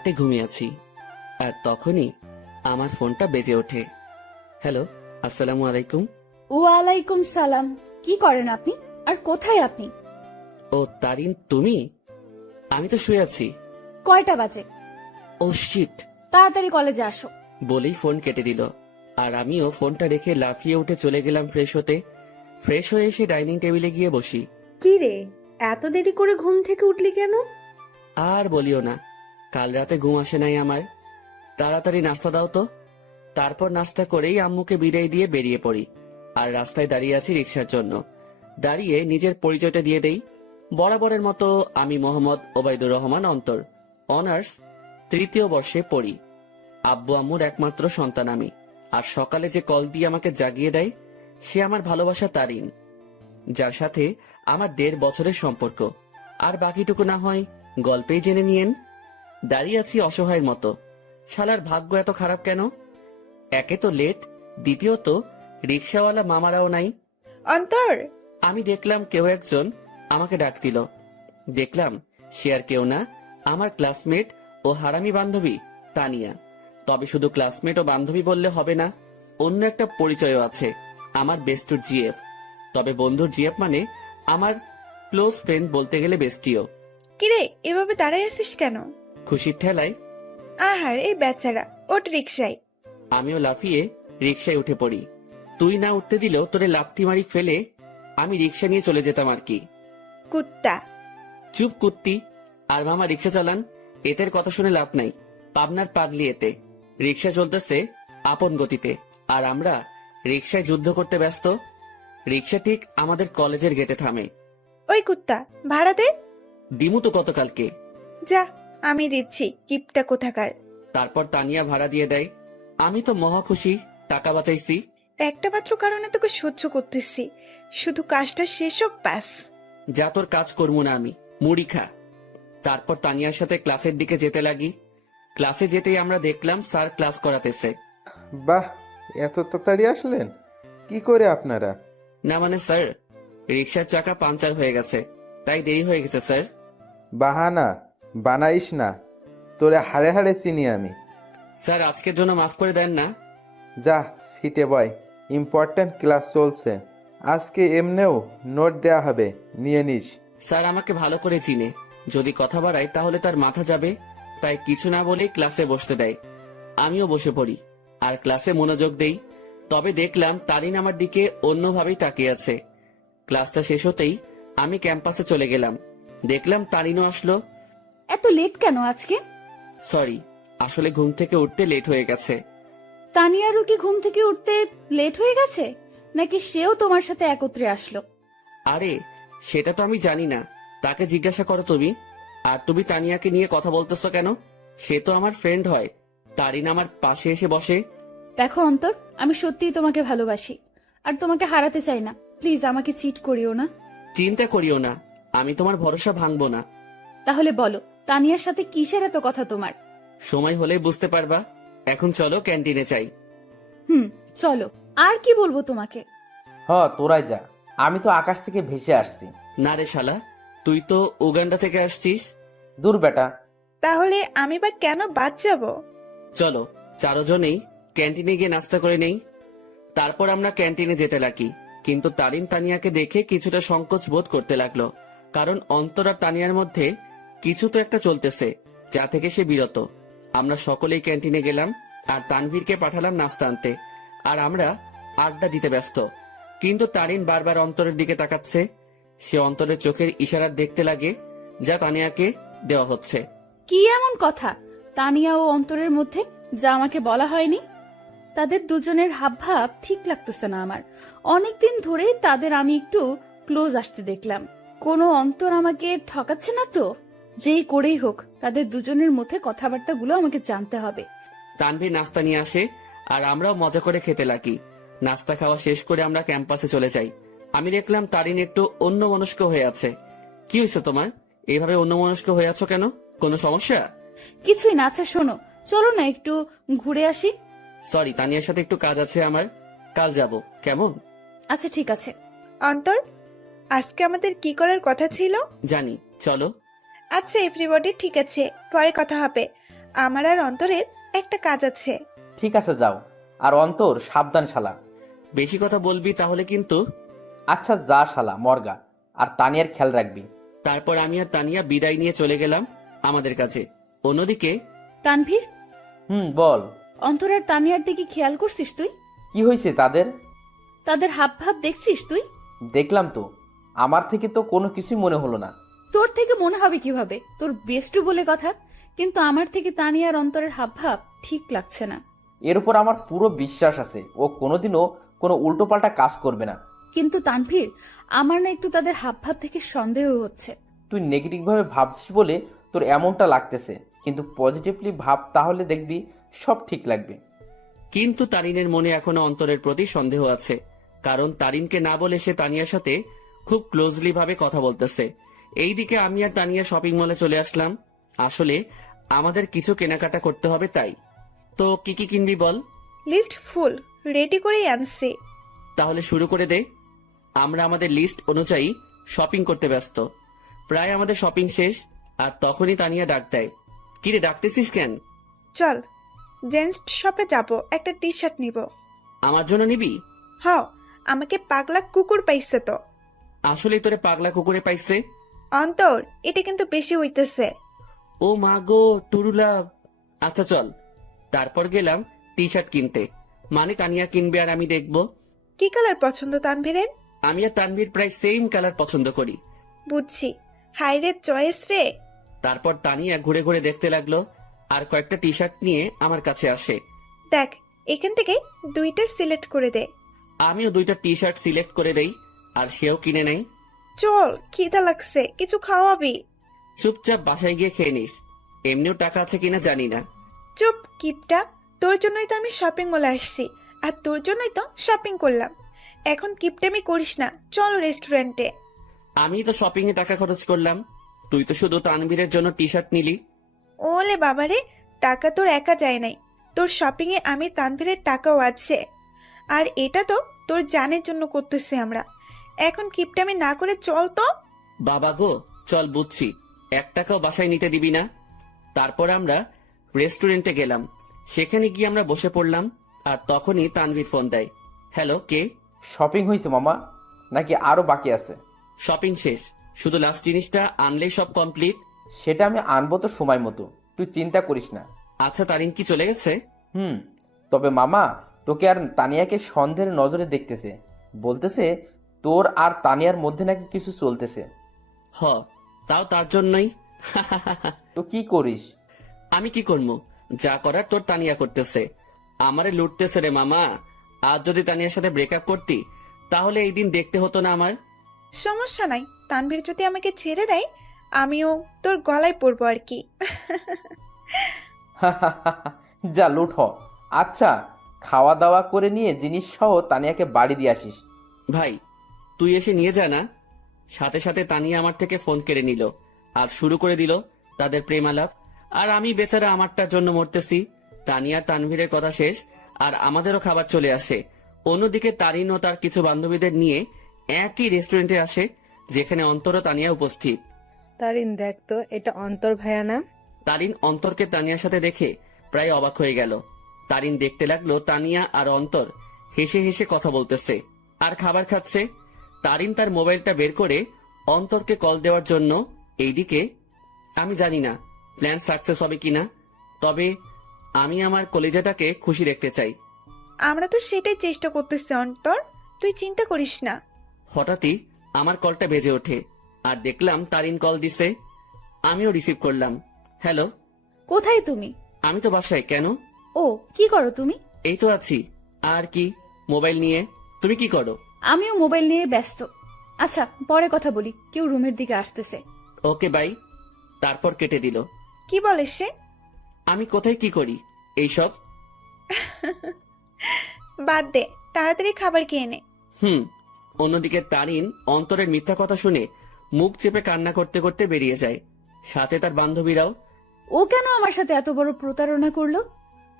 খাটে ঘুমিয়ে আছি, আর তখনই আমার ফোনটা বেজে ওঠে। হ্যালো, আসসালামু আলাইকুম। ওয়ালাইকুম সালাম। কি করেন আপনি, আর কোথায় আপনি? ও তারিন, তুমি? আমি তো শুয়ে আছি। কয়টা বাজে? ও শিট! তাড়াতাড়ি কলেজে আসো। বলেই ফোন কেটে দিল, আর আমিও ফোনটা রেখে লাফিয়ে উঠে চলে গেলাম ফ্রেশ হতে। ফ্রেশ হয়ে এসে ডাইনিং টেবিলে গিয়ে বসি। কি রে, এত দেরি করে ঘুম থেকে উঠলি কেন? আর বলিও না, কাল রাতে ঘুম আসে নাই আমার। তাড়াতাড়ি নাস্তা দাও তো। তারপর নাস্তা করেই আম্মুকে বিদায় দিয়ে বেরিয়ে পড়ি, আর রাস্তায় দাঁড়িয়ে আছি রিক্সার জন্য। দাঁড়িয়ে নিজের পরিচয়টা দিয়ে দেই। বরাবরের মতো আমি মোহাম্মদ ওবায়দুর রহমান অন্তর, অনার্স 3য় বর্ষে পড়ি। আব্বু আম্মুর একমাত্র সন্তান আমি। আর সকালে যে কল দিয়ে আমাকে জাগিয়ে দেয় সে আমার ভালোবাসা তারিন, যার সাথে আমার 1.5 বছরের সম্পর্ক। আর বাকিটুকু না হয় গল্পেই জেনে নিয়েন। দাঁড়িয়ে আছি অসহায়ের মতো। শালার ভাগ্য এত খারাপ কেন? একে তো লেট, দ্বিতীয়ত রিক্সাওয়ালা মামারাও নাই। অন্তর, আমি দেখলাম কেউ একজন আমাকে ডাক দিল। দেখলাম সে আর কেউ না, আমার ক্লাসমেট ও হারামি বান্ধবী তানিয়া। তবে শুধু ক্লাসমেট ও বান্ধবী বললে হবে না, অন্য একটা পরিচয়ও আছে, আমার বেস্টুর জিএফ। তবে বন্ধুর জিএফ মানে আমার ক্লোজ ফ্রেন্ড, বলতে গেলে বেস্টিও। কিরে এভাবে দাঁড়াই আছিস কেন? খুশির ঠেলায় আহার এই বেচারা, ওট রিক্সায়। আমিও লাফিয়ে রিক্সায় উঠে পড়ি। তুই না উঠতে দিলেও তোরে লাফতি মারি ফেলে আমি রিক্সা নিয়ে চলে যেতাম আর কি। কুত্তা। চুপ কুত্তি। আর মামা রিক্সা চালান, এতের কথা শুনে লাভ নাই। পাবনার পাগলি এতে। রিক্সা চলতেছে আপন গতিতে, আর আমরা রিক্সায় যুদ্ধ করতে ব্যস্ত। রিক্সা ঠিক আমাদের কলেজের গেটে থামে। ওই কুত্তা, ভাড়া দে। দিমু তো গতকালকে। যা, আমি দিচ্ছি, কিপটা কোথাকার। তারপর তানিয়া ভাড়া দিয়ে দেয়। আমি তো মহা খুশি, টাকা বাঁচাইছি। একটা মাত্র কারণে তোকে সহ্য করতেছি, শুধু কাজটা শেষ হোক ব্যাস। যা, তোর কাজ করবো না আমি, মুড়ি খা। তারপর তানিয়ার সাথে ক্লাসের দিকে যেতে লাগি। ক্লাসে যেতেই আমরা দেখলাম স্যার ক্লাস করাতেছে। বাহ, এত তাড়াতাড়ি আসলেন? কি করে আপনারা? না মানে স্যার, রিক্সার চাকা পাঞ্চার হয়ে গেছে, তাই দেরি হয়ে গেছে স্যার। বাহানা বানাইস না, তোরে হাড়ে হাড়ে চিনি আমি। স্যার আজকের জন্য মাফ করে দেন না। যা সিটে বয়, ইম্পর্ট্যান্ট ক্লাস চলছে। আজকে এমনেও নোট দেয়া হবে, নিয়ে নিস। স্যার আমাকে ভালো করে চিনে, যদি কথা বাড়াই তাহলে তার মাথা যাবে, তাই কিছু না বলেই ক্লাসে বসতে দেয়। আমিও বসে পড়ি আর ক্লাসে মনোযোগ দেই। তবে দেখলাম তারিন আমার দিকে অন্যভাবেই তাকিয়ে আছে। ক্লাসটা শেষ হতেই আমি ক্যাম্পাসে চলে গেলাম। দেখলাম তারিনও আসলো। এত লেট কেন আজকে? সরি, আসলে ঘুম থেকে উঠতে লেট হয়ে গেছে। তানিয়ারও কি ঘুম থেকে উঠতে লেট হয়ে গেছে, নাকি সেও তোমার সাথে একত্রে আসলো? আরে সেটা তো আমি জানি না, তাকে জিজ্ঞাসা করো তুমি। আর তুমি তানিয়াকে নিয়ে কথা বলতেছো কেন? সে তো আমার ফ্রেন্ড হয়। তারিন আমার পাশে এসে বসে। দেখো অন্তর, আমি সত্যিই তোমাকে ভালোবাসি, আর তোমাকে হারাতে চাই না। প্লিজ আমাকে চিট করিও না। চিন্তা করিও না, আমি তোমার ভরসা ভাঙবো না। তাহলে বলো, তানিয়ার সাথে কিসের এত কথা তোমার? সময় হলেই বুঝতে পারবা। এখন চলো ক্যান্টিনে চাই। চলো। আর কি বলবো তোমাকে? তোরাই যা, আমি তো আকাশ থেকে ভেসে আসছি। না রে শালা, তুই তো উগান্ডা থেকে আসছিস। দূর বেটা। তাহলে আমি বা কেন বাদ যাব? চলো চারজনেই ক্যান্টিনে গিয়ে নাস্তা করে নেই। তারপর আমরা ক্যান্টিনে যেতে লাগি, কিন্তু তারিন তানিয়াকে দেখে কিছুটা সংকোচ বোধ করতে লাগলো, কারণ অন্তর আর তানিয়ার মধ্যে কিছু তো একটা চলতেছে, যা থেকে সে বিরত। আমরা সকলেই ক্যান্টিনে গেলাম, আর তানভীরকে পাঠালাম নাস্তা আনতে, আর আমরা আড্ডা দিতে ব্যস্ত। কিন্তু তারিন বারবার অন্তরের দিকে তাকাচ্ছে। সে অন্তরের চোখের ইশারা দেখতে লাগে, যা তানিয়াকে দেওয়া হচ্ছে। কি এমন কথা তানিয়া ও অন্তরের মধ্যে, যা আমাকে বলা হয়নি? তাদের দুজনের হাবভাব ঠিক লাগতেছে না আমার। অনেকদিন ধরেই তাদের আমি একটু ক্লোজ আসতে দেখলাম। কোনো অন্তর আমাকে ঠকাচ্ছে না তো? যেই করেই হোক, তাদের দুজনের মধ্যে কথাবার্তাগুলো আমাকে জানতে হবে। তানভীর নাস্তা নিয়ে আসে, আর আমরাও মজা করে খেতে লাগি। নাস্তা খাওয়া শেষ করে আমরা ক্যাম্পাসে চলে যাই। আমি দেখলাম তারিন একটু অন্যমনস্ক হয়ে আছে। কি হয়েছে তোমার, এইভাবে অন্যমনস্ক হয়ে আছো কেন? কোনো সমস্যা? কিছুই না। আচ্ছা শোনো, চলো না একটু ঘুরে আসি। সরি, তানিয়ার সাথে একটু কাজ আছে আমার, কাল যাব, কেমন? আচ্ছা ঠিক আছে। অন্তর, আজকে আমাদের কি করার কথা ছিল? জানি, চলো। আচ্ছা এভরিবডি, ঠিক আছে, পরে কথা হবে। আমার আর অন্তরের একটা কাজ আছে। ঠিক আছে যাও। আর অন্তর সাবধান শালা। বেশি কথা বলবি তাহলে কিন্তু। আচ্ছা যা শালা মর্গা। আর তানিয়ার খেয়াল রাখবি। তারপর আমি আর তানিয়া বিদায় নিয়ে চলে গেলাম আমাদের কাছে। অন্যদিকে তানভীর, বল। অন্তর আর তানিয়ার দিকে খেয়াল করছিস তুই? কি হয়েছে তাদের? তাদের হাব ভাব দেখছিস তুই? দেখলাম তো। আমার থেকে তো কোনো কিছুই মনে হলো না। তোর থেকে মনে হবে কিভাবে? তোর বেস্টু বলে কথা। কিন্তু আমার থেকে তানিয়ার অন্তরের হাব ভাব ঠিক লাগছে না। এর উপর আমার পুরো বিশ্বাস আছে ও কোনোদিনও কোনো উল্টোপাল্টা কাজ করবে না। কিন্তু তানভীর, আমার না একটু তাদের হাব ভাব থেকে সন্দেহ হচ্ছে। তুই নেগেটিভভাবে ভাবছিস বলে তোর এমনটা লাগতেছে, কিন্তু পজিটিভলি ভাব, তাহলে দেখবি সব ঠিক লাগবে। কিন্তু তারিনের মনে এখনো অন্তরের প্রতি সন্দেহ আছে, কারণ তারিনকে না বলে সে তানিয়ার সাথে খুব ক্লোজলি ভাবে কথা বলতেছে। এইদিকে আমি আর তানিয়া শপিং মলে চলে আসলাম। আসলে আমাদের কিছু কেনাকাটা করতে হবে, তাই। তো কি কি কিনবি বল? লিস্ট ফুল রেডি করেই আনছি। তাহলে শুরু করে দে। আমরা আমাদের লিস্ট অনুযায়ী শপিং করতে ব্যস্ত। প্রায় আমাদের শপিং শেষ, আর তখনই তানিয়া ডাক দেয়। কিরে, ডাকতেছিস কেন? চল জেন্টস শপে যাব, একটা টি শার্ট নিব। আমার জন্য নিবি? হ, আমাকে পাগলা কুকুর পাইছে তো। আসলে তোরে পাগলা কুকুরে পাইছে? অন্তর, এটা কিন্তু বেশি হইতেছে। ও মা গো, টুরুলা। আচ্ছা চল। তারপর গেলাম টি শার্ট কিনতে, মানে তানিয়া কিনবে আর আমি দেখবো। কি কালার পছন্দ তানভীরের? আমি আর তানভীর প্রায় সেম কালার পছন্দ করি। বুঝছি, হাইরে চয়েস রে। তারপর তানিয়া ঘুরে ঘুরে দেখতে লাগলো, আর কয়েকটা টি শার্ট নিয়ে আমার কাছে আসে। দেখ, এখান থেকে দুইটা সিলেক্ট করে দে। আমিও দুইটা টি শার্ট সিলেক্ট করে দেই, আর সেও কিনে নেই। চল, খিদা লাগছে, কিছু খাওয়াবি? চুপচাপ বাসায় গিয়ে খেয়ে নিস, এমনিও টাকা আছে কিনা জানি না। চুপ কিপটা, তোর জন্যই তো আমি শপিং মলে আসছি, আর তোর জন্যই তো শপিং করলাম। এখন কিপটামি করিস না, চল রেস্টুরেন্টে। আমি তো শপিং এ টাকা খরচ করলাম, তুই তো শুধু তানভীরের জন্য টি শার্ট নিলি। ওলে বাবারে, টাকা তোর একা যায় নাই, তোর শপিং এ আমি তানভীরের টাকাও আছে। আর এটা তো তোর জানের জন্য করতেছি আমরা। এখন কিপটামি না করে চল তো। বাবা গো, চল বুঝছি, 1 টাকাও বাসায় নিতে দিবি না। তারপর আমরা রেস্টুরেন্টে গেলাম। সেখানে গিয়ে আমরা বসে পড়লাম, আর তখনই তানভীর ফোন দেয়। হ্যালো, কে? শপিং হয়েছে মামা, নাকি আরো বাকি আছে? শপিং শেষ, শুধু লাস্ট জিনিসটা আনলেই সব কমপ্লিট। সেটা আমি আনবো তো সময় মতো, তুই চিন্তা করিস না। আচ্ছা, তারিন কি চলে গেছে? তবে মামা, তোকে আর তানিয়াকে সন্দেহের নজরে দেখতেছে। বলতেছে তোর আর তানিয়ার মধ্যে নাকি কিছু চলতেছে। হ, তাও তার জন্যই। তো কি করিস? আমি কি করবো? যা করার তোর তানিয়া করতেছে, আমারে লুটতেছে রে মামা। আজ যদি তানিয়ার সাথে ব্রেকআপ করতি, তাহলে এই দিন দেখতে হতো না আমার। সমস্যা নাই, তানভীর যদি আমাকে ছেড়ে দেয়, আমিও তোর গলায় পড়বো আর কি। যা লুট হ। আচ্ছা, খাওয়া দাওয়া করে নিয়ে জিনিস সহ তানিয়াকে বাড়ি দিয়ে আসিস। ভাই, তুই এসে নিয়ে যা না। সাথে সাথে তানিয়া আমার থেকে ফোন কেড়ে নিল, আর শুরু করে দিল তাদের প্রেম আলাপ। আর আমি বেচারা আমারটার জন্য মরতেছি। তানিয়া তানভীরের কথা শেষ, আর আমাদেরও খাবার চলে আসে। অন্যদিকে তারিন ও তার কিছু বান্ধবীদের নিয়ে একই রেস্টুরেন্টে আসে, যেখানে অন্তর ও তানিয়া উপস্থিত। তারিন, দেখ তো, এটা অন্তর ভাইয়া না? তারিন অন্তরকে তানিয়ার সাথে দেখে প্রায় অবাক হয়ে গেল। তারিন দেখতে লাগলো তানিয়া আর অন্তর হেসে হেসে কথা বলতেছে আর খাবার খাচ্ছে। তারিন তার মোবাইলটা বের করে অন্তরকে কল দেওয়ার জন্য। এইদিকে আমি জানি না প্ল্যান সাকসেস হবে কিনা, তবে আমি আমার কলেজাটাকে খুশি রাখতে চাই। আমরা তো সেটাই চেষ্টা করতেছি অন্তর, তুই চিন্তা করিস না। হঠাৎই আমার কলটা বেজে ওঠে, আর দেখলাম তারিন কল দিছে। আমিও রিসিভ করলাম। হ্যালো। কোথায় তুমি? আমি তো বাসায়। কেন? ও, কি করো তুমি? এই তো আছি। আর কি, মোবাইল নিয়ে। তুমি কি করো? আমিও মোবাইল নিয়ে ব্যস্ত। আচ্ছা, পরে কথা বলি, কেউ রুমের দিকে আসতেছে। Okay bye. তারপর কেটে দিল। কি বলে সে? আমি কোথায় কি করি এইসব? বাদ দে, তাড়াতাড়ি খাবার খেয়ে নে। অন্যদিকে তারিন অন্তরের মিথ্যা কথা শুনে মুখ চেপে কান্না করতে করতে বেরিয়ে যায়, সাথে তার বান্ধবীরাও। ও কেন আমার সাথে এত বড় প্রতারণা করলো?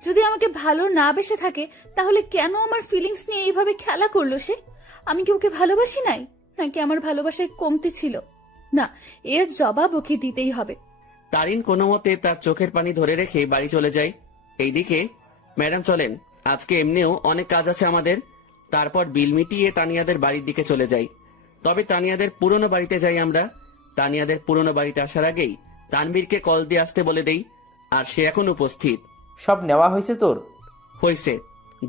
যদি আমাকে ভালো না বেসে থাকে, তাহলে কেন আমার ফিলিংস নিয়ে এইভাবে খেলা করলো সে? আমি কি ওকে ভালোবাসি নাই, নাকি আমার ভালোবাসায় কমতি ছিল? না, এর জবাব ওকে দিতেই হবে। তারিন কোনো মতে তার চোখের পানি ধরে রেখে বাড়ি চলে যায়। এইদিকে, ম্যাডাম চলেন, আজকে এমনিও অনেক কাজ আছে আমাদের। তারপর বিল মিটিয়ে তানিয়াদের বাড়ির দিকে চলে যাই। তবে তানিয়াদের পুরনো বাড়িতে যাই আমরা। তানিয়াদের পুরনো বাড়িতে আসার আগেই তানবীরকে কল দিয়ে আসতে বলে দেই, আর সে এখন উপস্থিত। সব নেওয়া হয়েছে তোর? হয়েছে,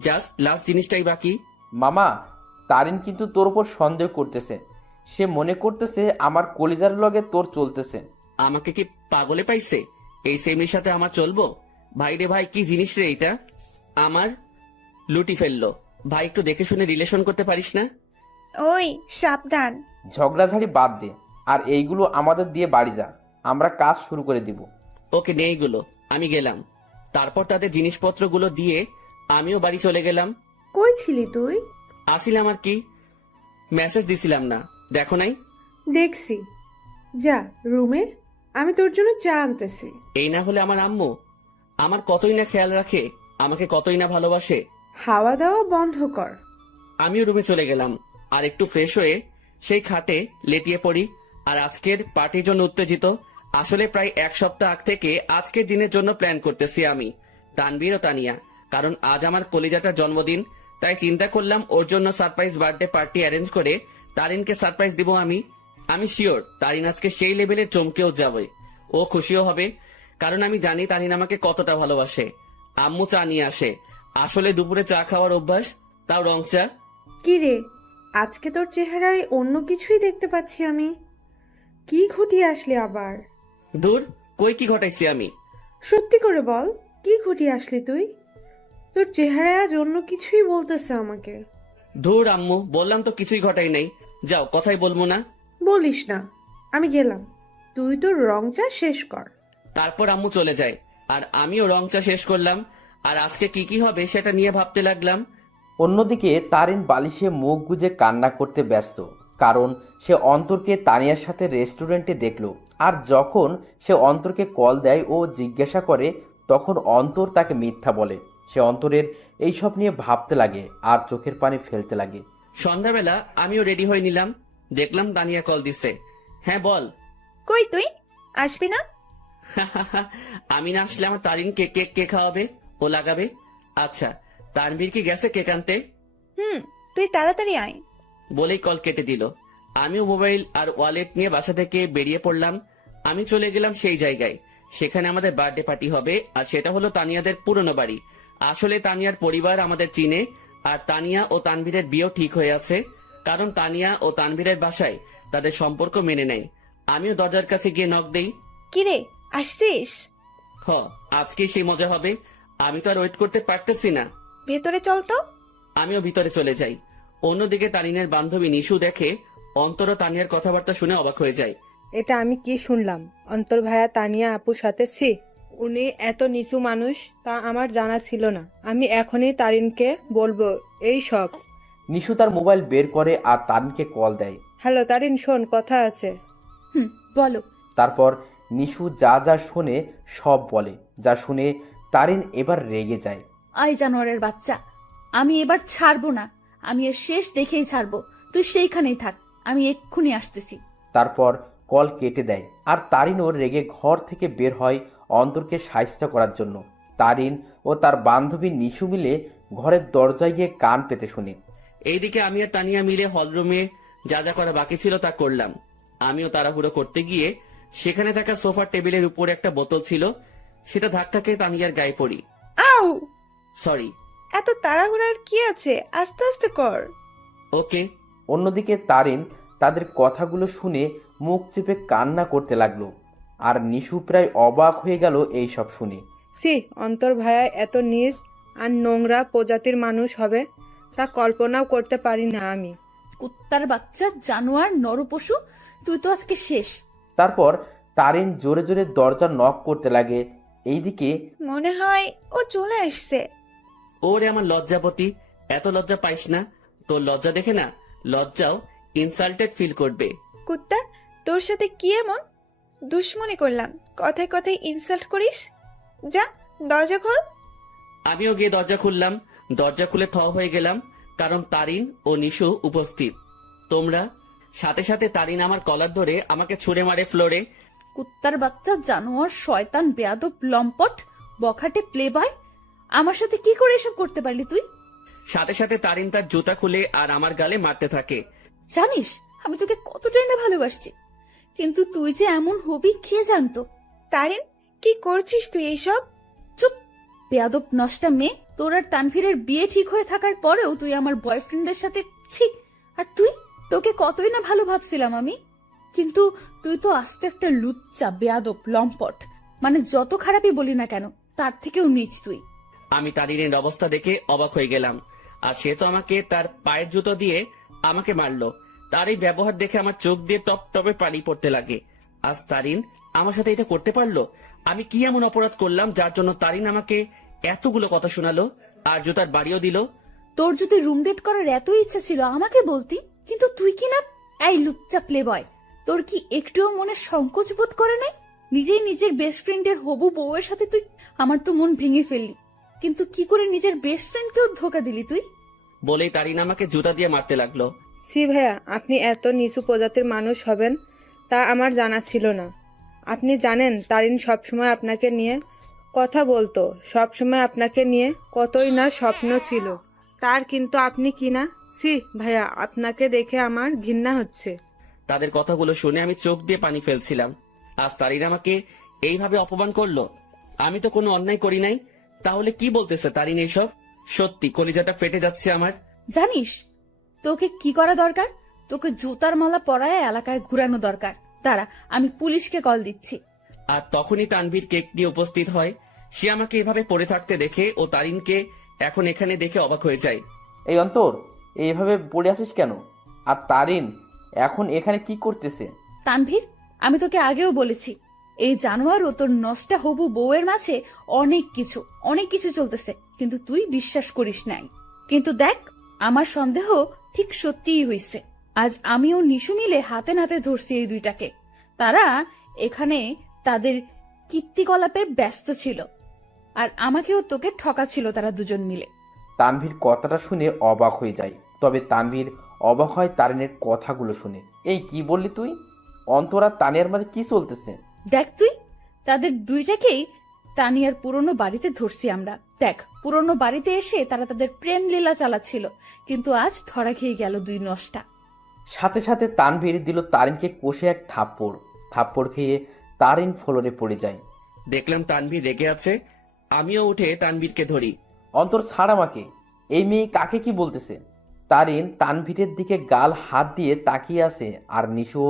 জাস্ট লাস্ট জিনিসটাই বাকি। মামা, তারিন কিন্তু তোর উপর সন্দেহ করতেছে। সে মনে করতেছে আমার কলিজার লগে তোর চলতেছে। আমাকে কি পাগলে পাইছে? এই সেমির সাথে আমার চলবো? ভাই রে ভাই, কি জিনিস রে এইটা! আমার লুটি ফেললো। ভাই, একটু দেখে শুনে রিলেশন করতে পারিস না? ওই সাবধান। ঝগড়াঝাড়ি বাদ দে, আর এইগুলো আমাদের দিয়ে বাড়ি যা, আমরা কাজ শুরু করে দিব। ওকে, নে এইগুলো, আমি গেলাম। তারপর তাদের জিনিসপত্রগুলো দিয়ে আমিও বাড়ি চলে গেলাম। কই ছিলি তুই? আসিলাম আর কি, মেসেজ দিছিলাম না, দেখো নাই? দেখছি। যা রুমে, আমি তোর জন্য চা আনতেছি। এই না হলে আমার আম্মু আমার কতই না খেয়াল রাখে, আমাকে কতই না ভালোবাসে। হাওয়া দাওয়া বন্ধ কর। আমিও রুমে চলে গেলাম, আর একটু ফ্রেশ হয়ে সেই খাটে লেটিয়ে পড়ি। আর আজকের পার্টির জন্য উত্তেজিত। আসলে প্রায় এক সপ্তাহ আগ থেকে আজকের দিনের জন্য প্ল্যান করতেছি আমি, তানবীর ও তানিয়া। কারণ আজ আমার কলিজাটার জন্মদিন, তাই চিন্তা করলাম ওর জন্য সারপ্রাইজ বার্থডে পার্টি অ্যারেঞ্জ করে তারিনকে সারপ্রাইজ দিব আমি। আমি শিওর তারিন আজকে সেই লেভেলে চমকেও যাবে, ও খুশিও হবে। কারণ আমি জানি তারিন আমাকে কতটা ভালোবাসে। আম্মু চা নিয়ে আসে। আসলে দুপুরে চা খাওয়ার অভ্যাস, তাও রং চা। কি রে, আজকে তোর চেহারায় অন্য কিছুই দেখতে পাচ্ছি আমি। কি ঘটিয়ে আসলি আবার? দূর, কই কি ঘটাইছি আমি? সত্যি করে বল, কি ঘটিয়ে আসলি তুই? তোর চেহারায় আজ অন্য কিছুই বলতেছে আমাকে। ধুর আম্মু, বললাম তো কিছুই ঘটাই নাই। যাও, কথাই বলবো না। বলিস না, আমি গেলাম। তুই তোর রং চা শেষ কর। তারপর আম্মু চলে যায়, আর আমিও রং চা শেষ করলাম। আর আজকে কি কি হবে সেটা নিয়ে ভাবতে লাগলাম। অন্যদিকে তারিন বালিশে মুখ গুজে কান্না করতে ব্যস্ত, কারণ সে অন্তরকে তানিয়ার সাথে রেস্টুরেন্টে দেখল। আর যখন সে অন্তরকে কল দেয় ও জিজ্ঞাসা করে, তখন অন্তর তাকে মিথ্যা বলে। সে অন্তরের এইসব নিয়ে ভাবতে লাগে আর চোখের পানি ফেলতে লাগে। সন্ধ্যাবেলা আমিও রেডি হয়ে নিলাম, দেখলাম তানিয়া কল দিছে। হ্যাঁ বল। কই তুই আসবি না? আমি না আসলে আমার তারিনকে কেক কে খাওয়াবে, ও লাগাবে? আচ্ছা, তানভীর কি গেছে কেক আনতে? তুই তাড়াতাড়ি আয়। বলেই কল কেটে দিল। আমিও মোবাইল আর ওয়ালেট নিয়ে বাসা থেকে বেরিয়ে পড়লাম। আমি চলে গেলাম সেই জায়গায়, সেখানে আমাদের বার্থডে পার্টি হবে। আর সেটা হলো তানিয়াদের পুরনো বাড়ি। আসলে তানিয়ার পরিবার আমাদের চিনে, আর তানিয়া ও তানভীরের বিয়েও ঠিক হয়ে আছে। কারণ তানিয়া ও তানভীরের বাসায় তাদের সম্পর্ক মেনে নেয়। আমিও দরজার কাছে গিয়ে নক দেই। কিরে, আসছিস? হ, আজকে সেই মজা হবে। আমি তো আর ওয়েট করতে পারতেছি না। ভেতরে চল তো। আমিও ভিতরে চলে যাই। অন্যদিকে তানিনের বান্ধবী নিশু দেখে অন্তর ও তানিয়ার কথাবার্তা শুনে অবাক হয়ে যায়। এটা আমি কি শুনলাম? অন্তর ভাইয়া তানিয়া আপুর সাথে উনি এত নিচু মানুষ তা আমার জানা ছিল না। আমি এখনই তারিনকে বলবো এই সব। নিশু তার মোবাইল বের করে আর তারিনকে কল দেয়। হ্যালো তারিন, শোন, কথা আছে। বলো। তারপর নিশু যা যা শোনে সব বলে। যা শুনে তারিন এবার রেগে যায়। আই জানোয়ারের বাচ্চা, আমি এবার ছাড়বো না। আমি এর শেষ দেখেই ছাড়বো। তুই সেইখানেই থাক, আমি এক্ষুনি আসতেছি। তারপর কল কেটে দেয়। আর তারিনও রেগে ঘর থেকে বের হয় অন্তরকে সাহায্য করার জন্য। তারিন ও তার বান্ধবী নিশু মিলে ঘরের দরজায় গিয়ে কান পেতে শুনে। এইদিকে আমি আর তানিয়া মিলে হলরুমে যা যা করা বাকি ছিল তা করলাম। আমিও তাড়াহুড়ো করতে গিয়ে সেখানে থাকা সোফার টেবিলের উপরে একটা বোতল ছিল, সেটা ধাক্কা খেয়ে তানিয়ার গায়ে পড়ি। আউ! সরি। এত তাড়াহুড়ার কি আছে, আস্তে আস্তে কর। ওকে। অন্যদিকে তারিন তাদের কথাগুলো শুনে মুখ চেপে কান্না করতে লাগলো। আর নিশু প্রায় অবাক হয়ে গেল এই সব শুনে। অন্তর ভাইয়া এত নিজ আর নোংরা প্রজাতির মানুষ হবে তা কল্পনাও করতে পারি না আমি। কুত্তার বাচ্চা, জানোয়ার, নরপশু, তুই তো আজকে শেষ। তারপর তারিন জোরে জোরে দরজা নক করতে লাগে। এইদিকে মনে হয় ও চলে আসছে। ওরে আমার লজ্জাপতি, এত লজ্জা পাইস না। তোর লজ্জা দেখে না লজ্জাও ইনসাল্টেড ফিল করবে। কুত্তা, তোর সাথে কি এমন দুশ্মনী করলাম, কথায় কথায় ইনসাল্ট করিস? যা, দরজা খোল। আমিও গিয়ে দরজা খুললাম। দরজা খুলে থ হয়ে গেলাম, কারণ তারিন ও নিশু উপস্থিত। তোমরা সাথে সাথে তারিন আমার কলার ধরে আমাকে ছুঁড়ে মারে ফ্লোরে। কুত্তার বাচ্চা, জানোয়ার, শয়তান, বেয়াদব, লম্পট, বখাটে, প্লে বয়। আমার সাথে কি করে এসব করতে পারলি তুই? সাথে সাথে তারিন তার জুতা খুলে আর আমার গালে মারতে থাকে। জানিস আমি তোকে কতটাই না ভালোবাসছি, কিন্তু তুই যে এমন হবি কে জানতো? তারিন, কি করছিস তুই এইসব? চুপ, বেয়াদব নষ্টা মেয়ে। তোর আর তানভীরের বিয়ে ঠিক হয়ে থাকার পরেও তুই আমার বয়ফ্রেন্ডের সাথে ছি। আর তুই, তোকে কতই না ভালো ভাবছিলাম আমি, কিন্তু তুই তো আস্ত একটা লুচ্চা, বেয়াদব, লম্পট। মানে যত খারাপই বলি না কেন, তার থেকেও নিচ তুই। আমি তারিনের অবস্থা দেখে অবাক হয়ে গেলাম। আর সে তো আমাকে তার পায়ের জুতো দিয়ে আমাকে মারলো। তার এই ব্যবহার দেখে আমার চোখ দিয়ে টপ টপে পানি পড়তে লাগে। আজ তারিন আমার সাথে এটা করতে পারলো? আমি কি এমন অপরাধ করলাম যার জন্য তারিন আমাকে এতগুলো কথা শোনালো আর জুতার বাড়িও দিল? তোর যদি রুম ডেট করার এত ইচ্ছা ছিল আমাকে বলতি, কিন্তু তুই কি না। এই লুচ্চা প্লে বয়, তোর কি একটুও মনে সংকোচ বোধ করে নাই? নিজেই নিজের বেস্ট ফ্রেন্ডের হবু বউয়ের সাথে তুই। আমার তো মন ভেঙে ফেললি, কিন্তু কি করে নিজের বেস্ট ফ্রেন্ডকেও ধোকা দিলি তুই? বলেই তারিন আমাকে জুতা দিয়ে মারতে লাগলো। সি ভাইয়া, আপনি এত নিচু প্রজাতির মানুষ হবেন তা আমার জানা ছিল না। আপনি জানেন তারিন সবসময় আপনাকে নিয়ে কথা বলতো, সবসময় আপনাকে নিয়ে কতই না স্বপ্ন ছিল তার, কিন্তু আপনি কি না। সি ভাইয়া, আপনাকে দেখে আমার ঘৃণা হচ্ছে। তাদের কথাগুলো শুনে আমি চোখ দিয়ে পানি ফেলছিলাম। আজ তারিন আমাকে এইভাবে অপমান করলো। আমি তো কোনো অন্যায় করি নাই, তাহলে কি বলতেছে তারিন এইসব? সত্যি কলিজাটা ফেটে যাচ্ছে আমার। জানিস তোকে কি করা দরকার? তোকে জুতার মালা পরায় এলাকায় ঘুরানো দরকার। দাঁড়া, আমি পুলিশকে কল দিচ্ছি। আর তখনই তানভীর কেক নিয়ে উপস্থিত হয়। সে আমাকে এভাবে পড়ে থাকতে দেখে ও তারিনকে এখন এখানে দেখে অবাক হয়ে যায়। এই অন্তর, এইভাবে পড়ে আছিস কেন? আর তারিন এখন এখানে কি করতেছে? তানভীর, আমি তোকে আগেও বলেছি, এই জানোয়ার ও তোর নষ্টা হবু বউয়ের মাঝে অনেক কিছু চলতেছে, কিন্তু তুই বিশ্বাস করিস নাই। কিন্তু দেখ, আমার সন্দেহ ঠিক সত্যিই হইছে। আজ আমিও নিশু মিলে হাতে নাতে ধরছি এই দুইটাকে। তারা এখানে তাদের কীর্তিকলাপে ব্যস্ত ছিল, আর আমাকেও তোকে ঠকাচ্ছিল তারা দুজন মিলে। তানভীর কথাটা শুনে অবাক হয়ে যায়, তবে তানভীর অবাক হয় তারিনের কথাগুলো শুনে। এই কি বললি তুই? অন্তর আর তানিয়ার মাঝে কি চলতেছে? দেখ তুই, তাদের দুইটাকেই তানিয়ার পুরনো বাড়িতে ধরছি আমরা। দেখ, পুরনো বাড়িতে এসে তারা তাদের প্রেম লীলা চালাচ্ছিল, কিন্তু আজ ধরা খেয়ে গেল দুই নষ্টা। সাথে সাথে তানভীর দিল তারিনকে কষে এক থাপ্পড় খেয়ে তারিন ফ্লোরে পড়ে যায়। দেখলাম তানভীর রেগে আছে। আমিও উঠে তানভীরকে ধরি। অন্তর, ছাড় আমাকে। এই মেয়ে কাকে কি বলতেছে? তারিন তানভীরের দিকে গাল হাত দিয়ে তাকিয়ে আছে, আর নিশো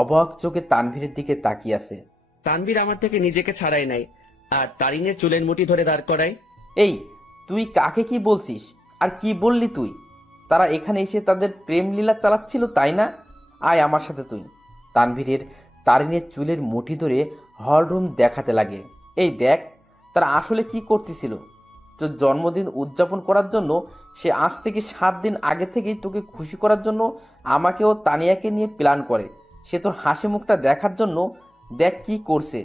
অবাক চোখে তানভীরের দিকে তাকিয়ে আছে। তানভীর আমার থেকে নিজেকে ছাড়াই নাই আর তারিনের চুলের মুঠি ধরে দাঁড় করায়। এই, তুই কাকে কি বলছিস? আর কি বললি তুই? তারা এখানে এসে তাদের প্রেম লীলা চালাচ্ছিল, তাই না? আয় আমার সাথে তুই। তারিনের চুলের মুঠি ধরে হলরুম দেখাতে লাগে। এই দেখ, তারা আসলে কি করতেছিল। তোর জন্মদিন উদযাপন করার জন্য সে আজ থেকে 7 দিন আগে থেকেই তোকে খুশি করার জন্য আমাকে ও তানিয়াকে নিয়ে প্ল্যান করে। সে তোর হাসি মুখটা দেখার জন্য দেখ কি করছে।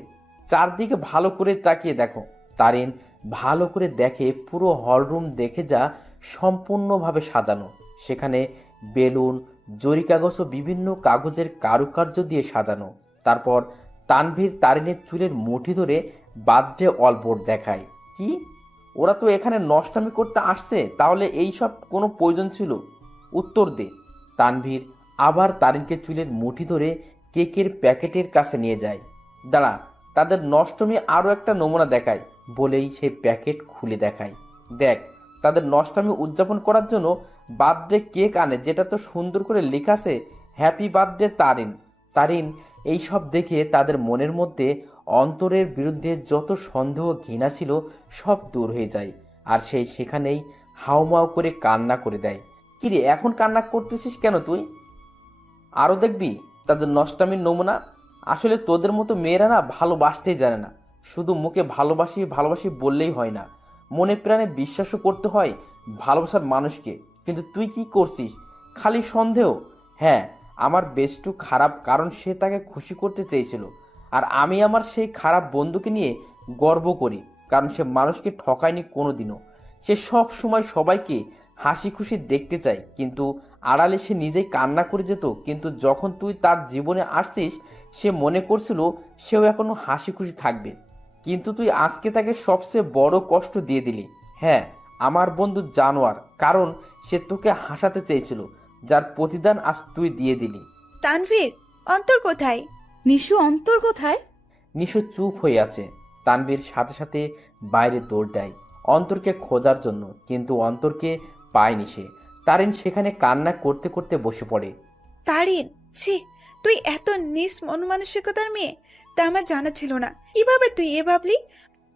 চারদিকে ভালো করে তাকিয়ে দেখো। তারিন ভালো করে দেখে পুরো হলরুম দেখে যা সম্পূর্ণভাবে সাজানো। সেখানে বেলুন, জরি কাগজ ও বিভিন্ন কাগজের কারুকার্য দিয়ে সাজানো। তারপর তানভীর তারিনের চুলের মুঠি ধরে বার্থডে অলবোর্ড দেখায়। কি, ওরা তো এখানে নষ্টামি করতে আসছে, তাহলে এই সব কোনো প্রয়োজন ছিল? উত্তর দে। তানভীর আবার তারিনকে চুলের মুঠি ধরে কেকের প্যাকেটের কাছে নিয়ে যায়। দাঁড়া, তাদের নষ্টমী আরও একটা নমুনা দেখায় বলেই সেই প্যাকেট খুলে দেখায়। দেখ, তাদের নষ্টামি উদযাপন করার জন্য বার্থডে কেক আনে, যেটা তো সুন্দর করে লেখা আছে হ্যাপি বার্থডে তারিন। তারিন এই সব দেখে তাদের মনের মধ্যে অন্তরের বিরুদ্ধে যত সন্দেহ ঘৃণা ছিল সব দূর হয়ে যায়, আর সেই সেখানেই হাউমাউ করে কান্না করে দেয়। কিরে, এখন কান্না করতেছিস কেন তুই? আরও দেখবি তাদের নষ্টামির নমুনা। আসলে তোদের মতো মেয়েরা না ভালোবাসতেই জানে না। শুধু মুখে ভালোবাসি ভালোবাসি বললেই হয় না, মনে প্রাণে বিশ্বাসও করতে হয় ভালোবাসার মানুষকে। কিন্তু তুই কি করছিস? খালি সন্দেহ। হ্যাঁ, আমার বেস্টু খারাপ, কারণ সে তাকে খুশি করতে চেয়েছিল, আর আমি আমার সেই খারাপ বন্ধুকে নিয়ে গর্ব করি, কারণ সে মানুষকে ঠকায়নি কোনো দিনও। সে সব সময় সবাইকে হাসি খুশি দেখতে চায়, কিন্তু আড়ালে সে নিজেই কান্না করে যেত, কিন্তু যখন তুই তার জীবনে আসছিস সে মনে করছিল সেও এখনো হাসি খুশি থাকবে, কিন্তু তুই আজকে তাকে সবচেয়ে বড় কষ্ট দিয়ে দিলি। হ্যাঁ, আমার বন্ধু জানোয়ার, কারণ সে তোকে হাসাতে চেয়েছিল, যার প্রতিদান আজ তুই দিয়ে দিলি। তানভীর, অন্তর কোথায়? নিশু, অন্তর কোথায়? নিশু চুপ হয়ে আছে। তানভীর সাথে সাথে বাইরে দৌড় দেয় অন্তরকে খোঁজার জন্য, কিন্তু অন্তরকে পায়নি সে। তারিন সেখানে কান্না করতে করতে বসে পড়ে। তারিন, ছি, তুই এত নিস মন মানসিকতার মেয়ে, তা আমার জানা ছিল না। কিভাবে তুই এ ভাবলি?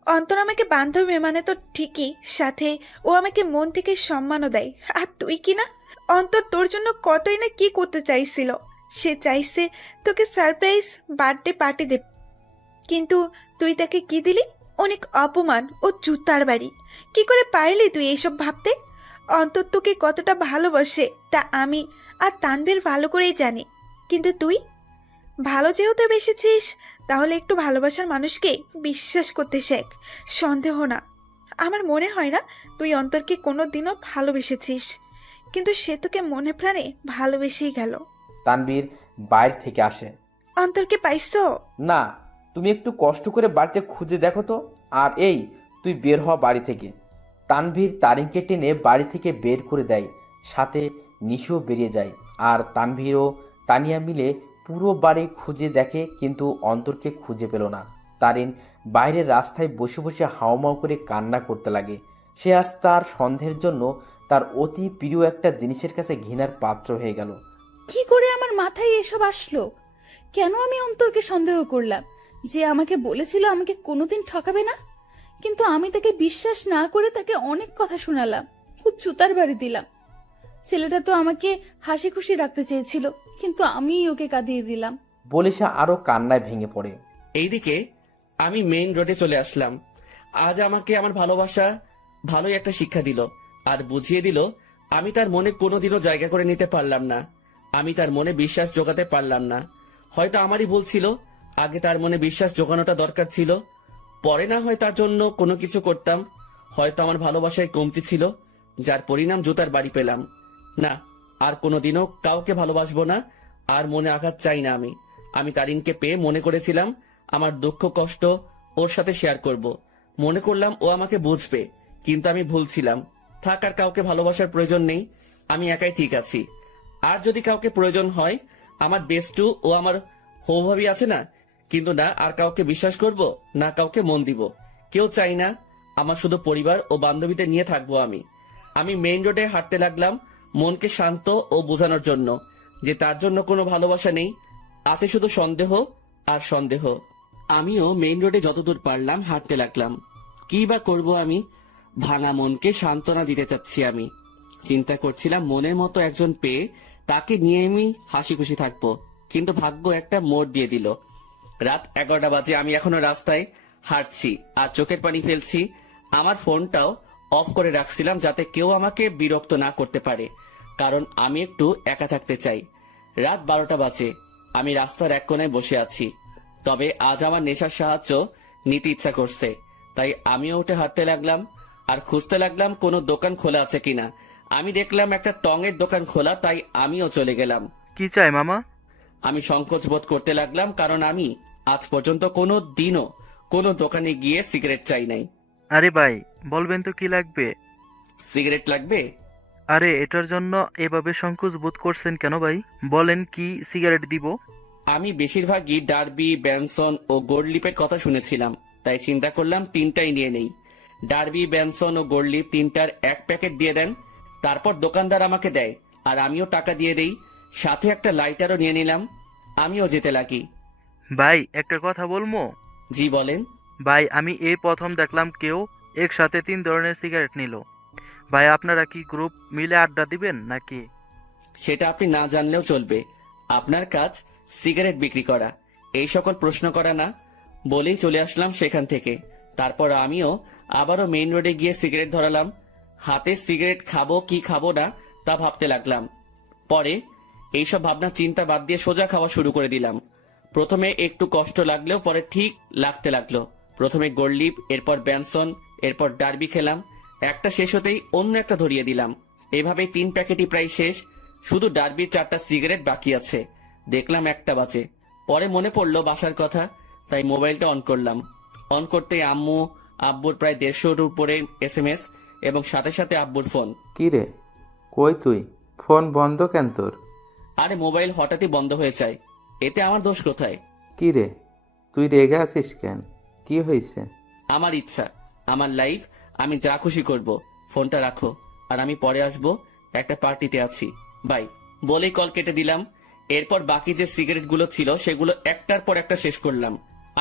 অন্তর আমাকে বান্ধবী মানে তো ঠিকই, সাথে ও আমাকে মন থেকে সম্মানও দেয়। আর তুই কি না, অন্তর তোর জন্য কতই না কি করতে চাইছিল। সে চাইছে তোকে সারপ্রাইজ বার্থডে পার্টি দেবে, কিন্তু তুই তাকে কি দিলি? অনেক অপমান ও জুতার বাড়ি। কি করে পারলি তুই এইসব ভাবতে? অন্তর তোকে কতটা ভালোবাসে তা আমি আর তানভীর ভালো করেই জানি, কিন্তু তুই ভালো যেহেতু বেসেছিস, তাহলে একটু ভালোবাসার মানুষকে বিশ্বাস করতে শেখ, সন্দেহ না। আমার মনে হয় না তুই অন্তরকে কোনো দিনও ভালোবেসেছিস, কিন্তু সে তোকে মনে প্রাণে ভালোবেসেই গেল। তানভীর বাইরে থেকে আসে। অন্তরকে পাইছো? না, তুমি একটু কষ্ট করে বাড়িতে খুঁজে দেখো তো। আর এই, তুই বের হ বাড়ি থেকে। তানভীর তারিনকে টেনে বাড়ি থেকে বের করে দেয়, সাথে নিশিও বেরিয়ে যায়। আর তানভীর ও তানিয়া মিলে পুরো বাড়ি খুঁজে দেখে, কিন্তু অন্তরকে খুঁজে পেল না। তারিন বাইরের রাস্তায় বসে বসে হাওমাও করে কান্না করতে লাগে। সে আজ তার সন্দেহের জন্য তার অতি প্রিয় একটা জিনিসের কাছে ঘৃণার পাত্র হয়ে গেল। কি করে আমার মাথায় এসব আসলো? কেন আমি অন্তরকে সন্দেহ করলাম? যে আমাকে বলেছিল আমাকে কোনোদিন ঠকাবে না, কিন্তু আমি তাকে বিশ্বাস না করে তাকে অনেক কথা শোনালাম, খুব জুতার বাড়ি দিলাম। ছেলেটা তো আমাকে হাসি খুশি রাখতে চেয়েছিল, কিন্তু আমিই ওকে কাঁদিয়ে দিলাম। বলে সে আরো কান্নায় ভেঙে পড়ে। এইদিকে আমি মেইন রোডে চলে আসলাম। আজ আমাকে আমার ভালোবাসা ভালোই একটা শিক্ষা দিল, আর বুঝিয়ে দিল আমি তার মনে কোনোদিনও জায়গা করে নিতে পারলাম না। আমি তার মনে বিশ্বাস জোগাতে পারলাম না। হয়তো আমারই ভুল ছিল, আগে তার মনে বিশ্বাস জোগানোটা দরকার ছিল। পরে না হয় তার জন্য কোনো কিছু করতাম। হয়তো আমার ভালোবাসায় কমতি ছিল, যার পরিণাম জুতার বাড়ি পেলাম। না, আর কোনোদিনও কাউকে ভালোবাসবো না, আর মনে আঘাত চাই না। আমি তারিনকে পেয়ে মনে করেছিলাম আমার দুঃখ কষ্ট ওর সাথে শেয়ার করব। মনে করলাম ও আমাকে বুঝবে, কিন্তু আমি ভুল ছিলাম। থাক, আর কাউকে ভালোবাসার প্রয়োজন নেই, আমি একাই ঠিক আছি। আর যদি কাউকে প্রয়োজন হয়, আমার বেস্টু ও আমার হৌভাবি আছে না, কিন্তু না আর কাউকে বিশ্বাস করব, না কাউকে মন দিব। কেউ চাই না, আমার শুধু পরিবার ও বান্ধবীদের নিয়ে থাকবো আমি মেইন রোডে হাঁটতে লাগলাম, মনকে শান্ত ও বোঝানোর জন্য যে তার জন্য কোনো ভালোবাসা নেই, আছে শুধু সন্দেহ আর সন্দেহ। আমিও মেইন রোডে যতদূর পারলাম হাঁটতে লাগলাম। কি বা করব আমি? ভাঙা মনকে সান্ত্বনা দিতে চাচ্ছি। আমি চিন্তা করছিলাম মনের মতো একজন পেয়ে তাকে নিয়ে আমি হাসি খুশি থাকবো, কিন্তু ভাগ্য একটা মোড় দিয়ে দিল। রাত 11টা বাজে, আমি এখনো রাস্তায় হাঁটছি আর চোখের পানি ফেলছি। আমার ফোনটাও অফ করে রাখছিলাম যাতে কেউ আমাকে বিরক্ত না করতে পারে, কারণ আমি একটু একা থাকতে চাই। রাত 12টা বাজে, আমি রাস্তার এক কোণায় বসে আছি। তবে আজ আমার নেশার সাহায্য নিতে ইচ্ছা করছে, তাই আমিও উঠে হাঁটতে লাগলাম আর খুঁজতে লাগলাম কোনো দোকান খোলা আছে কিনা। আমি দেখলাম একটা টঙের দোকান খোলা, তাই আমিও চলে গেলাম। কি চাই মামা? আমি সংকোচ বোধ করতে লাগলাম, কারণ আমি আজ পর্যন্ত কোনো দিনও কোনো দোকানে গিয়ে সিগারেট চাই নাই। আরে ভাই, বলবেন তো কি লাগবে? সিগারেট লাগবে? আরে এটার জন্য এভাবে সংকোচ বোধ করছেন কেন ভাই? বলেন কি সিগারেট দিব? আমি বেশিরভাগই ডার্বি, ব্যানসন ও গোল্ডলিপের কথা শুনেছিলাম, তাই চিন্তা করলাম তিনটাই নিয়ে নেই। ডার্বি, ব্যানসন ও গোল্ডলিপ তিনটার এক প্যাকেট দিয়ে দেন। তারপর দোকানদার আমাকে দেয় আর আমিও টাকা দিয়ে দেই, সাথে একটা লাইটারও নিয়ে নিলাম। আমিও যেতে লাগি। ভাই একটা কথা বলবো? জি বলেন। ভাই আমি এই প্রথম দেখলাম কেউ একসাথে 3 ধরনের সিগারেট নিল। ভাই আপনারা কি গ্রুপ মিলে আড্ডা দিবেন নাকি? সেটা আপনি না জানলেও চলবে, আপনার কাজ সিগারেট বিক্রি করা, এই সকল প্রশ্ন করা না। বলেই চলে আসলাম সেখান থেকে। তারপর আমিও আবারও মেইন রোডে গিয়ে সিগারেট ধরালাম। হাতে সিগারেট খাবো কি খাবো না তা ভাবতে লাগলাম। পরে এইসব ভাবনা চিন্তা বাদ দিয়ে সোজা খাওয়া শুরু করে দিলাম। প্রথমে একটু কষ্ট লাগলেও পরে ঠিক লাগতে লাগলো। প্রথমে গোল্ডলিপ, এরপর ব্যানসন, এরপর ডার্বি খেলাম। একটা শেষ হতেই অন্য একটা ধরিয়ে দিলাম। এভাবে 3 প্যাকেটই প্রায় শেষ। শুধু ডার্বির 4টা সিগারেট বাকি আছে। দেখলাম 1টা বাজে। পরে মনে পড়লো বাসার কথা, তাই মোবাইলটা অন করলাম। অন করতেই আম্মু আব্বুর প্রায় 150-র উপরে SMS এবং সাথে সাথে আব্বুর ফোন। কি রে, কই তুই? ফোন বন্ধ কেন তোর? আরে মোবাইল হঠাৎই বন্ধ হয়ে যায়, এতে আমার দোষ কোথায়? কি রে, তুই রেগে আছিস কেন? কি হয়েছে? আমার ইচ্ছা, আমার লাইফ, আমি যা খুশি করব। ফোনটা রাখো, আর আমি পরে আসবো, একটা পার্টিতে আছি, বাই। বলেই কল কেটে দিলাম। এরপর বাকি যে সিগারেটগুলো ছিল সেগুলো একটার পর একটা শেষ করলাম।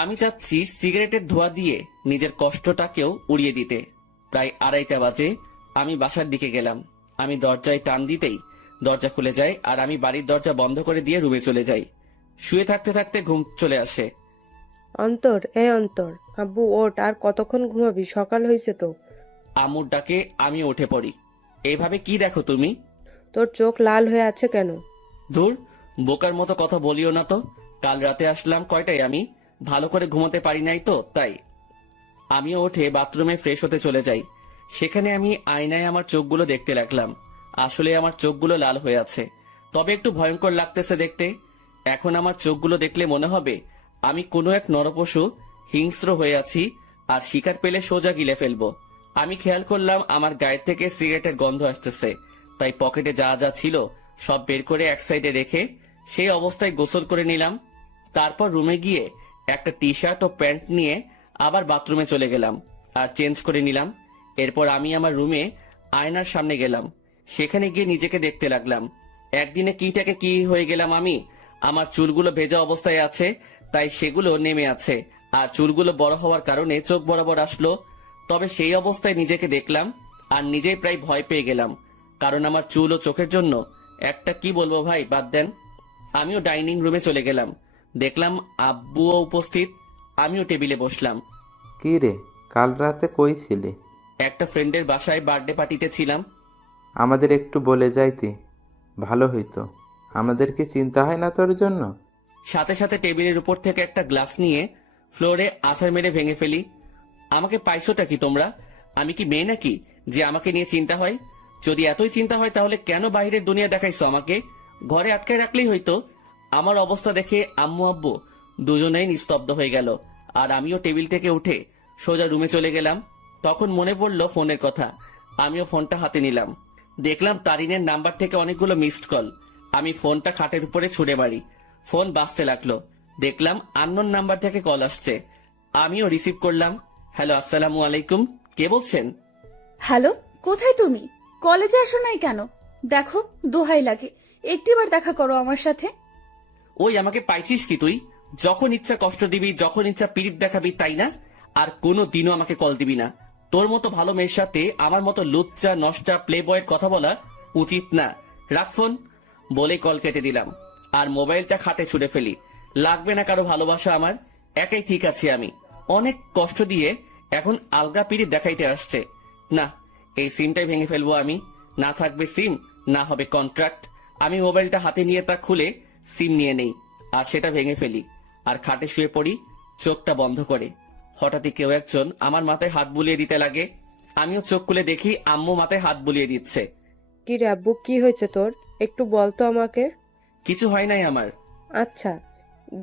আমি চাচ্ছি সিগারেটের ধোঁয়া দিয়ে নিজের কষ্টটাকেও উড়িয়ে দিতে। প্রায় 2:30টা বাজে। আমি বাসার দিকে গেলাম। আমি দরজায় টান দিতেই দরজা খুলে যায়, আর আমি বাড়ির দরজা বন্ধ করে দিয়ে রুমে চলে যাই। শুয়ে থাকতে থাকতে ঘুম চলে আসে। অন্তর, অন্তর, আব্বু ওঠ, আর কতক্ষণ ঘুমাবি? সকাল হয়েছে তো। আম্মুর ডাকে আমি উঠে পড়ি। এইভাবে কি দেখো তুমি? তোর চোখ লাল হয়ে আছে কেন? ধুর, বোকার মতো কথা বলিও না তো। কাল রাতে আসলাম কয়টায়, আমি ভালো করে ঘুমাতে পারি নাই তো, তাই। আমিও উঠে বাথরুমে ফ্রেশ হতে চলে যাই। সেখানে আমি আয়নায় আমার চোখগুলো দেখতে লাগলাম। আসলে আমার চোখগুলো লাল হয়ে আছে, তবে একটু ভয়ঙ্কর লাগতেছে দেখতে। এখন আমার চোখগুলো দেখলে মনে হবে আমি কোনো এক নরপশু হিংস্র হয়ে আছি, আর শিকার পেলে সোজা গিলে ফেলবো। আমি খেয়াল করলাম আমার গায়ের থেকে সিগারেটের গন্ধ আসতেছে, তাই পকেটে যা যা ছিল সব বের করে এক সাইডে রেখে সেই অবস্থায় গোসল করে নিলাম। তারপর রুমে গিয়ে একটা টি শার্ট ও প্যান্ট নিয়ে আবার বাথরুমে চলে গেলাম আর চেঞ্জ করে নিলাম। এরপর আমি আমার রুমে আয়নার সামনে গেলাম। সেখানে গিয়ে নিজেকে দেখতে লাগলাম। একদিনে কি থেকে কি হয়ে গেলাম আমি। আমার চুলগুলো ভেজা অবস্থায় আছে, তাই সেগুলো নেমে আছে, আর চুলগুলো বড় হওয়ার কারণে চোখ বরাবর আসলো। তবে সেই অবস্থায় নিজেকে দেখলাম আর নিজেই প্রায় ভয় পেয়ে গেলাম, কারণ আমার চুল ও চোখের জন্য একটা কি বলবো ভাই, বাদ দেন। আমিও ডাইনিং রুমে চলে গেলাম। দেখলাম আব্বুও উপস্থিত। আমিও টেবিলে বসলাম। কি রে, কাল রাতে কই ছিলি? একটা ফ্রেন্ডের বাসায় বার্থডে পার্টিতে ছিলাম। আমাদের একটু বলে যাইতি, ভালো হইতো। আমাদের কি চিন্তা হয় না তোর জন্য? সাথে সাথে টেবিলের উপর থেকে একটা গ্লাস নিয়ে ফ্লোরে আছাড় মেরে ভেঙে ফেলি। আমাকে পাইছোটা কি তোমরা? আমি কি মেয়ে নাকি যে আমাকে নিয়ে চিন্তা হয়? যদি এতই চিন্তা হয় তাহলে কেন বাইরের দুনিয়া দেখাইছো আমাকে? ঘরে আটকায় রাখলেই হইতো। আমার অবস্থা দেখে আম্মু আব্বু দুজনেই নিস্তব্ধ হয়ে গেল, আর আমিও টেবিল থেকে উঠে সোজা রুমে চলে গেলাম। তখন মনে পড়লো ফোনের কথা। আমিও ফোনটা হাতে নিলাম। দেখলাম তারিনের নাম্বার থেকে অনেকগুলো মিসড কল। আমি ফোনটা খাটের উপরে ছুঁড়ে মারি। ফোন বাজতে লাগলো। দেখলাম আননোন নাম্বার থেকে কল আসছে। আমিও রিসিভ করলাম। হ্যালো, আসসালামু আলাইকুম, কে বলছেন? হ্যালো, কোথায় তুমি? কলেজে আসো নাই কেন? দেখো, দোহাই লাগে, একটিবার দেখা করো আমার সাথে। ওই আমাকে পাইছিস কি তুই? যখন ইচ্ছা কষ্ট দিবি, যখন ইচ্ছা পিরিত দেখাবি, তাই না? আর কোনো দিনও আমাকে কল দিবি না। তোর মতো ভালো মেয়ের সাথে আমার মতো লুচ্চা নষ্টা প্লে বয়ের কথা বলা উচিত না। রাখ ফোন। বলে কল কেটে দিলাম আর মোবাইলটা খাটে ছুঁড়ে ফেলি। লাগবে না কারো ভালোবাসা আমার, একাই ঠিক আছি আমি। অনেক কষ্ট দিয়ে এখন আলগা পিরিত দেখাইতে আসছে। না, এই সিমটাই ভেঙে ফেলবো আমি। না থাকবে সিম, না হবে কন্ট্রাক্ট। আমি মোবাইলটা হাতে নিয়ে তা খুলে সিম নিয়ে নেই আর সেটা ভেঙে ফেলি, আর খাটে শুয়ে পড়ি চোখটা বন্ধ করে। হঠাৎই কেউ একজন আমার মাথায় হাত বুলিয়ে দিতে লাগে। আমিও চোখ খুলে দেখি আম্মু মাথায় হাত বুলিয়ে দিচ্ছে। কি রে আব্বু, কি হয়েছে তোর? একটু বলতো আমাকে। কিছু হয় নাই আমার। আচ্ছা,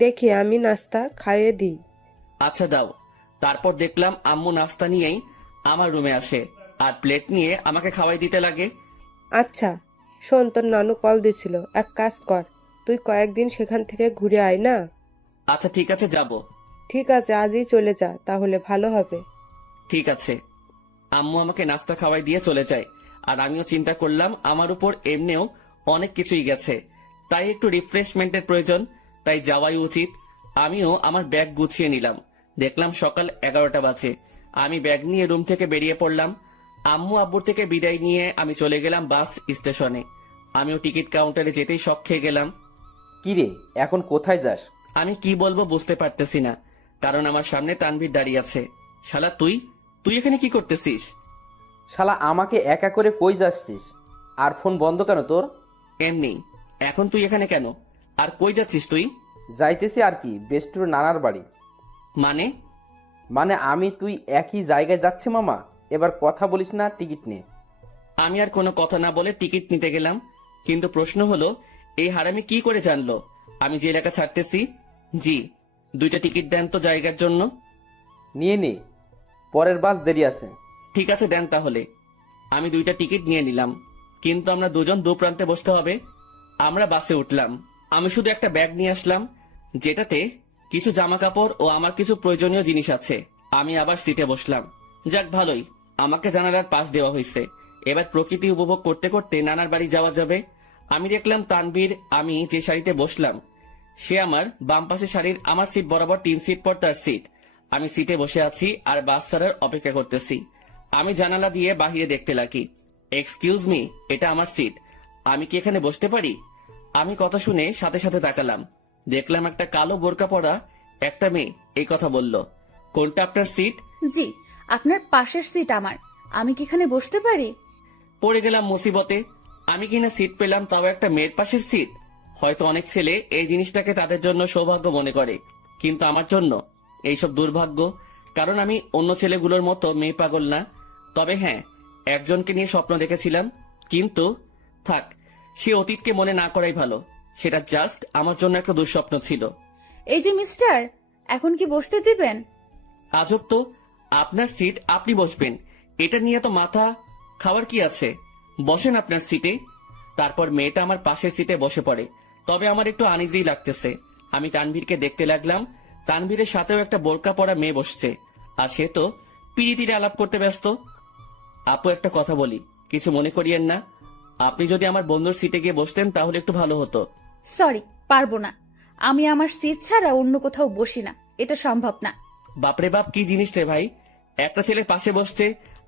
দেখি আমি নাস্তা খাইয়ে দিই। আচ্ছা দাও। তারপর দেখলাম আম্মু নাস্তা নিয়েই আমার রুমে আসে আর প্লেট নিয়ে আমাকে খাওয়াই দিতে লাগে। আচ্ছা শোন, তোর নানু কল দিছিল, এক কাজ কর, তুই কয়েকদিন সেখান থেকে ঘুরে আয় না। আচ্ছা ঠিক আছে, যাব। ঠিক আছে, আজই চলে যা, তাহলে ভালো হবে। ঠিক আছে। আম্মু আমাকে নাস্তা খাওয়াই দিয়ে চলে যায়, আর আমিও চিন্তা করলাম আমার উপর এমনিও অনেক কিছুই গেছে, তাই একটু রিফ্রেশমেন্টের প্রয়োজন, তাই যাওয়াই উচিত। আমিও আমার ব্যাগ গুছিয়ে নিলাম। দেখলাম সকাল 11টা বাজে। আমি ব্যাগ নিয়ে রুম থেকে বেরিয়ে পড়লাম। আম্মু আব্বুর থেকে বিদায় নিয়ে আমি চলে গেলাম বাস স্টেশনে। আমিও টিকিট কাউন্টারে যেতেই শক খেয়ে গেলাম। কি রে, এখন কোথায় যাস? আমি কি বলবো বুঝতে পারতেছি না, কারণ আমার সামনে তানভীর দাঁড়িয়ে আছে। শালা তুই তুই এখানে কি করতেছিস? শালা আমাকে একা করে কই যাচ্ছিস? আর ফোন বন্ধ কেন তোর? এমনি। এখন তুই এখানে কেন? আর কই যাচ্ছিস তুই? যাইতেছি আর কি, বেস্টুর নানার বাড়ি। মানে আমি তুই একই জায়গায় যাচ্ছে মামা। এবার কথা বলিস না, টিকিট নে। আমি আর কোনো কথা না বলে টিকিট নিতে গেলাম। কিন্তু প্রশ্ন হলো, এই হারামি কি করে জানলো আমি যে এলাকা ছাড়তেছি? জি, 2টা টিকিট দেন তো জায়গার জন্য। নিয়ে নি, পরের বাস দেরি আছে। ঠিক আছে, দেন তাহলে। আমি 2টা টিকিট নিয়ে নিলাম, কিন্তু আমরা দুজন দু প্রান্তে বসতে হবে। আমরা বাসে উঠলাম। আমি শুধু একটা ব্যাগ নিয়ে আসলাম, যেটাতে কিছু জামা কাপড় ও আমার কিছু প্রয়োজনীয় জিনিস আছে। আমি আবার সিটে বসলাম। যাক ভালোই, আমাকে জানালার পাশ দেওয়া হয়েছে। এবার প্রকৃতি উপভোগ করতে করতে নানার বাড়ি যাওয়া যাবে। আমি দেখলাম তানভীর, আমি যে শাড়িতে বসলাম সে আমার বাম পাশে শাড়ির আমার সিট বরাবর 3 সিট পর তার সিট। আমি সিটে বসে আছি আর বাস ছাড়ার অপেক্ষা করতেছি। আমি জানালা দিয়ে বাহিরে দেখতে লাগি। এক্সকিউজ মি, এটা আমার সিট, আমি কি এখানে বসতে পারি? আমি কথা শুনে সাথে সাথে তাকালাম। দেখলাম একটা কালো বোরকা পরা একটা মেয়ে এই কথা বলল। কোনটা আপনার সিট? জি, আপনার পাশের সিট আমার। আমি কি এখানে বসতে পারি? পড়ে গেলাম মুসিবতে। আমি কিনা সিট পেলাম, তাও একটা মেয়ের পাশের সিট। হয়তো অনেক ছেলে এই জিনিসটাকে তাদের জন্য সৌভাগ্য মনে করে, কিন্তু আমার জন্য এইসব দুর্ভাগ্য। কারণ আমি অন্য ছেলেগুলোর মতো মেয়ে পাগল না। তবে হ্যাঁ, একজনকে নিয়ে স্বপ্ন দেখেছিলাম, কিন্তু থাক, সে অতীতকে মনে না করাই ভালো। সেটা জাস্ট আমার জন্য একটা দুঃস্বপ্ন ছিল। এই যে মিস্টার, এখন কি বসতে দিবেন? আজব তো, আপনার সিট, আপনি বসবেন, এটা নিয়ে তো মাথা খাওয়ার কি আছে? বসেন আপনার সিটে। তারপর মেয়েটা আমার পাশের সিটে বসে পড়ে। তবে আমার একটু আনইজি লাগতেছে। আমি তানভীরকে দেখতে লাগলাম। তানভীরের সাথেও একটা বোরকা পরা মেয়ে বসছে, আর সে তো পিড়িতিরে আলাপ করতে ব্যস্ত। আপু, একটা কথা বলি, কিছু মনে করিয়েন না। আপনি যদি আমার বন্ধুর সিটে গিয়ে বসতেন তাহলে একটু ভালো হতো। সরি, পারবো না। আমি আমার সিট ছাড়া অন্য কোথাও বসি না, এটা সম্ভব না। বাপরে বাপ, কি জিনিস রে ভাই! একটা ছেলে পাশে বসছে,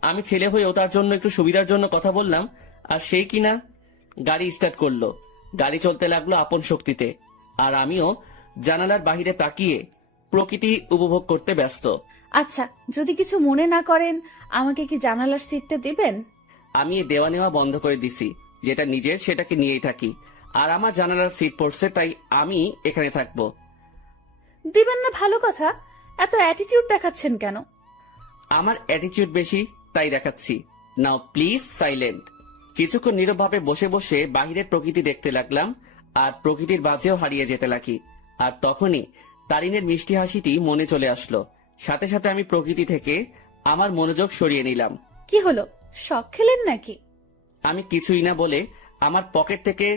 আমি ছেলে হয়েও তার জন্য একটু সুবিধার জন্য কথা বললাম, আর সেই কিনা গাড়ি স্টার্ট করলো। গাড়ি চলতে লাগলো আপন শক্তিতে, আর আমিও জানালার বাহিরে তাকিয়ে প্রকৃতি উপভোগ করতে ব্যস্ত। আচ্ছা, যদি কিছু মনে না করেন, আমাকে কি জানালার সিটটা দিবেন? আমি এই দেওয়া নেওয়া বন্ধ করে দিছি। যেটা নিজের সেটাকে নিয়েই থাকি, আর আমার জানালার সিট পড়ছে, তাই আমি এখানে থাকবো। দিবেন না ভালো কথা, এত অ্যাটিটিউড দেখাচ্ছেন কেন? আমার অ্যাটিটিউড বেশি, তাই দেখাচ্ছি। নাও প্লিজ সাইলেন্ট। কিছুক্ষণ নীরবভাবে বসে বসে বাহিরের প্রকৃতি দেখতে লাগলাম, আর প্রকৃতির বাজেও হারিয়ে যেতে লাগি। আর তখনই তারিনের মিষ্টি হাসিটি মনে চলে আসলো। সাথে সাথে আমি প্রকৃতি থেকে আমার মনোযোগ সরিয়ে নিলাম। কি হলো, শখ খেলেন নাকি? আমি কিছুই না বলে আমার পকেট থেকে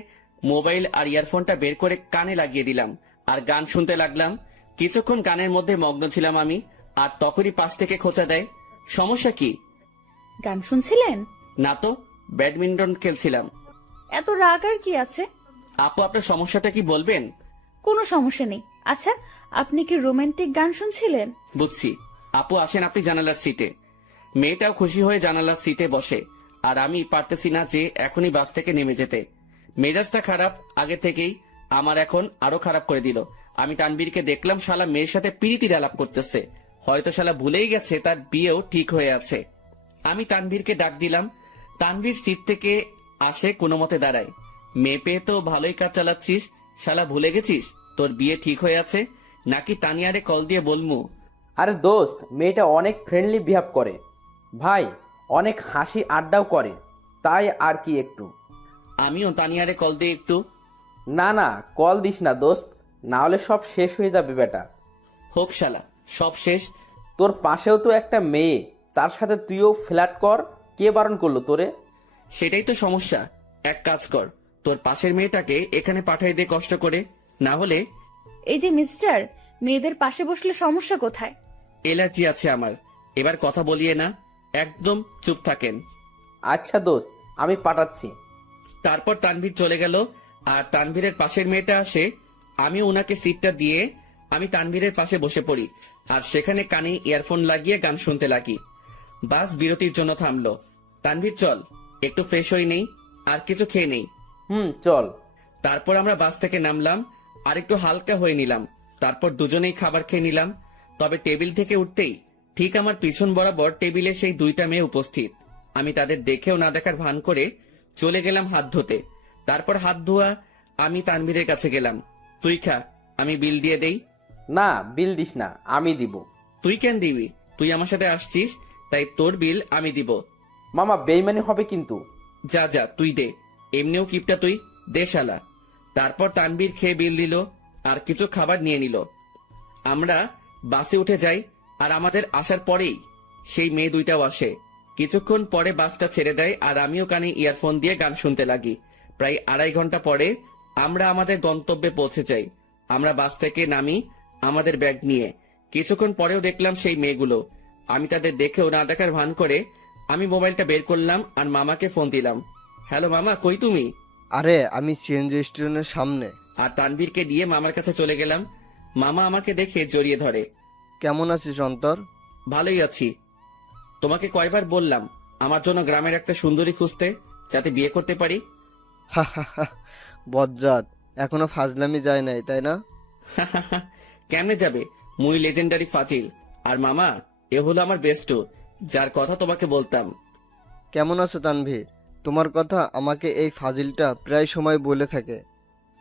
মোবাইল আর ইয়ারফোনটা বের করে কানে লাগিয়ে দিলাম, আর গান শুনতে লাগলাম। কিছুক্ষণ গানের মধ্যে মগ্ন ছিলাম আমি, আর তখনই পাশ থেকে খোঁচা দেয়। সমস্যা কি? গান শুনছিলেন? না তো, ব্যাডমিন্টন খেলছিলাম। এত রাগ আর কি আছে? আপু, আপনার সমস্যাটা কি বলবেন? কোনো সমস্যা নেই। আচ্ছা, আপনি কি রোমান্টিক গান শুনছিলেন? বুঝছি। আপু আসেন আপনি জানালার সিটে। মেয়েটাও খুশি হয়ে জানালার সিটে বসে, আর আমি পারতেছি না যে এখনই বাস থেকে নেমে যেতে। মেজাজটা খারাপ আগে থেকেই, আমার এখন আরো খারাপ করে দিল। আমি তানবীরকে দেখলাম শালা মেয়ের সাথে পিরিতির আলাপ করতেছে। হয়তো শালা ভুলেই গেছে তার বিয়েও ঠিক হয়ে আছে। আমি তানভীরকে ডাক দিলাম। তানভীর সিট থেকে আসে, কোনো মতে দাঁড়ায়। মেয়ে পেয়ে তো ভালোই কাজ চালাচ্ছিস, শালা ভুলে গেছিস তোর বিয়ে ঠিক হয়ে আছে? নাকি তানিয়ারে কল দিয়ে বলমু? আরে দোস্ত, মেয়েটা অনেক ফ্রেন্ডলি বিহেভ করে ভাই, অনেক হাসি আড্ডাও করে, তাই আর কি একটু। আমিও তানিয়ারে কল দিয়ে একটু। না না, কল দিস না দোস্ত, না হলে সব শেষ হয়ে যাবে বেটা। হোক শালা, সব শেষ। তোর পাশেও তো একটা মেয়ে, তার সাথে তুইও ফ্ল্যাট কর, কে বারণ করলো তোরে? সেটাই তো সমস্যা। এক কাজ কর, তোর পাশের মেয়েটাকে এখানে পাঠাই দে কষ্ট করে, না হলে। এই যে মিস্টার, মেয়েদের পাশে বসলে সমস্যা কোথায়? এলার্জি আছে আমার। এবার কথা বলিয়ে না, একদম চুপ থাকেন। আচ্ছা দোস্ত, আমি পাঠাচ্ছি। তারপর তানভীর চলে গেল, আর তানভীরের পাশের মেয়েটা আসে। আমি ওনাকে সিটটা দিয়ে আমি তানভীরের পাশে বসে পড়ি, আর সেখানে কানে ইয়ারফোন লাগিয়ে গান শুনতে লাগি। বাস বিরতির জন্য থামলো। তানভীর চল, একটু ফ্রেশ হয়ে নেই, আর কিছু খেয়ে নেই। চল। তারপর আমরা বাস থেকে নামলাম, আর একটু হালকা হয়ে নিলাম। তারপর দুজনেই খাবার খেয়ে নিলাম। তবে টেবিল থেকে উঠতেই ঠিক আমার পিছন বরাবর টেবিলে সেই 2টা মেয়ে উপস্থিত। আমি তাদের দেখেও না দেখার ভান করে চলে গেলাম হাত ধুতে। তারপর হাত ধোয়া আমি তানভীরের কাছে গেলাম। তুই খা, আমি বিল দিয়ে দেই। না, বিল দিস না, আমি দিব। তুই কেন দিবি? তুই আমার সাথে আসছিস, তাই তোর বিল আমি দিব। মামা বেইমানি হবে কিন্তু। যা যা, তুই দে। এমনিও কিপটা তুই। দেশালা। তারপর তানবীর খেয়ে বিল দিল আর কিছু খাবার নিয়ে নিল। আমরা বাসে উঠে যাই আর আমাদের আসার পরেই সেই মেয়ে দুইটাও আসে। কিছুক্ষণ পরে বাসটা ছেড়ে দেয় আর আমিও কানে ইয়ারফোন দিয়ে গান শুনতে লাগি। প্রায় 2.5 ঘন্টা পরে আমরা আমাদের গন্তব্যে পৌঁছে যাই। আমরা বাস থেকে নামি আমাদের ব্যাগ নিয়ে। কিছুক্ষণ পরেও দেখলাম সেই মেয়েগুলো। আমি তাদের দেখেও না দেখার ভান করে আমি মোবাইলটা বের করলাম আর মামাকে ফোন দিলাম। হ্যালো মামা, কই তুমি? আরে আমি সিএনজি স্টেশনের সামনে। আর তানভীরকে দিয়ে মামার কাছে চলে গেলাম। মামা আমাকে দেখে জড়িয়ে ধরে। কেমন আছিস অন্তর? ভালোই আছি। তোমাকে কয়বার বললাম আমার জন্য গ্রামের একটা সুন্দরী খুঁজতে, যাতে বিয়ে করতে পারি? হা হা হা, বজ্জাত, এখনো ফাজলামি যায় নাই তাই না? কেমনে যাবে? মুই লেজেন্ডারি ফাজিল। আর মামা, এ হলো আমার বেস্টু, যার কথা তোমাকে বলতাম। কেমন আছো তানভীর? তোমার কথা আমাকে এই ফাজিলটা প্রায় সময় বলে থাকে।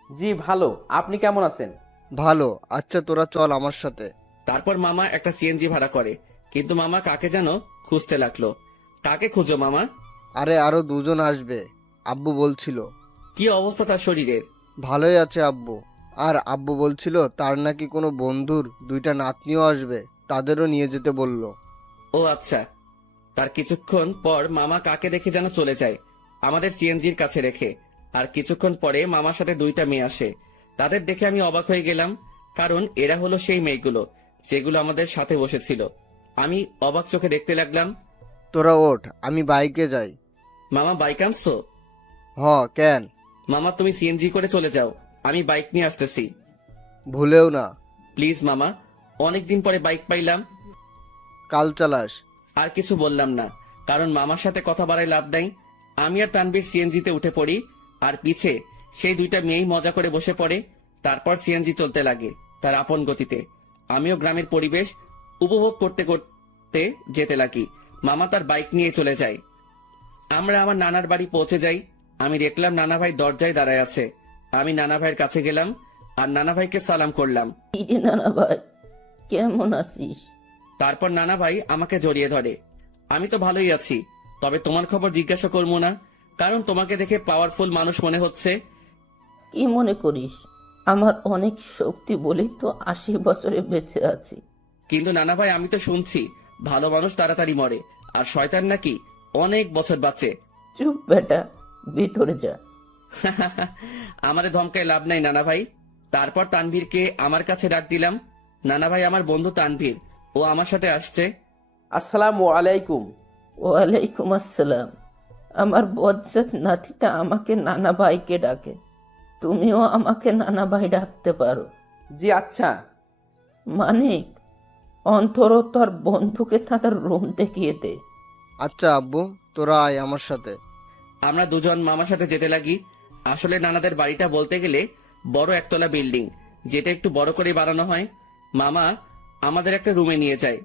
জি ভালো, আপনি কেমন আছেন? ভালো। আচ্ছা তোরা চল আমার সাথে। তারপর মামা একটা সিএনজি ভাড়া করে, কিন্তু মামা কাকে যেন খুঁজতে লাগলো। কাকে খুঁজো মামা? আরে আরো 2 জন আসবে, আব্বু বলছিল। কি অবস্থা তার শরীরের? ভালোই আছে আব্বু। আর আব্বু বলছিল তার নাকি কোনো বন্ধুর 2টা নাতনিও আসবে, তাদেরও নিয়ে যেতে বলল। ও আচ্ছা। তার কিছুক্ষণ পর মামা কাকে দেখে যেন চলে যায় আমাদের সিএনজির কাছে রেখে। আর কিছুক্ষণ পরে মামার সাথে 2টা মেয়ে আসে। তাদের দেখে আমি অবাক হয়ে গেলাম, কারণ এরা হলো সেই মেয়েগুলো যেগুলো আমাদের সাথে বসেছিল। আমি অবাক চোখে দেখতে লাগলাম। তোরা ওঠ, আমি বাইকে যাই। মামা বাইক আনছো? কেন? মামা তুমি সিএনজি করে চলে যাও, আমি বাইক নিয়ে আসতেছি। ভুলেও না। প্লিজ মামা, অনেকদিন পরে বাইক পাইলাম। কাল চালাস। আর কিছু বললাম না, কারণ মামার সাথে কথা বাড়ায় লাভ নাই। আমি আর তানবীর সিএনজিতে উঠে পড়ি আর পিছে সেই 2টা মেয়েই মজা করে বসে পড়ে। তারপর সিএনজি চলতে লাগে তার আপন গতিতে। আমিও গ্রামের পরিবেশ উপভোগ করতে করতে যেতে লাগি। মামা তার বাইক নিয়ে চলে যায়। আমরা আমার নানার বাড়ি পৌঁছে যাই। আমি দেখলাম নানা ভাই দরজায় দাঁড়ায় আছে। আমি নানা ভাইয়ের কাছে গেলাম আর নানা ভাইকে সালাম করলাম। নানা ভাই, কেমন আছিস? তারপর নানা ভাই আমাকে জড়িয়ে ধরে। আমি তো ভালোই আছি, তবে তোমার খবর জিজ্ঞাসা করবো না, কারণ তোমাকে দেখে পাওয়ারফুল মানুষ মনে হচ্ছে। কি মনে করিস? আমার অনেক শক্তি বলেই তো 80 বছরে বেঁচে আছি। কিন্তু নানা ভাই, আমি তো শুনছি ভালো মানুষ তাড়াতাড়ি মরে আর শয়তান নাকি অনেক বছর বাঁচে। চুপ বেটা, ভিতরে যা। আমাদের ধমকায় লাভ নাই নানা ভাই। তারপর তানভীরকে আমার কাছে ডাক দিলাম। নানা ভাই, আমার বন্ধু তানভীর, ও আমার সাথে আসছে। আসসালামু আলাইকুম। ওয়ালাইকুম আসসালাম। আমার বজ্জাত নাতিটা আমাকে নানা ভাইকে ডাকে, তুমিও আমাকে নানা ভাই ডাকতে পারো। জি আচ্ছা। মানিক, অন্তর তোর বন্ধুকে তাদের রুম দেখিয়ে দে। আচ্ছা আব্বু, তোরা আয় আমার সাথে। আমরা 2 জন মামার সাথে যেতে লাগি। আসলে নানাদের বাড়িটা বলতে গেলে বড় একতলা বিল্ডিং, যেটা একটু বড় করে বানানো হয়। মামা আমাদের একটা রুমে নিয়ে যায়।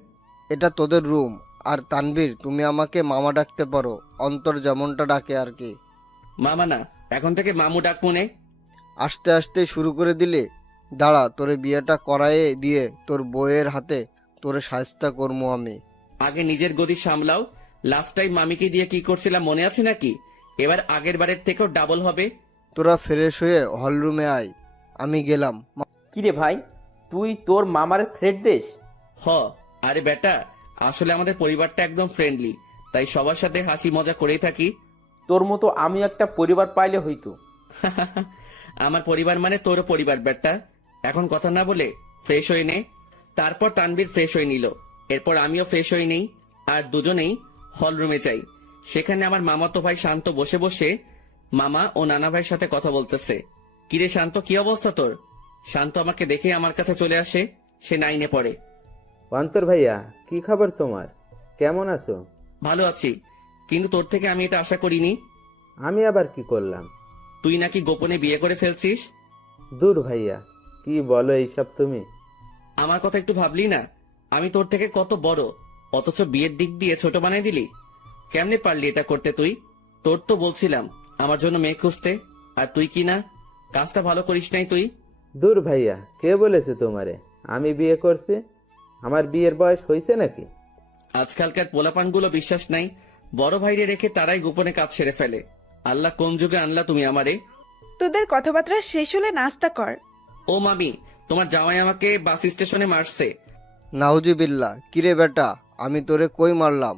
এটা তোদের রুম। আর তানভীর, তুমি আমাকে মামা ডাকতে পারো, অন্তর যেমনটা ডাকে আর কি। মামা না, এখন থেকে মামু ডাক মনে। আস্তে আস্তে শুরু করে দিলে। দাঁড়া, তোরে বিয়েটা করায়ে দিয়ে তোর বউয়ের হাতে তোরে শায়েস্তা করবো আমি। আগে নিজের গদি সামলাও। লাস্ট টাইম মামিকে দিয়ে কি করছিলাম মনে আছে নাকি? এবার আগের বারের থেকেও ডাবল হবে। তোরা ফ্রেশ হয়ে হলরুমে আয়, আমি গেলাম। কিরে ভাই, তুই তোর মামারে থ্রেট দিস? আরে বেটা, আসলে আমাদের পরিবারটা একদম ফ্রেন্ডলি, তাই সবার সাথে হাসি মজা করেই থাকি। তোর মতো আমি একটা পরিবার পাইলে হইতো। আমার পরিবার মানে তোরও পরিবার বেটা। এখন কথা না বলে ফ্রেশ হয়ে নে। তারপর তানভীর ফ্রেশ হয়ে নিল। এরপর আমিও ফ্রেশ হয়ে নেই আর দুজনেই হল রুমে যাই। সেখানে আমার মামাতো ভাই শান্ত বসে বসে মামা ও নানা ভাইয়ের সাথে কথা বলতেছে। কিরে শান্ত, কি অবস্থা তোর? শান্ত আমাকে দেখে আমার কাছে চলে আসে। সে 9-এ পড়ে। অন্তর ভাইয়া, কি খবর তোমার? কেমন আছো? ভালো আছি, কিন্তু তোর থেকে আমি এটা আশা করিনি। আমি আবার কি করলাম? তুই নাকি গোপনে বিয়ে করে ফেলছিস। দূর ভাইয়া, কি বলো এইসব তুমি? আমার কথা একটু ভাবলি না? আমি তোর থেকে কত বড়, অথচ বিয়ের দিক দিয়ে ছোট বানাই দিলি। কেমনে পারলি এটা করতে তুই? তোর তো বলছিলাম আমার জন্য মেয়ে খুঁজতে, আর তুই কি না, কাজটা ভালো করিস নাই তুই। দূর ভাইয়া, কে বলেছে তোমারে আমি বিয়ে করছি? আমার বিয়ের বয়স হয়েছে নাকি? আজকালকার পোলাপানগুলো বিশ্বাস নাই, বড় ভাইরে রেখে তারাই গোপনে কাজ সেরে ফেলে। আল্লাহ কোন যুগে আনলা তুমি আমারে? তোদের কথাবার্তা শেষ হলে নাস্তা কর। ও মামি, তোমার জামাই আমাকে বাস স্টেশনে মারছে। নাউজুবিল্লাহ, কিরে বেটা, আমি তোরে কই মারলাম?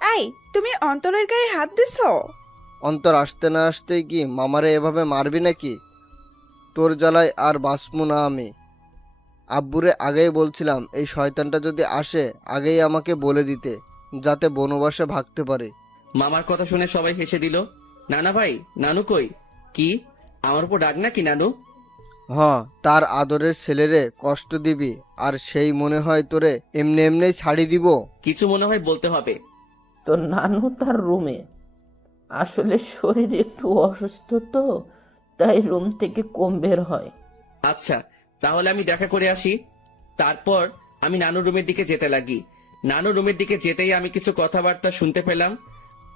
এই, তুমি অন্তরের গায়ে হাত দিছো? অন্তর আসতে না আসতেই কি মামারে এভাবে মারবি নাকি? তোর জ্বালায় আর বাঁচবো না আমি। আব্বুরে আগেই বলছিলাম এই শয়তানটা যদি আসে আগেই আমাকে বলে দিতে, যাতে বনবাসে ভাগতে পারে। মামার কথা শুনে সবাই হেসে দিল। নানা ভাই, নানু কই? কি আমার উপর রাগ নাকি নানু? হ্যাঁ, তার আদরের ছেলেরে কষ্ট দিবি আর সেই মনে হয় তোরে এমনি এমনি ছাড়ি দিব? কিছু মনে হয় বলতে হবে। তো নানু তার রুমে, আসলে শরীর একটু অসুস্থ তো, তাই রুম থেকে কম বের হয়। আচ্ছা, তাহলে আমি দেখা করে আসি। তারপর আমি নানু রুমের দিকে যেতে লাগি। নানু রুমের দিকে যেতেই আমি কিছু কথাবার্তা শুনতে পেলাম।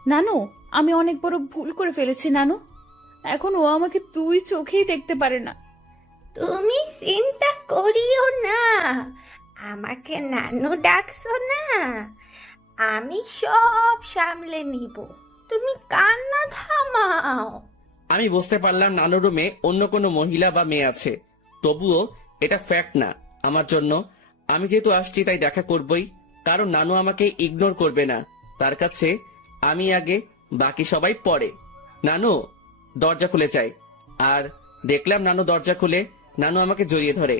নানু, আমি অনেক বড় ভুল করে ফেলেছি নানু। এখন ও আমাকে দুই চোখেই দেখতে পারে না। তুমি চিন্তা করিও না, আমাকে নানু ডাকছো না, আমি সব সামলে নিব, তুমি কান্না থামাও। আমি বুঝতে পারলাম নানু রুমে অন্য কোনো মহিলা বা মেয়ে আছে, তবুও এটা ফ্যাক্ট না আমার জন্য। আমি যেহেতু আসছি তাই দেখা করবই, কারণ নানু আমাকে ইগনোর করবে না। তার কাছে আমি আগে, বাকি সবাই পরে। নানু, দরজা খুলে চাই। আর দেখলাম নানু দরজা খুলে নানু আমাকে জড়িয়ে ধরে।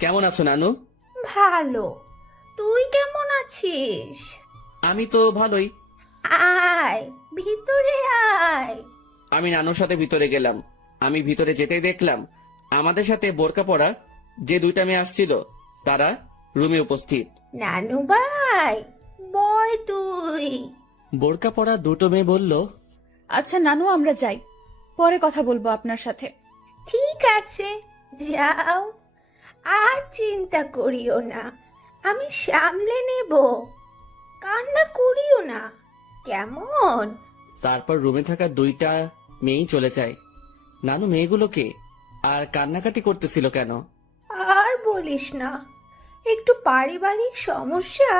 কেমন আছো নানু? ভালো, তুই কেমন আছিস? আমি তো ভালোই। আয় ভিতরে আয়। আমি নানুর সাথে ভিতরে গেলাম। আমি ভিতরে যেতেই দেখলাম আমাদের সাথে বোরকা পরা যে দুইটা মেয়ে আসছিল তারা রুমে উপস্থিত। নানু ভাই, বয় তুই। বোরকা পরা দুটো মেয়ে বলল, আচ্ছা নানু, আমরা যাই, পরে কথা বলবো আপনার সাথে। ঠিক আছে, যাও, আর চিন্তা করিও না, আমি সামলে নেব, কান্না করিও না, কেমন? তারপর রুমে থাকা দুইটা মেয়েই চলে যায়। নানু মেয়েগুলোকে আর কান্নাকাটি করতেছিল কেন? আর বলিস না, একটু পারিবারিক সমস্যা,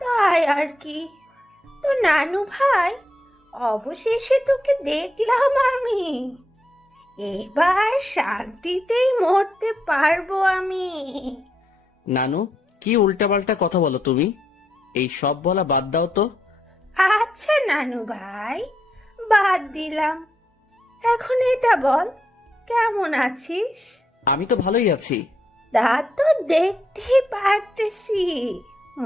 তাই আর কি। তো নানু ভাই, অবশেষে তোকে দেখলাম আমি, এবার শান্তিতেই মরতে পারবো আমি। নানু, কি উল্টাপাল্টা কথা বলো তুমি? এই সব বলা বাদ দাও তো। আচ্ছা নানু ভাই, বাদ দিলাম, এখন এটা বল, কেমন আছিস? আমি তো ভালোই আছি। তা তো দেখতেই পারতেছি,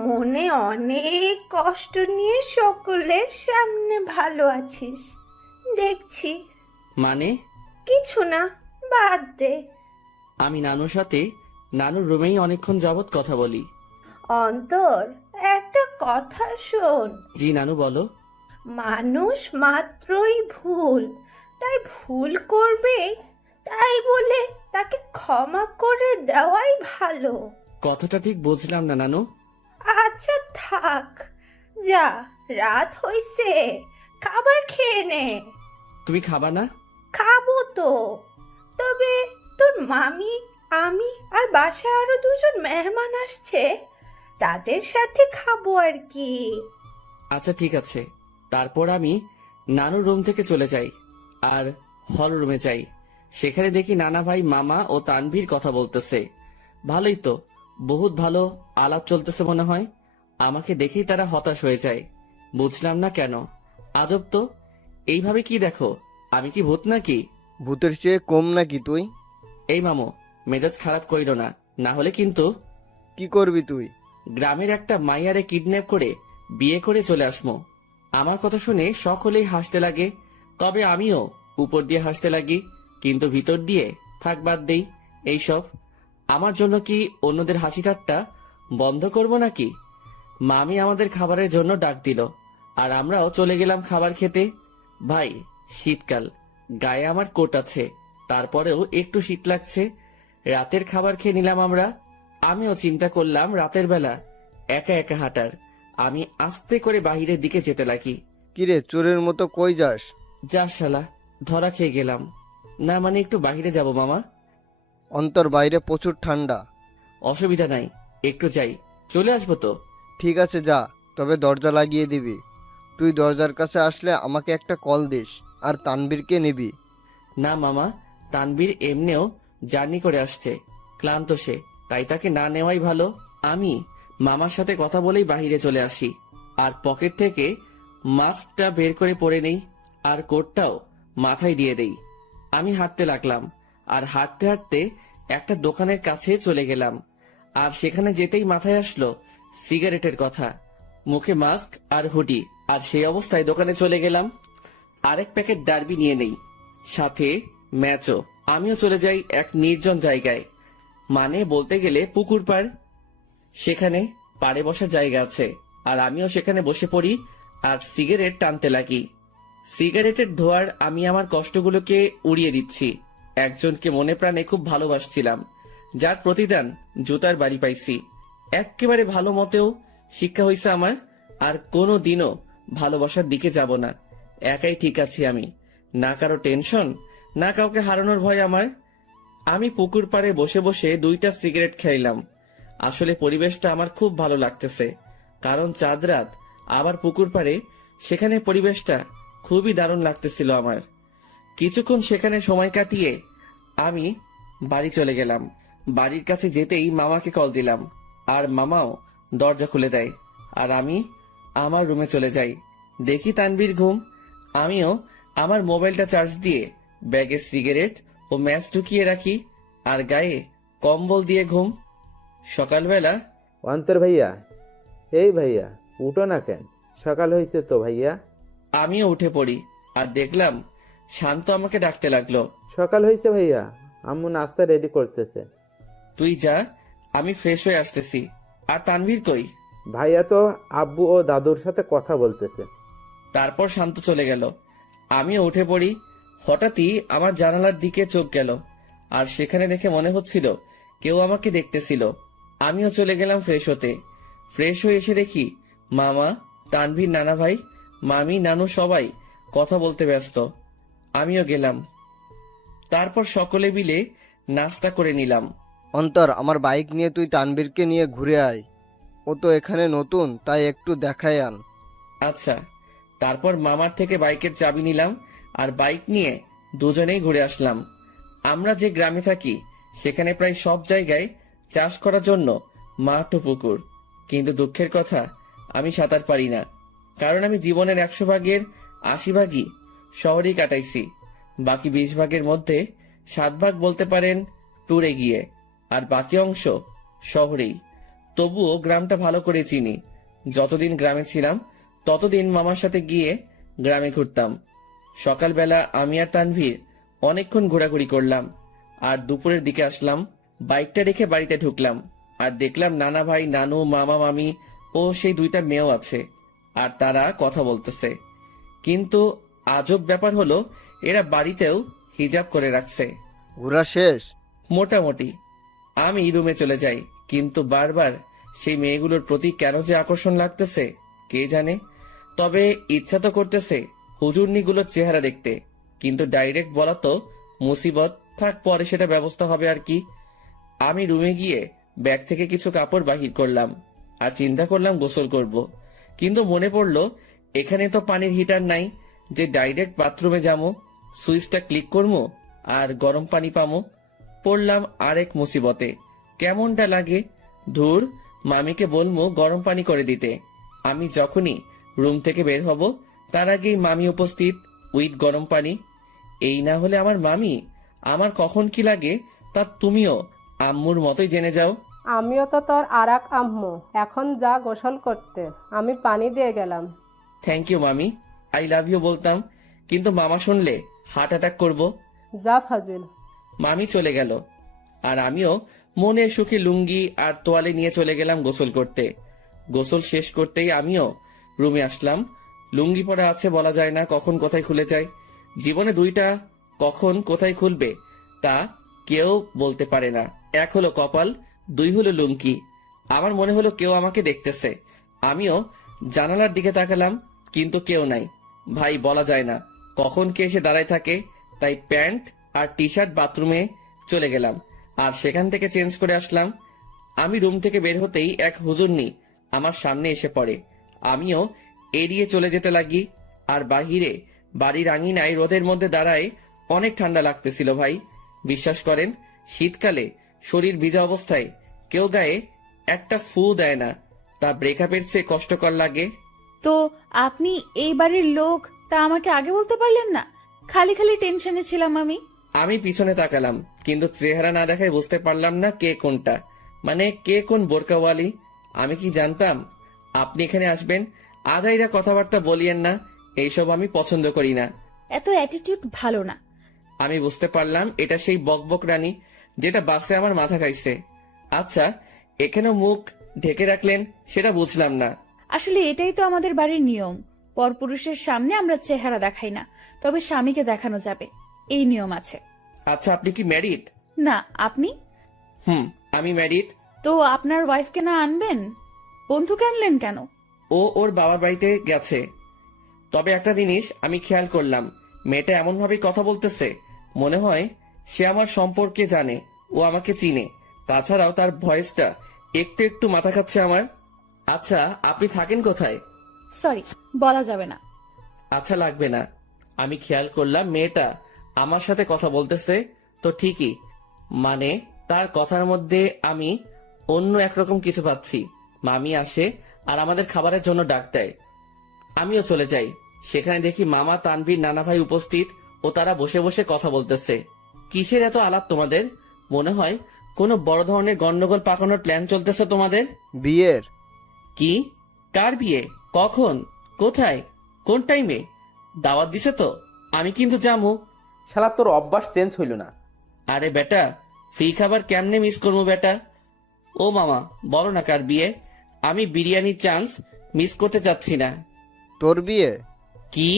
মনে অনেক কষ্ট নিয়ে সকলের সামনে ভালো আছিস দেখছি। মানে? কিছু না, বাদ দে। আমি নানুর সাথে নানুর রুমেই অনেকক্ষণ যাবৎ কথা বলি। অন্তর, একটা কথা শোন। জি নানু, বলো। মানুষ মাত্রই ভুল, তাই ভুল করবে, তাই বলে তাকে ক্ষমা করে দেওয়াই ভালো। কথাটা ঠিক বুঝলাম না নানু। আচ্ছা থাক, যা, রাত হইছে, খাবার খেয়ে নে। তুমি খাবা না? খাবো তো, তবে তোর মামি, আমি আর বাসায় আরো দুজন মেহমান আসছে, তাদের সাথে খাবো আর কি। আচ্ছা ঠিক আছে। তারপর আমি নানুর রুম থেকে চলে যাই আর হল রুমে যাই। সেখানে দেখি নানা ভাই, মামা ও তানভীর কথা বলতেছে। ভালোই তো, বহুত ভালো আলাপ চলতেছে মনে হয়। আমাকে দেখেই তারা হতাশ হয়ে যায়। বুঝলাম না কেন। আজব তো, এইভাবে কি দেখো? আমি কি ভূত নাকি? ভূতের চেয়ে কম নাকি তুই? এই মামু, মেজাজ খারাপ কইরো না, না হলে কিন্তু। কি করবি তুই? গ্রামের একটা মাইয়ারে কিডন্যাপ করে বিয়ে করে চলে আসমো। আমার কথা শুনে সকলেই হাসতে লাগে, তবে আমিও উপর দিয়ে হাসতে লাগি, কিন্তু ভিতর দিয়ে থাক বাদ দেই এইসব। আমার জন্য কি অন্যদের হাসি ঠাট্টা বন্ধ করব নাকি? মামি আমাদের খাবারের জন্য ডাক দিল আর আমরাও চলে গেলাম খাবার খেতে। ভাই, শীতকাল, গায়ে আমার কোট আছে, তারপরেও একটু শীত লাগছে। রাতের খাবার খেয়ে নিলাম আমরা। আমিও চিন্তা করলাম রাতের বেলা একা একা হাঁটার। আমি আস্তে করে বাহিরের দিকে যেতে লাগি। কিরে, চোরের মতো কই যাস? যা শালা, ধরা খেয়ে গেলাম। না মানে একটু বাহিরে যাব মামা। অন্তর, বাইরে প্রচুর ঠান্ডা। অসুবিধা নাই, একটু যাই, চলে আসবো তো। ঠিক আছে যা, তবে দরজা লাগিয়ে দিবি। তুই দরজার কাছে আসলে আমাকে একটা কল দিস, আর তানবীরকে নিবি। না মামা, তানভীর এমনিও জার্নি করে আসছে, ক্লান্ত সে, তাই তাকে না নেওয়াই ভালো। আমি মামার সাথে কথা বলেই বাহিরে চলে আসি আর পকেট থেকে মাস্কটা বের করে পরে নেই আর কোটটাও মাথায় দিয়ে দেই। আমি হাঁটতে লাগলাম আর হাঁটতে হাঁটতে একটা দোকানের কাছে চলে গেলাম। আর সেখানে যেতেই মাথায় আসলো সিগারেটের কথা। মুখে মাস্ক আর হুডি, আর সেই অবস্থায় দোকানে চলে গেলাম। আরেক প্যাকেট ডার্বি নিয়ে নেই, সাথে ম্যাচও। আমিও চলে যাই এক নির্জন জায়গায়, মানে বলতে গেলে পুকুর পাড়। সেখানে পাড়ে বসার জায়গা আছে আর আমিও সেখানে বসে পড়ি আর সিগারেট টানতে লাগি। সিগারেটের ধোঁয়ার আমি আমার কষ্টগুলোকে উড়িয়ে দিচ্ছি। একজনকে মনে প্রাণে খুব ভালোবাসছিলাম, যার প্রতিদান জুতার বাড়ি পাইছি। একেবারে ভালো মতেও শিক্ষা হয়েছে আমার, আর কোনো দিনও ভালোবাসার দিকে যাব না। একাই ঠিক আছি আমি, না কারো টেনশন, না কাউকে হারানোর ভয় আমার। আমি পুকুর পাড়ে বসে বসে 2টা সিগারেট খাইলাম। আসলে পরিবেশটা আমার খুব ভালো লাগতেছে, কারণ চাঁদ রাত, আবার পুকুর পাড়ে, সেখানে পরিবেশটা খুবই দারুণ লাগতেছিল আমার। কিছুক্ষণ সেখানে সময় কাটিয়ে আমি বাড়ি চলে গেলাম। বাড়ির কাছে যেতেই মামাকে কল দিলাম আর মামাও দরজা খুলে দেয় আর আমি আমার রুমে চলে যাই। দেখি তানভীর ঘুম। আমিও আমার মোবাইলটা চার্জ দিয়ে ব্যাগে সিগারেট ও ম্যাচ ঢুকিয়ে রাখি আর গায়ে কম্বল দিয়ে ঘুম। সকালবেলা অন্তর ভাইয়া, এই ভাইয়া উঠো না কেন, সকাল হয়েছে তো ভাইয়া। আমিও উঠে পড়ি আর দেখলাম শান্ত আমাকে ডাকতে লাগলো। সকাল হয়েছে ভাইয়া, আম্মু নাস্তা রেডি করতেছে। তুই যা, আমি ফ্রেশ হয়ে আসতেছি। আর তানভীর কই? ভাইয়া তো আব্বু ও দাদুর সাথে কথা বলতেছে। তারপর শান্ত চলে গেল। আমিও উঠে পড়ি। হঠাৎই আমার জানালার দিকে চোখ গেল আর সেখানে দেখে মনে হচ্ছিল কেউ আমাকে দেখতেছিল। আমিও চলে গেলাম ফ্রেশ হতে। ফ্রেশ হয়ে এসে দেখি মামা, তানভীর, নানা ভাই, মামি, নানু সবাই কথা বলতে ব্যস্ত। আমিও গেলাম। তারপর সকলে মিলে নাস্তা করে নিলাম। অন্তর, আমার বাইক নিয়ে তুই তানবীরকে নিয়ে ঘুরে আয়, ও তো এখানে নতুন, তাই একটু দেখায় আন। আচ্ছা। তারপর মামার থেকে বাইকের চাবি নিলাম আর বাইক নিয়ে দুজনেই ঘুরে আসলাম। আমরা যে গ্রামে থাকি সেখানে প্রায় সব জায়গায় চাষ করার জন্য মাঠ ও পুকুর, কিন্তু দুঃখের কথা আমি সাঁতার পারি না, কারণ আমি জীবনের 100 ভাগের 80 ভাগই শহরেই কাটাইছি। বাকি 20 ভাগের মধ্যে 7 ভাগ বলতে পারেন ট্যুরে গিয়ে, আর বাকি অংশ শহরেই। তবুও গ্রামটা ভালো করে চিনি। যতদিন গ্রামে ছিলাম ততদিন মামার সাথে গিয়ে গ্রামে ঘুরতাম। সকালবেলা আমি আর তানভীর অনেকক্ষণ ঘোরাঘুরি করলাম আর দুপুরের দিকে আসলাম। বাইকটা রেখে বাড়িতে ঢুকলাম আর দেখলাম নানা ভাই, নানু, মামা, মামি ও সেই 2টা মেয়েও আছে আর তারা কথা বলতেছে। কিন্তু আজব ব্যাপার হলো, এরা বাড়িতেও হিজাব করে রাখছে। ঘোরা শেষ? মোটামুটি। আমি রুমে চলে যাই, কিন্তু বারবার সেই মেয়েগুলোর প্রতি কেন যে আকর্ষণ লাগতেছে কে জানে। তবে ইচ্ছা তো করতেছে হুজুরনিগুলোর চেহারা দেখতে, কিন্তু ডাইরেক্ট বলা তো মুসিবত, থাক পরে সেটা ব্যবস্থা হবে আর কি। আমি রুমে গিয়ে ব্যাগ থেকে কিছু কাপড় বাহির করলাম আর চিন্তা করলাম গোসল করব, কিন্তু মনে পড়লো এখানে তো পানির হিটার নাই যে ডাইরেক্ট বাথরুমে যাবো, সুইচটা ক্লিক করবো আর গরম পানি পামো। পড়লাম আরেক মুসিবতে। কেমনটা লাগে, ধুর, মামিকে বলবো গরম পানি করে দিতে। আমি যখনই রুম থেকে বের হব তার আগেই মামি উপস্থিত উইথ গরম পানি। এই না হলে আমার মামি আমার কখন কি লাগে তা তুমিও আম্মুর মতোই জেনে যাও। আমিও তো তোর আরাক আম্মু, এখন যা গোসল করতে, আমি পানি দিয়ে গেলাম। থ্যাংক ইউ মামি, আই লাভ ইউ বলতাম, কিন্তু মামা শুনলে হার্ট অ্যাটাক করব। যা ফাজিল। মামি চলে গেল আর আমিও মনের সুখে লুঙ্গি আর তোয়ালে নিয়ে চলে গেলাম গোসল করতে। গোসল শেষ করতেই আমিও রুমে আসলাম। লুঙ্গি পরা আছে, বলা যায় না কখন কোথায় খুলে যায়। জীবনে 2টা কখন কোথায় খুলবে তা কেউ বলতে পারে না। 1 হলো কপাল, 2 হলো লুঙ্গি। আমার মনে হলো কেউ আমাকে দেখতেছে। আমিও জানালার দিকে তাকালাম, কিন্তু কেউ নাই। ভাই, বলা যায় না কখন কে এসে দাঁড়ায় থাকে, তাই প্যান্ট আর টি শার্ট বাথরুমে চলে গেলাম আর সেখান থেকে চেঞ্জ করে আসলাম। আমি রুম থেকে বের হতেই এক হুজুরনি আমার সামনে এসে পড়ে। আমিও এড়িয়ে চলে যেতে লাগি আর বাহিরে বাড়ির আঙিনায় রোদের মধ্যে দাঁড়ায় অনেক ঠান্ডা লাগতেছিল ভাই। বিশ্বাস করেন, শীতকালে শরীর ভিজা অবস্থায় কেউ গায়ে একটা ফু দেয় না, তা ব্রেকআপের চেয়ে কষ্টকর লাগে। তো আপনি এই বাড়ির লোক, তা আমাকে আগে বলতে পারলেন না? খালি খালি টেনশনে ছিলাম আমি। আমি পিছনে তাকালাম, কিন্তু চেহারা না দেখায় বুঝতে পারলাম না কে কোনটা, মানে কে কোন বোরকাওয়ালি। আমি কি জানতাম আপনি এখানে আসবেন? আজাইরা কথাবার্তা বলিয়েন না, এইসব আমি পছন্দ করি না। এত অ্যাটিটিউড ভালো না। আমি বুঝতে পারলাম এটা সেই বকবক রানী যেটা বাসে আমার মাথা খাইছে। আচ্ছা, এখানেও মুখ ঢেকে রাখলেন সেটা বুঝলাম না। আসলে এটাই তো আমাদের বাড়ির নিয়ম। পরপুরুষের সামনে আমরা চেহারা দেখাই না, তবে স্বামীকে দেখানো যাবে, এই নিয়ম আছে। আচ্ছা, আপনি কি ম্যারিড? না, আপনি? আমি ম্যারিড। তো আপনার ওয়াইফকে না আনবেন? বন্ধুকে আনলেন কেন? ও ওর বাবার বাড়িতে গেছে। তবে একটা জিনিস আমি খেয়াল করলাম, মেয়েটা এমন ভাবে কথা বলতেছে মনে হয় সে আমার সম্পর্কে জানে, ও আমাকে চিনে। তাছাড়াও তার ভয়েসটা একটু একটু মাথা খাচ্ছে আমার। আচ্ছা, আপনি থাকেন কোথায়? সরি, বলা যাবে না। আচ্ছা, লাগবে না। আমি খেয়াল করলাম মেয়েটা আমার সাথে কথা বলতেছে তো ঠিকই, মানে তার কথার মধ্যে আমি অন্য একরকম কিছু পাচ্ছি। মামি আসে আর আমাদের খাবারের জন্য ডাক দেয়। আমিও চলে যাই। সেখানে দেখি মামা, তানভীর, নানা ভাই উপস্থিত ও তারা বসে বসে কথা বলতেছে। কিসের এত আলাপ তোমাদের? মনে হয় কোনো বড় ধরনের গন্ডগোল পাকানোর প্ল্যান চলতেছে তোমাদের। বিয়ের? কি? কার বিয়ে? কখন? কোথায়? কোন টাইমে? দাওয়াত দিছে তো? আমি কিন্তু যাবো। শালা তোর অভ্যাস চেঞ্জ হইল না। আরে বেটা, ফ্রি খাবার কেমনে মিস করবো বেটা? ও মামা, বলো না কার বিয়ে? আমি বিরিয়ানির চান্স মিস করতে চাচ্ছি না। তোর বিয়ে? কি?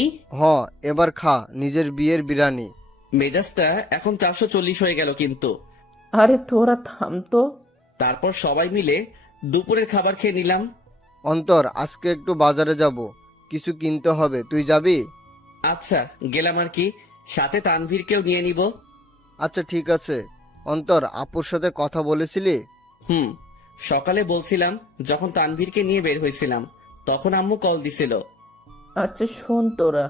এবার খা নিজের বিয়ের বিরিয়ানি। মেজাজটা এখন 440 হয়ে গেল কিন্তু। আরে তোরা থাম তো। তারপর সবাই মিলে দুপুরের খাবার খেয়ে নিলাম। অন্তর, আজকে একটু বাজারে যাব, কিছু কিনতে হবে, তুই যাবি? আচ্ছা, গেলাম আর কি, সাথে তানভীরকেও নিয়ে নিব। আচ্ছা ঠিক আছে। অন্তর, আপুর সাথে কথা বলেছিলি? সকালে বলছিলাম, যখন তানভীরকে নিয়ে বের হয়েছিলাম তখন আম্মু কল দিছিল। আচ্ছা শোন, তোরা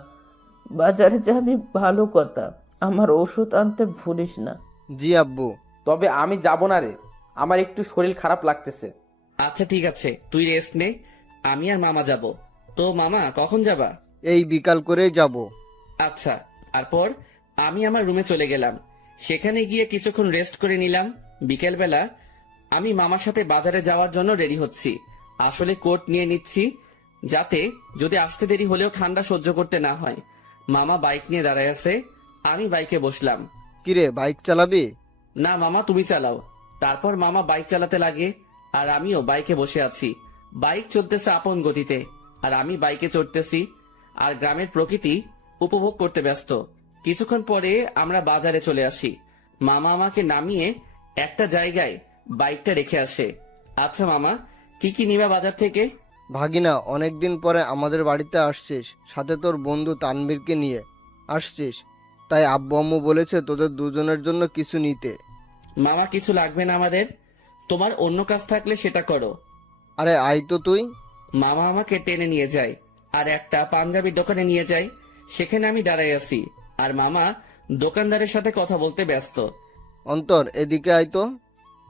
বাজারে যাবি ভালো কথা, আমার ওষুধ আনতে ভুলিস না। জি আব্বু। তবে আমি যাব না রে, আমার একটু শরীর খারাপ লাগতেছে। আচ্ছা ঠিক আছে, তুই রেস্ট নে, আমি আর মামা যাব। তো মামা, কখন যাবা? এই বিকাল করেই যাব। আচ্ছা। তারপর আমি আমার রুমে চলে গেলাম। সেখানে গিয়ে কিছুক্ষণ রেস্ট করে নিলাম। বিকেলবেলা আমি মামার সাথে বাজারে যাওয়ার জন্য রেডি হচ্ছি। আসলে কোট নিয়ে নিচ্ছি, যাতে যদি আসতে দেরি হলেও ঠান্ডা সহ্য করতে না হয়। মামা বাইক নিয়ে দাঁড়ায় আছে, আমি বাইকে বসলাম। কিরে, বাইক চালাবি? না মামা, তুমি চালাও। তারপর মামা বাইক চালাতে লাগে আর আমিও বাইকে বসে আছি। বাইক চলতেছে আপন গতিতে আর আমি বাইকে চড়তেছি আর গ্রামের প্রকৃতি উপভোগ করতে ব্যস্ত। কিছুক্ষণ পরে আমরা বাজারে চলে আসি। মামা আমাকে নামিয়ে একটা জায়গায় বাইকটা রেখে আসে। আচ্ছা মামা, কি কি নিবা বাজার থেকে? ভাগিনা, অনেকদিন পরে আমাদের বাড়িতে আসছিস, সাথে তোর বন্ধু তানভীরকে নিয়ে আসছিস, তাই আব্বু আম্মু বলেছে তোদের দুজনের জন্য কিছু নিতে। মামা, কিছু লাগবে না আমাদের, তোমার অন্য কাজ থাকলে সেটা করো। আরে আয় তো তুই। মামা আমাকে টেনে নিয়ে যায় আর একটা পাঞ্জাবির দোকানে নিয়ে যায়। সেখানে আমি দাঁড়াই আছি আর মামা দোকানদারের সাথে কথা বলতে ব্যস্ত। অন্তর, এদিকে আয় তো।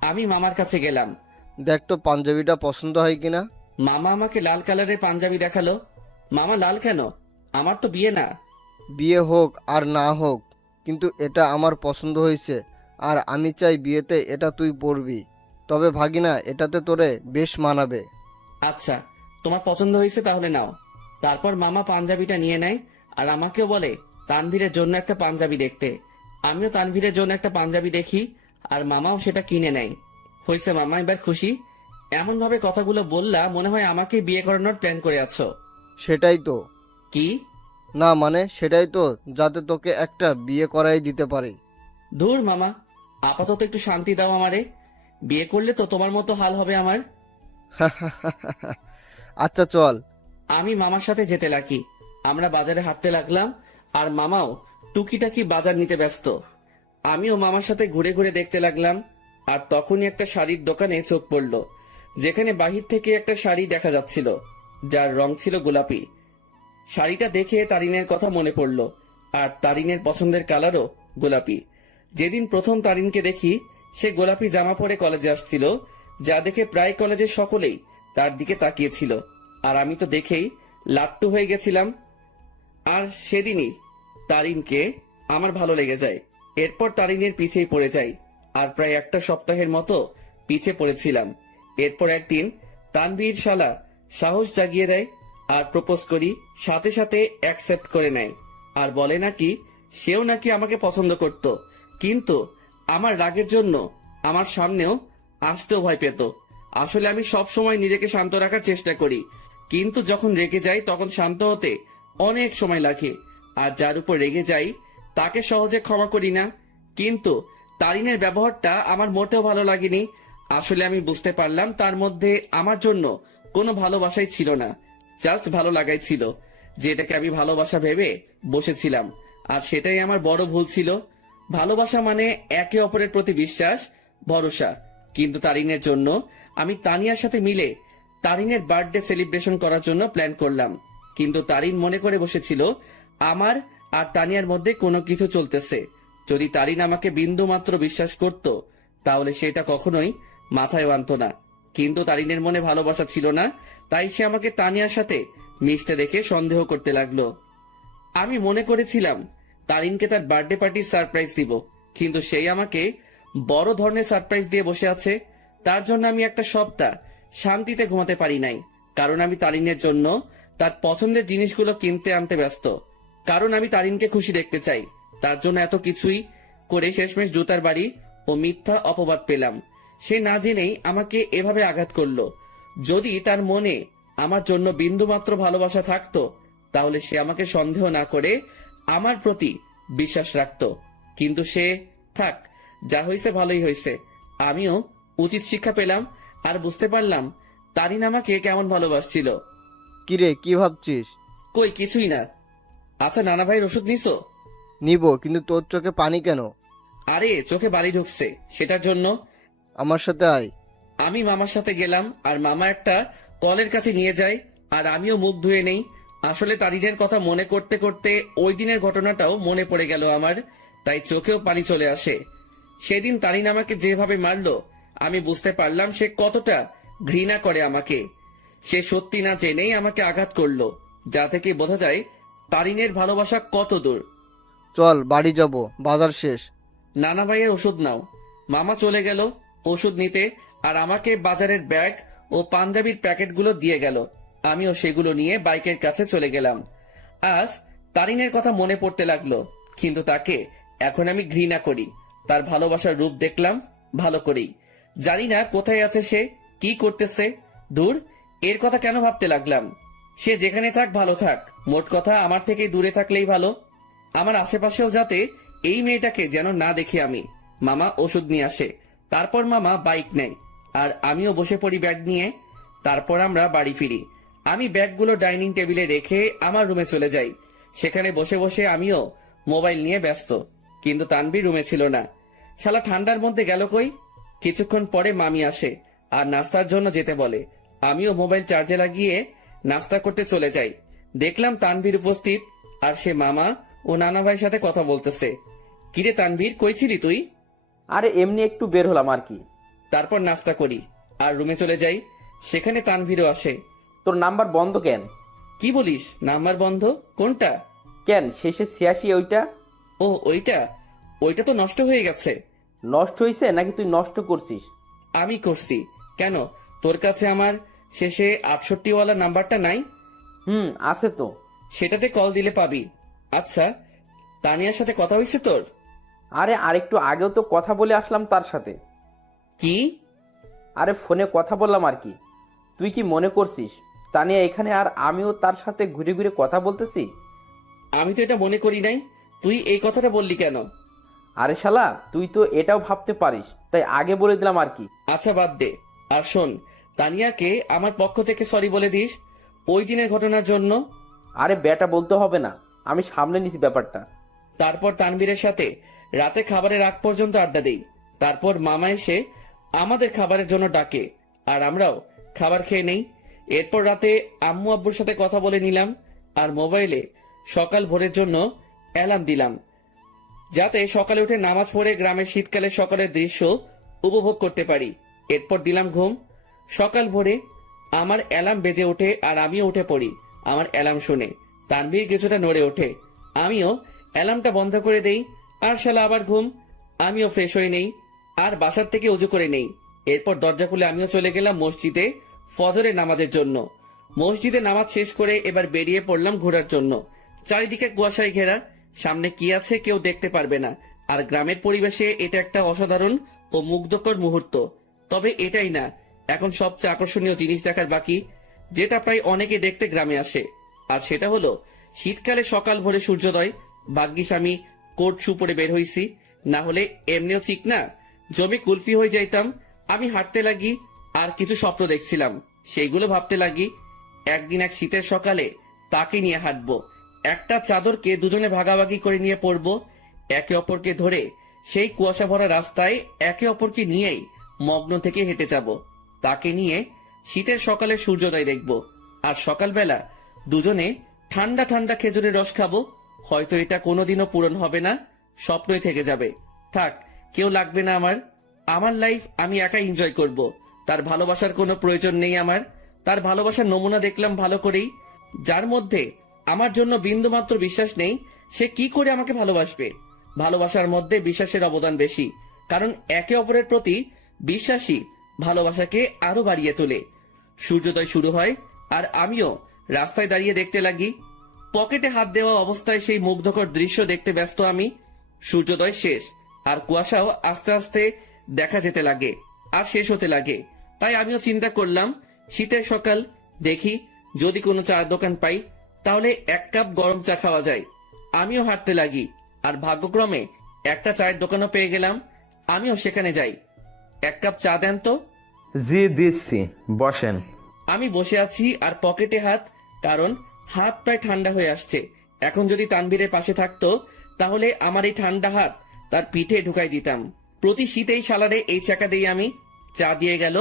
আমি মামার কাছে গেলাম। দেখ তো পাঞ্জাবিটা পছন্দ হয় কিনা। মামা আমাকে লাল কালারের পাঞ্জাবি দেখালো। মামা, লাল কেন? আমার তো বিয়ে না। বিয়ে হোক আর না হোক, কিন্তু এটা আমার পছন্দ হয়েছে আর আমি চাই বিয়েতে এটা তুই পরবি। তবে ভাগিনা, এটাতে তোরে বেশ মানাবে। আচ্ছা, তোমার পছন্দ হয়েছে তাহলে নাও। তারপর মামা পাঞ্জাবিটা নিয়ে নেয় আর আমাকেও বলে তানভীরের জন্য একটা পাঞ্জাবি দেখতে। আমিও তানভীরের জন্য একটা পাঞ্জাবি দেখি আর মামাও সেটা কিনে নেয়। হয়েছে মামা, এবার খুশি? এমন ভাবে কথাগুলো বললা মনে হয় আমাকে বিয়ে করানোর প্ল্যান করে আছো। সেটাই তো। কি? না মানে সেটাই তো, যাতে তোকে একটা বিয়ে করাই দিতে পারি। ধুর মামা, আপাতত একটু শান্তি দাও আমারে। বিয়ে করলে তো তোমার মতো হাল হবে আমার। আচ্ছা চল। আমি মামার সাথে যেতে লাগি। আমরা বাজারে হাঁটতে লাগলাম আর মামাও টুকিটাকি বাজার নিতে ব্যস্ত। আমিও মামার সাথে ঘুরে ঘুরে দেখতে লাগলাম। আর তখনই একটা শাড়ির দোকানে চোখ পড়ল, যেখানে বাহির থেকে একটা শাড়ি দেখা যাচ্ছিল যার রং ছিল গোলাপি। শাড়িটা দেখে তারিনের কথা মনে পড়ল। আর তারিনের পছন্দের কালারও গোলাপি। যেদিন প্রথম তারিনকে দেখি সে গোলাপি জামা পরে কলেজে আসছিল, যা দেখে প্রায় কলেজের সকলেই তার দিকে তাকিয়েছিল, আর আমি তো দেখেই লাট্টু হয়ে গেছিলাম। আর সেদিনই তারিনকে আমার ভালো লেগে যায়। এরপর তারিনের পিছেই পড়ে যাই, আর প্রায় একটা সপ্তাহের মতো পিছে পড়েছিলাম। এরপর একদিন তানভীর শালা সাহস জাগিয়ে দেয় আর প্রপোজ করি, সাথে সাথে অ্যাকসেপ্ট করে নেয় আর বলে নাকি সেও নাকি আমাকে পছন্দ করত, কিন্তু আমার রাগের জন্য আমার সামনেও আসতেও ভয় পেত। আসলে আমি সব সময় নিজেকে শান্ত রাখার চেষ্টা করি, কিন্তু যখন রেগে যাই তখন শান্ত হতে অনেক সময় লাগে। আর যার উপর রেগে যাই তাকে সহজে ক্ষমা করি না। কিন্তু তারিনের ব্যবহারটা আমার মোটেও ভালো লাগেনি। আসলে আমি বুঝতে পারলাম তার মধ্যে আমার জন্য কোনো ভালোবাসাই ছিল না, জাস্ট ভালো লাগাই ছিল, যেটাকে আমি ভালোবাসা ভেবে বসেছিলাম। আর সেটাই আমার বড় ভুল ছিল। ভালোবাসা মানে একে অপরের প্রতি বিশ্বাস, ভরসা। কিন্তু তারিনের জন্য আমি তানিয়ার সাথে মিলে তারিনের বার্থডে সেলিব্রেশন করার জন্য প্ল্যান করলাম, কিন্তু তারিন মনে করে বসেছিল আমার আর তানিয়ার মধ্যে কোনো কিছু চলতেছে। যদি তারিন আমাকে বিন্দু মাত্র বিশ্বাস করত তাহলে সেটা কখনোই মাথায় আনতো না। কিন্তু তারিনের মনে ভালোবাসা ছিল না, তাই সে আমাকে তানিয়ার সাথে মিশতে দেখে সন্দেহ করতে লাগলো। আমি মনে করেছিলাম তারিনকে তার বার্থডে পার্টির সারপ্রাইজ দিব, কিন্তু সেই আমাকে বড় ধরনের সারপ্রাইজ দিয়ে বসে আছে। তার জন্য আমি একটা সপ্তাহ শান্তিতে ঘুমাতে পারি নাই, কারণ আমি তারিনের জন্য তার পছন্দের জিনিসগুলো কিনতে আনতে ব্যস্ত। কারণ আমি তারিনকে খুশি দেখতে চাই। তার জন্য এত কিছুই করে শেষমেশ জুতার বাড়ি ও মিথ্যা অপবাদ পেলাম। সে না জেনেই আমাকে এভাবে আঘাত করলো। যদি তার মনে আমার জন্য বিন্দুমাত্র ভালোবাসা থাকতো তাহলে সে আমাকে সন্দেহ না করে আমার প্রতি বিশ্বাস রাখতো। কিন্তু সে থাক, যা হয়েছে ভালোই হয়েছে। আমিও উচিত শিক্ষা পেলাম আর বুঝতে পারলাম তারিন আমাকে কেমন ভালোবাসছিল। কিরে, কি ভাবছিস? কই কিছুই না। আচ্ছা নানা ভাইয়ের ওষুধ নিছো? নিব, কিন্তু তোর চোখে পানি কেন? আরে চোখে বালি ঢুকছে, সেটার জন্য। আমার সাথে আয়। আমি মামার সাথে গেলাম আর মামা একটা কলের কাছে নিয়ে যায় আর আমিও মুখ ধুয়ে নেই। আসলে তারিনের কথা মনে করতে করতে ওই দিনের ঘটনাটাও মনে পড়ে গেল আমার, তাই চোখেও পানি চলে আসে। সেদিন তারিন আমাকে যেভাবে মারলো আমি বুঝতে পারলাম সে কতটা ঘৃণা করে আমাকে। সে সত্যি না জেনেই আমাকে আঘাত করলো, যা থেকে বোঝা যায় তারিনের ভালোবাসা কত দূর। চল বাড়ি যাব, বাজার শেষ। নানা ভাইয়ের ওষুধ নাও। মামা চলে গেল ওষুধ নিতে আর আমাকে বাজারের ব্যাগ ও পাঞ্জাবির প্যাকেটগুলো দিয়ে গেল। আমিও সেগুলো নিয়ে বাইকের কাছে চলে গেলাম। আজ তারিনের কথা মনে পড়তে লাগলো, কিন্তু তাকে এখন আমি ঘৃণা করি। তার ভালোবাসার রূপ দেখলাম ভালো করেই। জানি না কোথায় আছে সে, কি করতেছে। দূর, এর কথা কেন ভাবতে লাগলাম? সে যেখানে থাক ভালো থাক, মোট কথা আমার থেকে দূরে থাকলেই ভালো। আমার আশেপাশেও যাতে এই মেয়েটাকে যেন না দেখি আমি। মামা ওষুধ নিয়ে আসে, তারপর মামা বাইক নেয় আর আমিও বসে পড়ি ব্যাগ নিয়ে। তারপর আমরা বাড়ি ফিরি। আমি ব্যাগগুলো ডাইনিং টেবিলে রেখে আমার রুমে চলে যাই। সেখানে বসে বসে আমিও মোবাইল নিয়ে ব্যস্ত, কিন্তু তানভীর রুমে ছিল না। শালা ঠান্ডার মধ্যে গেল কই? কিছুক্ষণ পরে মামি আসে আর নাস্তার জন্য যেতে বলে। আমিও মোবাইল চার্জে লাগিয়ে নাস্তা করতে চলে যাই। দেখলাম তানভীর উপস্থিত আর সে মামা ও নানা ভাইয়ের সাথে কথা বলতেছে। কিরে তানভীর, কই ছিলি তুই? আরে এমনি একটু বের হলাম আর কি। তারপর নাস্তা করি আর রুমে চলে যাই। সেখানে তানভীরও আসে। তোর নাম্বার বন্ধ কেন? কি বলিস? নাম্বার বন্ধ? কোনটা? কেন, শেষে 86 ওইটা? ও ওইটা? ওইটা তো নষ্ট হয়ে গেছে। নষ্ট হয়েছে নাকি তুই নষ্ট করছিস? আমি করছি। কেন, তোর কাছে আমার শেষে 68 ওয়ালা নাম্বারটা নাই? আছে তো। সেটাতে কল দিলে পাবি। আচ্ছা, তানিয়ার সাথে কথা হয়েছে তোর? আরে আরেকটু আগেও তো কথা বলে আসলাম তার সাথে। কি? আরে ফোনে কথা বললাম আর কি। তুই কি মনে করছিস তানিয়া এখানে আর আমিও তার সাথে ঘুরে ঘুরে কথা বলতেছি? আমি তো এটা মনে করি নাই। তুই এই কথাটা বললি কেন? আরে শালা, তুই তো এটাও ভাবতে পারিস, তাই আগে বলে দিলাম আর কি। আচ্ছা বাদ দে। আর শোন, তানিয়াকে আমার পক্ষ থেকে সরি বলে দিস ওই দিনের ঘটনার জন্য। আরে বেটা বলতে হবে না, আমি সামলে নিছি ব্যাপারটা। তারপর তানভীরের সাথে রাতে খাবারের আগ পর্যন্ত আড্ডা দেই। তারপর মামা এসে আমাদের খাবারের জন্য ডাকে আর আমরাও খাবার খেয়ে নেই। এরপর রাতে আম্মু আব্বুর সাথে কথা বলে নিলাম আর মোবাইলে সকাল ভোরের জন্য অ্যালার্ম দিলাম, যাতে সকালে উঠে নামাজ পড়ে গ্রামের শীতকালে সকালের দৃশ্য উপভোগ করতে পারি। এরপর দিলাম ঘুম। সকাল ভোরে আমার অ্যালার্ম বেজে ওঠে আর আমিও উঠে পড়ি। আমার অ্যালার্ম শুনে তানভীর কিছুটা নড়ে ওঠে। আমিও অ্যালার্মটা বন্ধ করে দেই আর শালা আবার ঘুম। আমিও ফ্রেশ হয়ে নেই আর বাসার থেকে উজু করে নেই। এরপর দরজা খুলে আমিও চলে গেলাম মসজিদে ফজরের নামাজের জন্য। মসজিদে নামাজ শেষ করে এবার বেরিয়ে পড়লাম ঘোরার জন্য। চারিদিকে কুয়াশায় ঘেরা, সামনে কি আছে কেউ দেখতে পারবে না। আর গ্রামের পরিবেশে এটা একটা অসাধারণ ও মুগ্ধকর মুহূর্ত। তবে এটাই না, এখন সবচেয়ে আকর্ষণীয় জিনিস দেখার বাকি, যেটা প্রায় অনেকে দেখতে গ্রামে আসে। আর সেটা হলো শীতকালে সকাল ভোরে সূর্যোদয়। ভাগ্যিস আমি কোট শু পরে বের হইছি, না হলে এমনিও ঠিক না জমি কুলফি হয়ে যাইতাম। আমি হাঁটতে লাগি আর কিছু স্বপ্ন দেখছিলাম, সেইগুলো ভাবতে লাগি। একদিন এক শীতের সকালে তাকে নিয়ে হাঁটবো, একটা চাদরকে দুজনে ভাগাভাগি করে নিয়ে পড়বো, একে অপরকে ধরে সেই কুয়াশা ভরা রাস্তায় একে অপরকে নিয়েই মগ্ন থেকে হেঁটে যাব। তাকে নিয়ে শীতের সকালে সূর্যোদয় দেখব, আর সকালবেলা দুজনে ঠান্ডা ঠান্ডা খেজুরের রস খাবো। হয়তো এটা কোনোদিনও পূরণ হবে না, স্বপ্নই থেকে যাবে। থাক, কেউ লাগবে না আমার। আমার লাইফ আমি একাই এনজয় করব। তার ভালোবাসার কোনো প্রয়োজন নেই আমার। তার ভালোবাসার নমুনা দেখলাম ভালো করেই। যার মধ্যে আমার জন্য বিন্দুমাত্র বিশ্বাস নেই, সে কি করে আমাকে ভালোবাসবে? ভালোবাসার মধ্যে বিশ্বাসের অবদান বেশি, কারণ একে অপরের প্রতি বিশ্বাসী ভালোবাসাকে আরো বাড়িয়ে তোলে। সূর্যোদয় শুরু হয় আর আমিও রাস্তায় দাঁড়িয়ে দেখতে লাগি। পকেটে হাত দেওয়া অবস্থায় সেই মুগ্ধকর দৃশ্য দেখতে ব্যস্ত আমি। সূর্যোদয় শেষ আর কুয়াশাও আস্তে আস্তে দেখা যেতে লাগে আর শেষ হতে লাগে। তাই আমিও চিন্তা করলাম, শীতের সকাল, দেখি যদি কোনো চায়ের দোকান পাই তাহলে এক কাপ গরম চা খাওয়া যায়। আমিও হাঁটতে লাগি আর ভাগ্যক্রমে একটা চায়ের দোকানও পেয়ে গেলাম। আমিও সেখানে যাই। এক কাপ চা দেন তো। জি দিচ্ছি, বসেন। আমি বসে আছি আর পকেটে হাত, কারণ হাত প্রায় ঠান্ডা হয়ে আসছে। এখন যদি তানভীরের পাশে থাকতো তাহলে আমার এই ঠান্ডা হাত তার পিঠে ঢুকাই দিতাম। প্রতি শীতেই শালারে এই চাকা দিয়ে আমি। চা দিয়ে গেল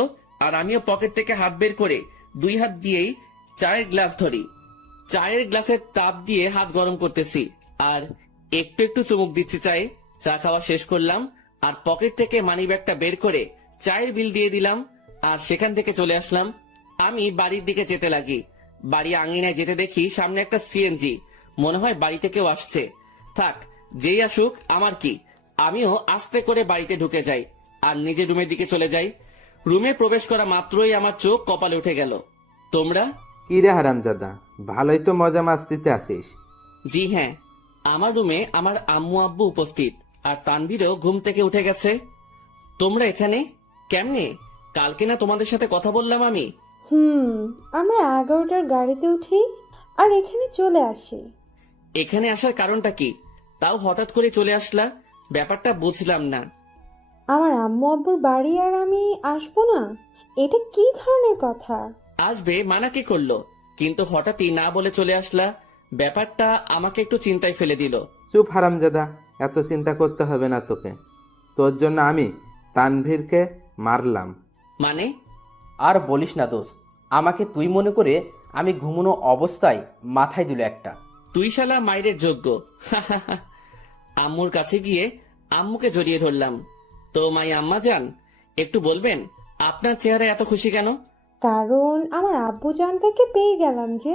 আর আমিও পকেট থেকে হাত বের করে দুই হাত দিয়েই চায়ের গ্লাস ধরি। চায়ের গ্লাসের তাপ দিয়ে হাত গরম করতেছি আর একটু একটু চুমুক দিচ্ছি চায়ে। চা খাওয়া শেষ করলাম আর পকেট থেকে মানি ব্যাগটা বের করে চায়ের বিল দিয়ে দিলাম আর সেখান থেকে চলে আসলাম। আমি বাড়ির দিকে যেতে লাগি। বাড়ি আঙিনায় যেতে দেখি সামনে একটা সিএনজি। মনে হয় বাড়িতে কেউ আসছে। থাক, যেই আসুক আমার কি। আমিও আস্তে করে বাড়িতে ঢুকে যাই আর নিজের রুমের দিকে চলে যাই। রুমে প্রবেশ করা মাত্রই আমার চোখ কপালে উঠে গেল। তোমরা? কি রে হারামজাদা, ভালোই তো মজা মাস্তিতে আসিস। জি হ্যাঁ, আমার রুমে আমার আম্মু আব্বু উপস্থিত আর তানভীরও ঘুম থেকে উঠে গেছে। তোমরা এখানে কেমনে? কালকে না তোমাদের সাথে কথা বললাম আমি? আমরা 11টার গাড়িতে উঠি আর এখানে চলে আসি। এখানে আসার কারণটা কি? তাও হঠাৎ করে চলে আসলা, ব্যাপারটা বুঝলাম না। আমার আম্মু আব্বুর বাড়ি আর আমি আসবো না, এটা কি ধরনের কথা? আসবে মানা কে করলো? কিন্তু হঠাৎই না বলে চলে আসলা, ব্যাপারটা আমাকে একটু চিন্তায় ফেলে দিল। চুপ হারামজাদা, এত চিন্তা করতে হবে না তোকে। তোর জন্য আমি তানভীরকে মারলাম। মানে? আর বলিস না দোস্ত, আমাকে তুই মনে করে আমি ঘুমানো অবস্থায় মাথায় দিল একটা। তুই শালা মাইরের যোগ্য। আম্মুর কাছে গিয়ে আম্মুকে জড়িয়ে ধরলাম। তো মাই আম্মা যান, একটু বলবেন আপনার চেহারা এত খুশি কেন? কারণ আমার আব্বু জানতাকে পেয়ে গেলাম যে।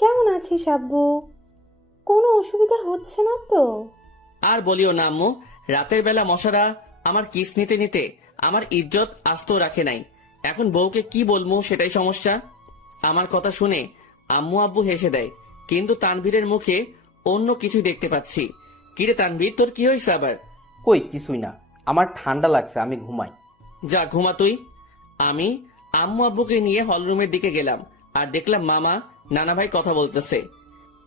কেমন আছিস আব্বু? কোনো অসুবিধা হচ্ছে না তো? আর বলিও না আম্মু, রাতের বেলা মশারা আমার কিস নিতে নিতে আমার ইজ্জত আস্ত রাখে নাই। এখন বউকে কি বলবো সেটাই সমস্যা। আমার কথা শুনে আম্মু আব্বু হেসে দেয়, কিন্তু তানভীরের মুখে অন্য কিছু দেখতে পাচ্ছি। কিরে তানভীর, তোর কি হয়েছে আবার? কই কিছুই না, আমার ঠান্ডা লাগছে, আমি ঘুমাই। যা ঘুমা তুই। আমি আম্মু আব্বুকে নিয়ে হলরুমের দিকে গেলাম আর দেখলাম মামা নানা ভাই কথা বলতেছে।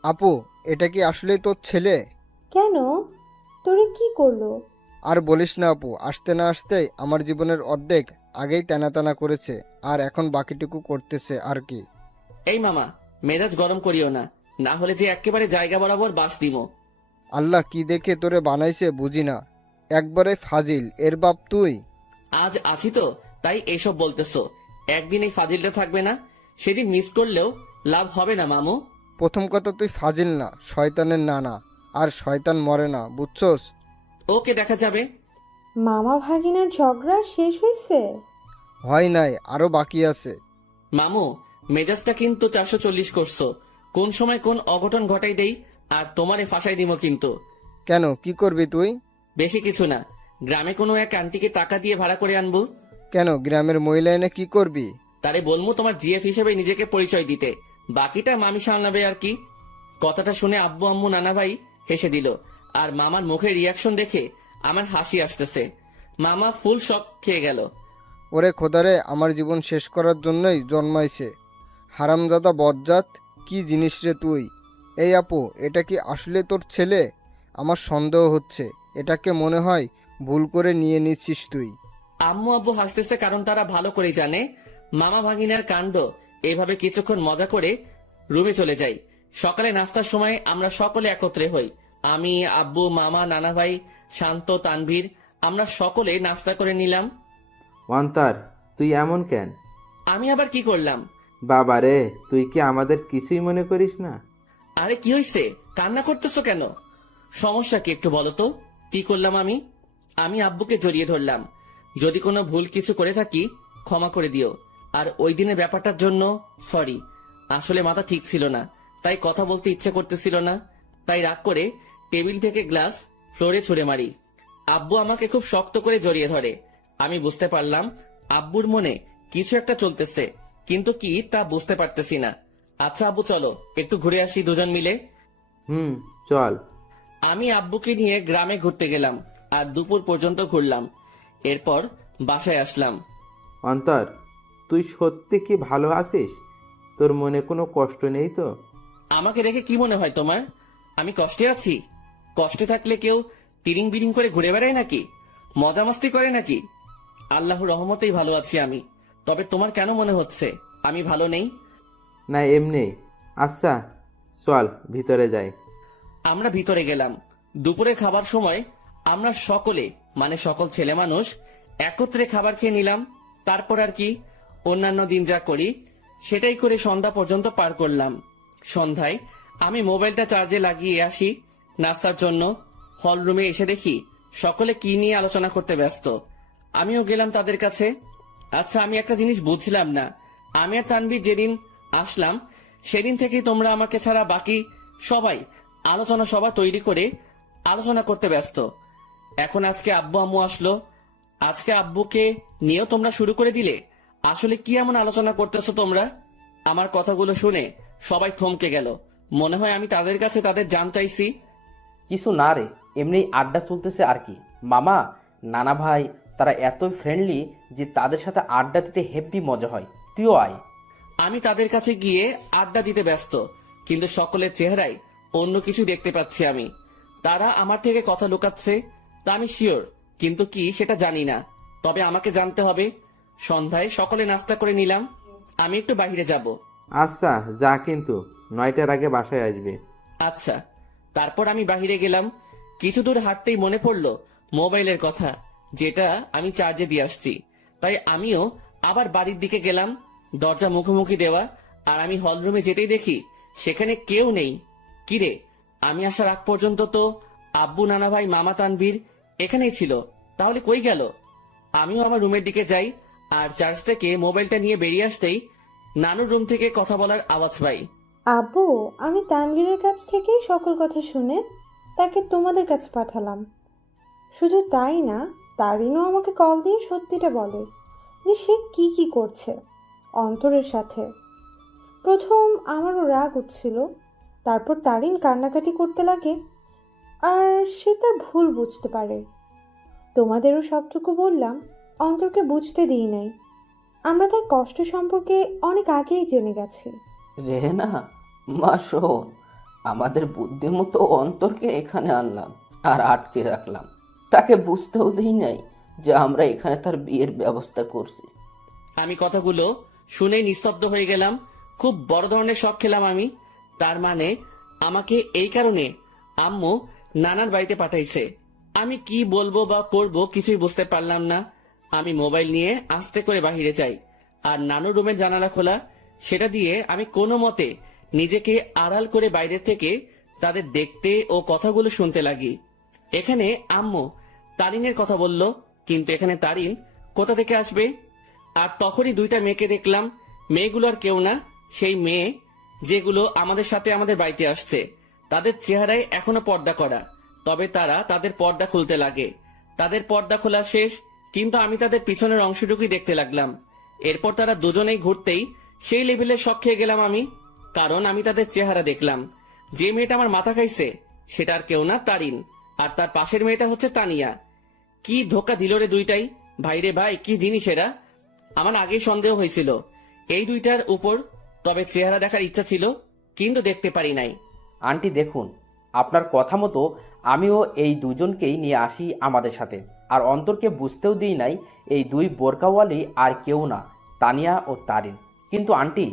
আপু, এটা কি আসলেই তোর ছেলে? কেন? তোরে কি করলো? আর বলিস না আপু, আসতে না আসতেই আমার জীবনের অর্ধেক আগেই টানা করেছে, আর এখন বাকিটুকু করতেছে আর কি। এই মামা, মেজাজ গরম করিও না, না হলে যে একেবারে জায়গা বরাবর বাস দিমো। আল্লাহ কি দেখে তোরে বানাইছে বুঝি না, একবারে ফাজিল এর বাপ তুই। আজ আছি তো তাই এসব বলতেছো, একদিন এই ফাজিলটা থাকবে না, সেদিন মিস করলেও লাভ হবে না মামু। প্রথম কথা তুই ফাজিল না, শয়তানের নানা। আর শয়তান মরে না, বুঝছস? ওকে, দেখা যাবে। মামা ভাগিনার ঝগড়া শেষ হয়েছে? হয় নাই, আরো বাকি আছে। মামু, মেজাজটা কিন্তু 440 করছো। কোন সময় কোন অঘটন ঘটাই দেই আর তোমারে ফাঁসাই দিব কিন্তু। কেন, কি করবি তুই? বেশি কিছু না, গ্রামে কোনো এক আন্টিকে টাকা দিয়ে ভাড়া করে আনবো। কেন, গ্রামের মহিলা এনে কি করবি? তারে বলবো তোমার জিএফ হিসেবে নিজেকে পরিচয় দিতে, বাকিটা মামি সামলাবে আর কি। কথাটা শুনে আব্বু আম্মু নানা ভাই হেসে দিল, আর মামার মুখের রিয়াকশন দেখে আমার হাসি আসতেছে। মামা ফুল শক খেয়ে গেল। ওরে খোদারে, আমার জীবন শেষ করার জন্যই জন্মাইছে। হারামজাদা বজ্জাত, কি জিনিস রে তুই? এই আপু, এটা কি আসলে তোর ছেলে? আমার সন্দেহ হচ্ছে, এটাকে মনে হয় ভুল করে নিয়ে নিচ্ছিস তুই। আম্মু আব্বু হাসতেছে কারণ তারা ভালো করে জানে মামা ভাগিনার কাণ্ড। এভাবে কিছুক্ষণ মজা করে রুমে চলে যাই। সকালে নাস্তার সময় আমরা সকলে একত্রে হই। আমি, আব্বু, মামা, নানা ভাই, শান্ত, তানভীর, আমরা সকলে নাস্তা করে নিলাম। অন্তর, তুই এমন কেন? আমি আবার কি করলাম? বাবা রে, তুই কি আমাদের কিছুই মনে করিস না? আরে কি হইছে, কান্না করতেছো কেন? সমস্যা কি একটু বলো তো, কি করলাম আমি? আমি আব্বুকে জড়িয়ে ধরলাম। যদি কোনো ভুল কিছু করে থাকি ক্ষমা করে দিও। আর ওই দিনের ব্যাপারটার জন্য সরি। আসলে মাথা ঠিক ছিল না, তাই কথা বলতে ইচ্ছে করতেছিল না। তাই রাগ করে টেবিল থেকে গ্লাস ফ্লোরে ছুঁড়ে মারি। আব্বু আমাকে খুব শক্ত করে জড়িয়ে ধরে। আমি বুঝতে পারলাম আব্বুর মনে কিছু একটা চলতেছে, কিন্তু কি তা বুঝতে পারতেছি না। আচ্ছা আব্বু, চলো একটু ঘুরে আসি দুজন মিলে। চল। আমি আব্বুকে নিয়ে গ্রামে ঘুরতে গেলাম আর দুপুর পর্যন্ত ঘুরলাম। এরপর বাসায় আসলাম। অন্তর, তুই সত্যি কি ভালো আছিস? তোর মনে কোনো কষ্ট নেই তো? আমাকে দেখে কি মনে হয় তোমার আমি কষ্টে আছি? কষ্টে থাকলে কেউ তিরিং বিরিং করে ঘুরে বেড়ায় নাকি? মজা মাস্তি করে নাকি? আল্লাহর রহমতেই ভালো আছি আমি। তবে তোমার কেন মনে হচ্ছে আমি ভালো নেই? না, এমনি। আচ্ছা চল ভিতরে যাই। আমরা ভিতরে গেলাম। দুপুরে খাবার সময় আমরা সকলে মানে সকল ছেলে মানুষ একত্রে খাবার খেয়ে নিলাম। তারপর আর কি, অন্যান্য দিন যা করি সেটাই করে সন্ধ্যা পর্যন্ত পার করলাম। সন্ধ্যায় আমি মোবাইলটা চার্জে লাগিয়ে আসি নাস্তার জন্য। হল রুমে এসে দেখি সকলে কি নিয়ে আলোচনা করতে ব্যস্ত। আমিও গেলাম তাদের কাছে। আচ্ছা, আমি একটা জিনিস বুঝলাম না। আমি আর তানভীর যেদিন আসলাম সেদিন থেকেই তোমরা আমাকে ছাড়া বাকি সবাই আলোচনা সভা তৈরি করে আলোচনা করতে ব্যস্ত। এখন আজকে আব্বু আম্মু আসলো, আজকে আব্বুকে নিয়েও তোমরা শুরু করে দিলে। আসলে কি এমন আলোচনা করতেছো তোমরা? আমার কথাগুলো শুনে সবাই থমকে গেল। মনে হয় আমি তাদের কাছে তাদের জান চাইছি। কিছু না রে, এমনি আড্ডা চলতেছে আর কি। মামা, নানা ভাই তারা এতই ফ্রেন্ডলি যে তাদের সাথে আড্ডা দিতে হেব্বি মজা হয়। তুইও আয়। আমি তাদের কাছে গিয়ে আড্ডা দিতে ব্যস্ত, কিন্তু সকলের চেহারায় অন্য কিছু দেখতে পাচ্ছি আমি। তারা আমার থেকে কথা লুকাচ্ছে তা আমি শিওর, কিন্তু কি সেটা জানি না। তবে আমাকে জানতে হবে। সন্ধ্যায় সকলে নাস্তা করে নিলাম। আমি একটু বাইরে যাব। আচ্ছা যা, কিন্তু 9টার আগে বাসায় আসবে। আচ্ছা। তারপর আমি বাহিরে গেলাম। কিছু দূর হাঁটতেই মনে পড়লো মোবাইলের কথা, যেটা আমি চার্জে দিয়ে আসছি। তাই আমিও আবার বাড়ির দিকে গেলাম। দরজা মুখোমুখি দেওয়া, আর আমি হলরুমে যেতেই দেখি সেখানে কেউ নেই। কিরে, আমি আসার আগ পর্যন্ত তো আব্বু, নানা ভাই, মামা, তানভীর এখানেই ছিল, তাহলে কই গেল? আমিও আমার রুমের দিকে যাই, আর চার্জ থেকে মোবাইলটা নিয়ে বেরিয়ে আসতেই নানুর রুম থেকে কথা বলার আওয়াজ পাই। আব্বু, আমি তানভীরের কাছ থেকেই সকল কথা শুনে তাকে তোমাদের কাছে পাঠালাম। শুধু তাই না, তারিনও আমাকে কল দিয়ে সত্যিটা বলে যে সে কি কি করছে অন্তরের সাথে। প্রথম আমারও রাগ উঠছিল, তারপর তারিন কান্নাকাটি করতে লাগে আর সে তার ভুল বুঝতে পারে। তোমাদেরও সবটুকু বললাম, অন্তরকে বুঝতে দিই নাই। আমরা তার কষ্ট সম্পর্কে অনেক আগেই জেনে গেছি। রেহেনা, মা শোন, আমাদের বুদ্ধিমতো অন্তরকে এখানে আনলাম আর আটকে রাখলাম। তাকে বুঝতেও দিই নাই যে আমরা এখানে তার বিয়ের ব্যবস্থা করছি। আমি কথাগুলো শুনে নিস্তব্ধ হয়ে গেলাম। খুব বড় ধরনের শখ খেলাম আমি। তার মানে আমাকে এই কারণে আম্মু নানার বাড়িতে পাঠাইছে। আমি কি বলবো বা করবো কিছুই বুঝতে পারলাম না। আমি মোবাইল নিয়ে আস্তে করে বাহিরে যাই, আর নানুর রুমের জানালা খোলা, সেটা দিয়ে আমি কোনো মতে নিজেকে আড়াল করে বাইরে থেকে তাদের দেখতে ও কথাগুলো শুনতে লাগি। এখানে আম্মু তারিনের কথা বলল, কিন্তু এখানে তারিন কোথা থেকে আসবে? আর তখনই দুইটা মেয়েকে দেখলাম। মেয়েগুলো আর কেউ না, সেই মেয়ে যেগুলো আমাদের সাথে আমাদের বাড়িতে আসছে। তাদের চেহারায় এখনো পর্দা করা, তবে তারা তাদের পর্দা খুলতে লাগে। তাদের পর্দা খোলা শেষ, কিন্তু আমি তাদের পিছনের অংশটুকুই দেখতে লাগলাম। এরপর তারা দুজনেই ঘুরতেই সেই লেভেলে শক খেয়ে গেলাম আমি, কারণ আমি তাদের চেহারা দেখলাম। যে মেয়েটা আমার মাথা খাইছে সেটা আর কেউ না, তারিন। আর তার পাশের মেয়েটা হচ্ছে তানিয়া। কি ধোকা দিল রে দুইটাই! ভাইরে ভাই, কি জিনিস এরা! আমার আগেই সন্দেহ হয়েছিল এই দুইটার উপর, তবে চেহারা দেখার ইচ্ছা ছিল, কিন্তু দেখতে পারি নাই। আন্টি দেখুন, আপনার কথা মতো আমিও এই দুজনকেই নিয়ে আসি আমাদের সাথে, আর অন্তরকে বুঝতেও দিই নাই এই দুই বোরকাওয়ালি আর কেউ না, তানিয়া ও তারিন। কিন্তু আন্টি,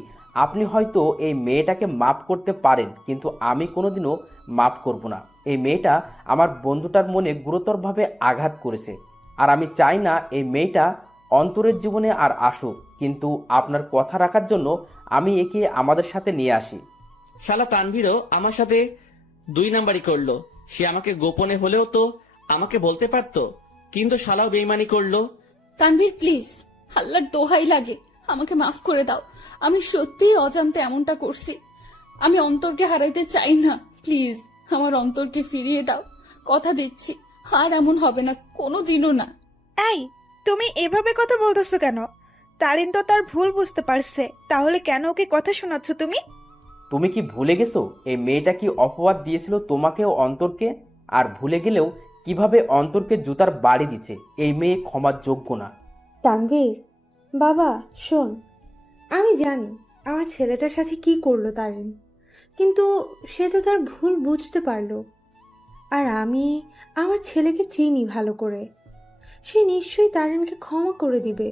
আপনি হয়তো এই মেয়েটাকে মাফ করতে পারেন, কিন্তু আমি কোনোদিনও মাফ করব না। এই মেয়েটা আমার বন্ধুটার মনে গুরুতরভাবে আঘাত করেছে, আর আমি চাই না এই মেয়েটা অন্তরের জীবনে আর আসুক। কিন্তু আপনার কথা রাখার জন্য আমি একে আমাদের সাথে নিয়ে আসি। শালা তানভীরও আমার সাথে 2 নাম্বারই করলো। সে আমাকে গোপনে হলেও তো আমাকে বলতে পারতো, কিন্তু শালাও বেইমানি করলো। তানভীর প্লিজ, আল্লাহর দোহাই লাগে, আমাকে মাফ করে দাও। আমি সত্যিই অজান্তে এমনটা করছি। আমি অন্তরকে হারাইতে চাই না। প্লিজ আমার অন্তরকে ফিরিয়ে দাও। কথা দিচ্ছি আর এমন হবে না, কোনোদিনও না। এই, তুমি এভাবে কথা বলতেছো কেন? তারিন তো তার ভুল বুঝতে পারছে, তাহলে কেন ওকে কথা শোনাচ্ছ তুমি? তুমি কি ভুলে গেছো এই মেয়েটা কি অপবাদ দিয়েছিল তোমাকে ও অন্তরকে? আর ভুলে গেলেও কিভাবে অন্তরকে জুতার বাড়ি দিচ্ছে? এই মেয়ে ক্ষমার যোগ্য না। তানভীর বাবা শোন, আমি জানি আমার ছেলেটার সাথে কি করলো তারিন, কিন্তু সে তো তার ভুল বুঝতে পারলো। আর আমি আমার ছেলেকে চিনি ভালো করে, সে নিশ্চয়ই তারিনকে ক্ষমা করে দিবে।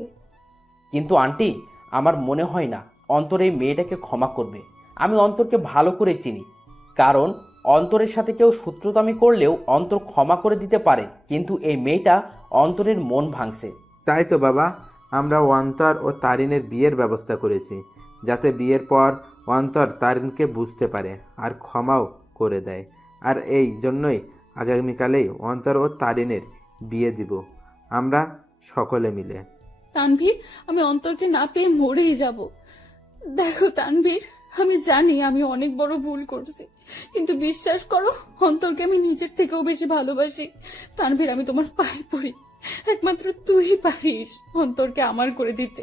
কিন্তু আন্টি, আমার মনে হয় না অন্তর এই মেয়েটাকে ক্ষমা করবে। আমি অন্তরকে ভালো করে চিনি, কারণ অন্তরের সাথে কেউ শত্রুতামি করলেও অন্তর ক্ষমা করে দিতে পারে, কিন্তু এই মেয়েটা অন্তরের মন ভাঙছে। তাই তো বাবা, আমরা অন্তর ও তারিনের বিয়ের ব্যবস্থা করেছি, যাতে বিয়ের পর অন্তর তারিনকে বুঝতে পারে আর ক্ষমাও করে দেয়। আর এই জন্যই আগামীকালেই অন্তর ও তারিনের বিয়ে দিব আমরা সকলে মিলে। তানভীর, আমি অন্তরকে না পেয়ে মরেই যাব। দেখো তানভীর, আমি জানি আমি অনেক বড় ভুল করছি, কিন্তু বিশ্বাস করো অন্তরকে আমি নিজের থেকেও বেশি ভালোবাসি। তানভীর, আমি তোমার পায়ে পড়ি, একমাত্র তুই পারিস অন্তরকে আমার করে দিতে।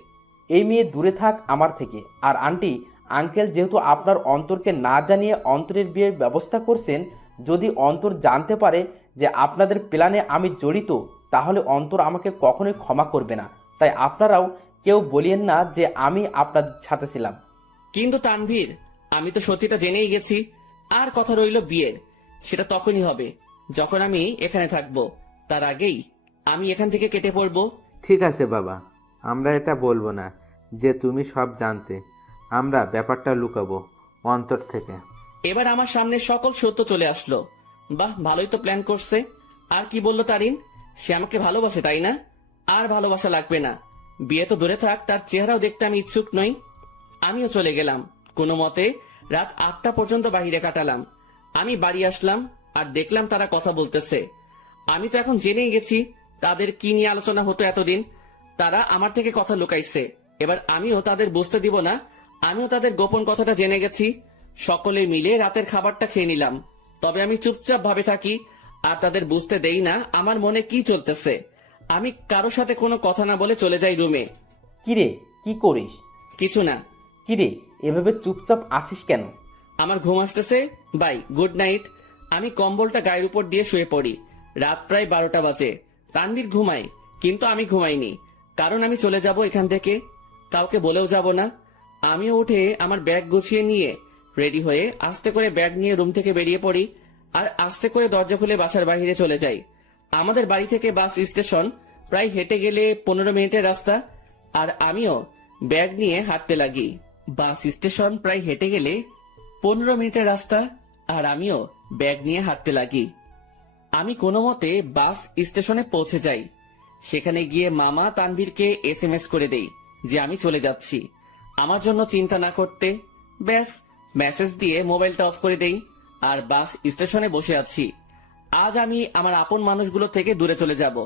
এই মেয়ে দূরে থাক আমার থেকে। আর আন্টি আঙ্কেল যেহেতু আপনার অন্তরকে না জানিয়ে অন্তরের বিয়ের ব্যবস্থা করছেন, যদি অন্তর জানতে পারে যে আপনাদের প্ল্যানে আমি জড়িত, তাহলে অন্তর আমাকে কখনোই ক্ষমা করবে না। তাই আপনারাও কেউ বলিয়েন না যে আমি আপনাদের সাথে ছিলাম। কিন্তু তানভীর, আমি তো সত্যিটা জেনেই গেছি। আর কথা রইল বিয়ের, সেটা তখনই হবে যখন আমি এখানে থাকবো। তার আগেই আমি এখান থেকে কেটে পড়বো। ঠিক আছে বাবা, আমরা এটা বলবো না যে তুমি সব জানতে। আমরা ব্যাপারটা লুকাবো অন্তর থেকে। এবার আমার সামনে সকল সত্য চলে আসলো। বাহ, ভালোই তো প্ল্যান করছে। আর কি বললো তারিন? সে আমাকে ভালোবাসে, তাই না? আর ভালোবাসা লাগবে না, বিয়ে তো দূরে থাক, তার চেহারাও দেখতে আমি ইচ্ছুক নই। আমিও চলে গেলাম। কোনো মতে রাত 8টা পর্যন্ত বাইরে কাটালাম। আমি বাড়ি আসলাম আর দেখলাম তারা কথা বলতেছে। আমি তো এখন জেনেই গেছি তাদের কি নিয়ে আলোচনা হতো এতদিন। তারা আমার থেকে কথা লুকাইছে, এবার আমিও তাদের বুঝতে দিব না আমিও তাদের গোপন কথাটা জেনে গেছি। সকলে মিলে রাতের খাবারটা খেয়ে নিলাম। তবে আমি চুপচাপ ভাবে থাকি আর তাদের বুঝতে দেই না আমার মনে কি চলতেছে। আমি কারো সাথে কোনো কথা না বলে চলে যাই রুমে। কিরে, কি করিস? কিছু না। কিরে, এভাবে চুপচাপ আসিস কেন? আমার ঘুম আসতেছে। Bye, good night. আমি কম্বলটা গায়ের উপর দিয়ে শুয়ে পড়ি। রাত প্রায় 12টা বাজে। তানভীর ঘুমায়, কিন্তু আমি ঘুমাইনি, কারণ আমি চলে যাব এখান থেকে। কাউকে বলেও যাব না। আমিও উঠে আমার ব্যাগ গুছিয়ে নিয়ে রেডি হয়ে আস্তে করে ব্যাগ নিয়ে রুম থেকে বেরিয়ে পড়ি আর আস্তে করে দরজা খুলে বাসার বাইরে চলে যাই। আমাদের বাড়ি থেকে বাস স্টেশন প্রায় হেঁটে গেলে 15 মিনিটের রাস্তা, আর আমিও ব্যাগ নিয়ে হাঁটতে লাগি। বাস স্টেশন প্রায় হেঁটে গেলে 15 মিনিটের রাস্তা, আর আমিও ব্যাগ নিয়ে হাঁটতে লাগি। আমি কোনো মতে বাস স্টেশনে পৌঁছে যাই। সেখানে গিয়ে মামা তানভীরকে SMS করে দেই যে আমি চলে যাচ্ছি, আমার জন্য চিন্তা না করতে। ব্যাস, মেসেজ দিয়ে মোবাইলটা অফ করে দেই আর বাস স্টেশনে বসে আছি। আজ আমি আমার আপন মানুষগুলো থেকে দূরে চলে যাব,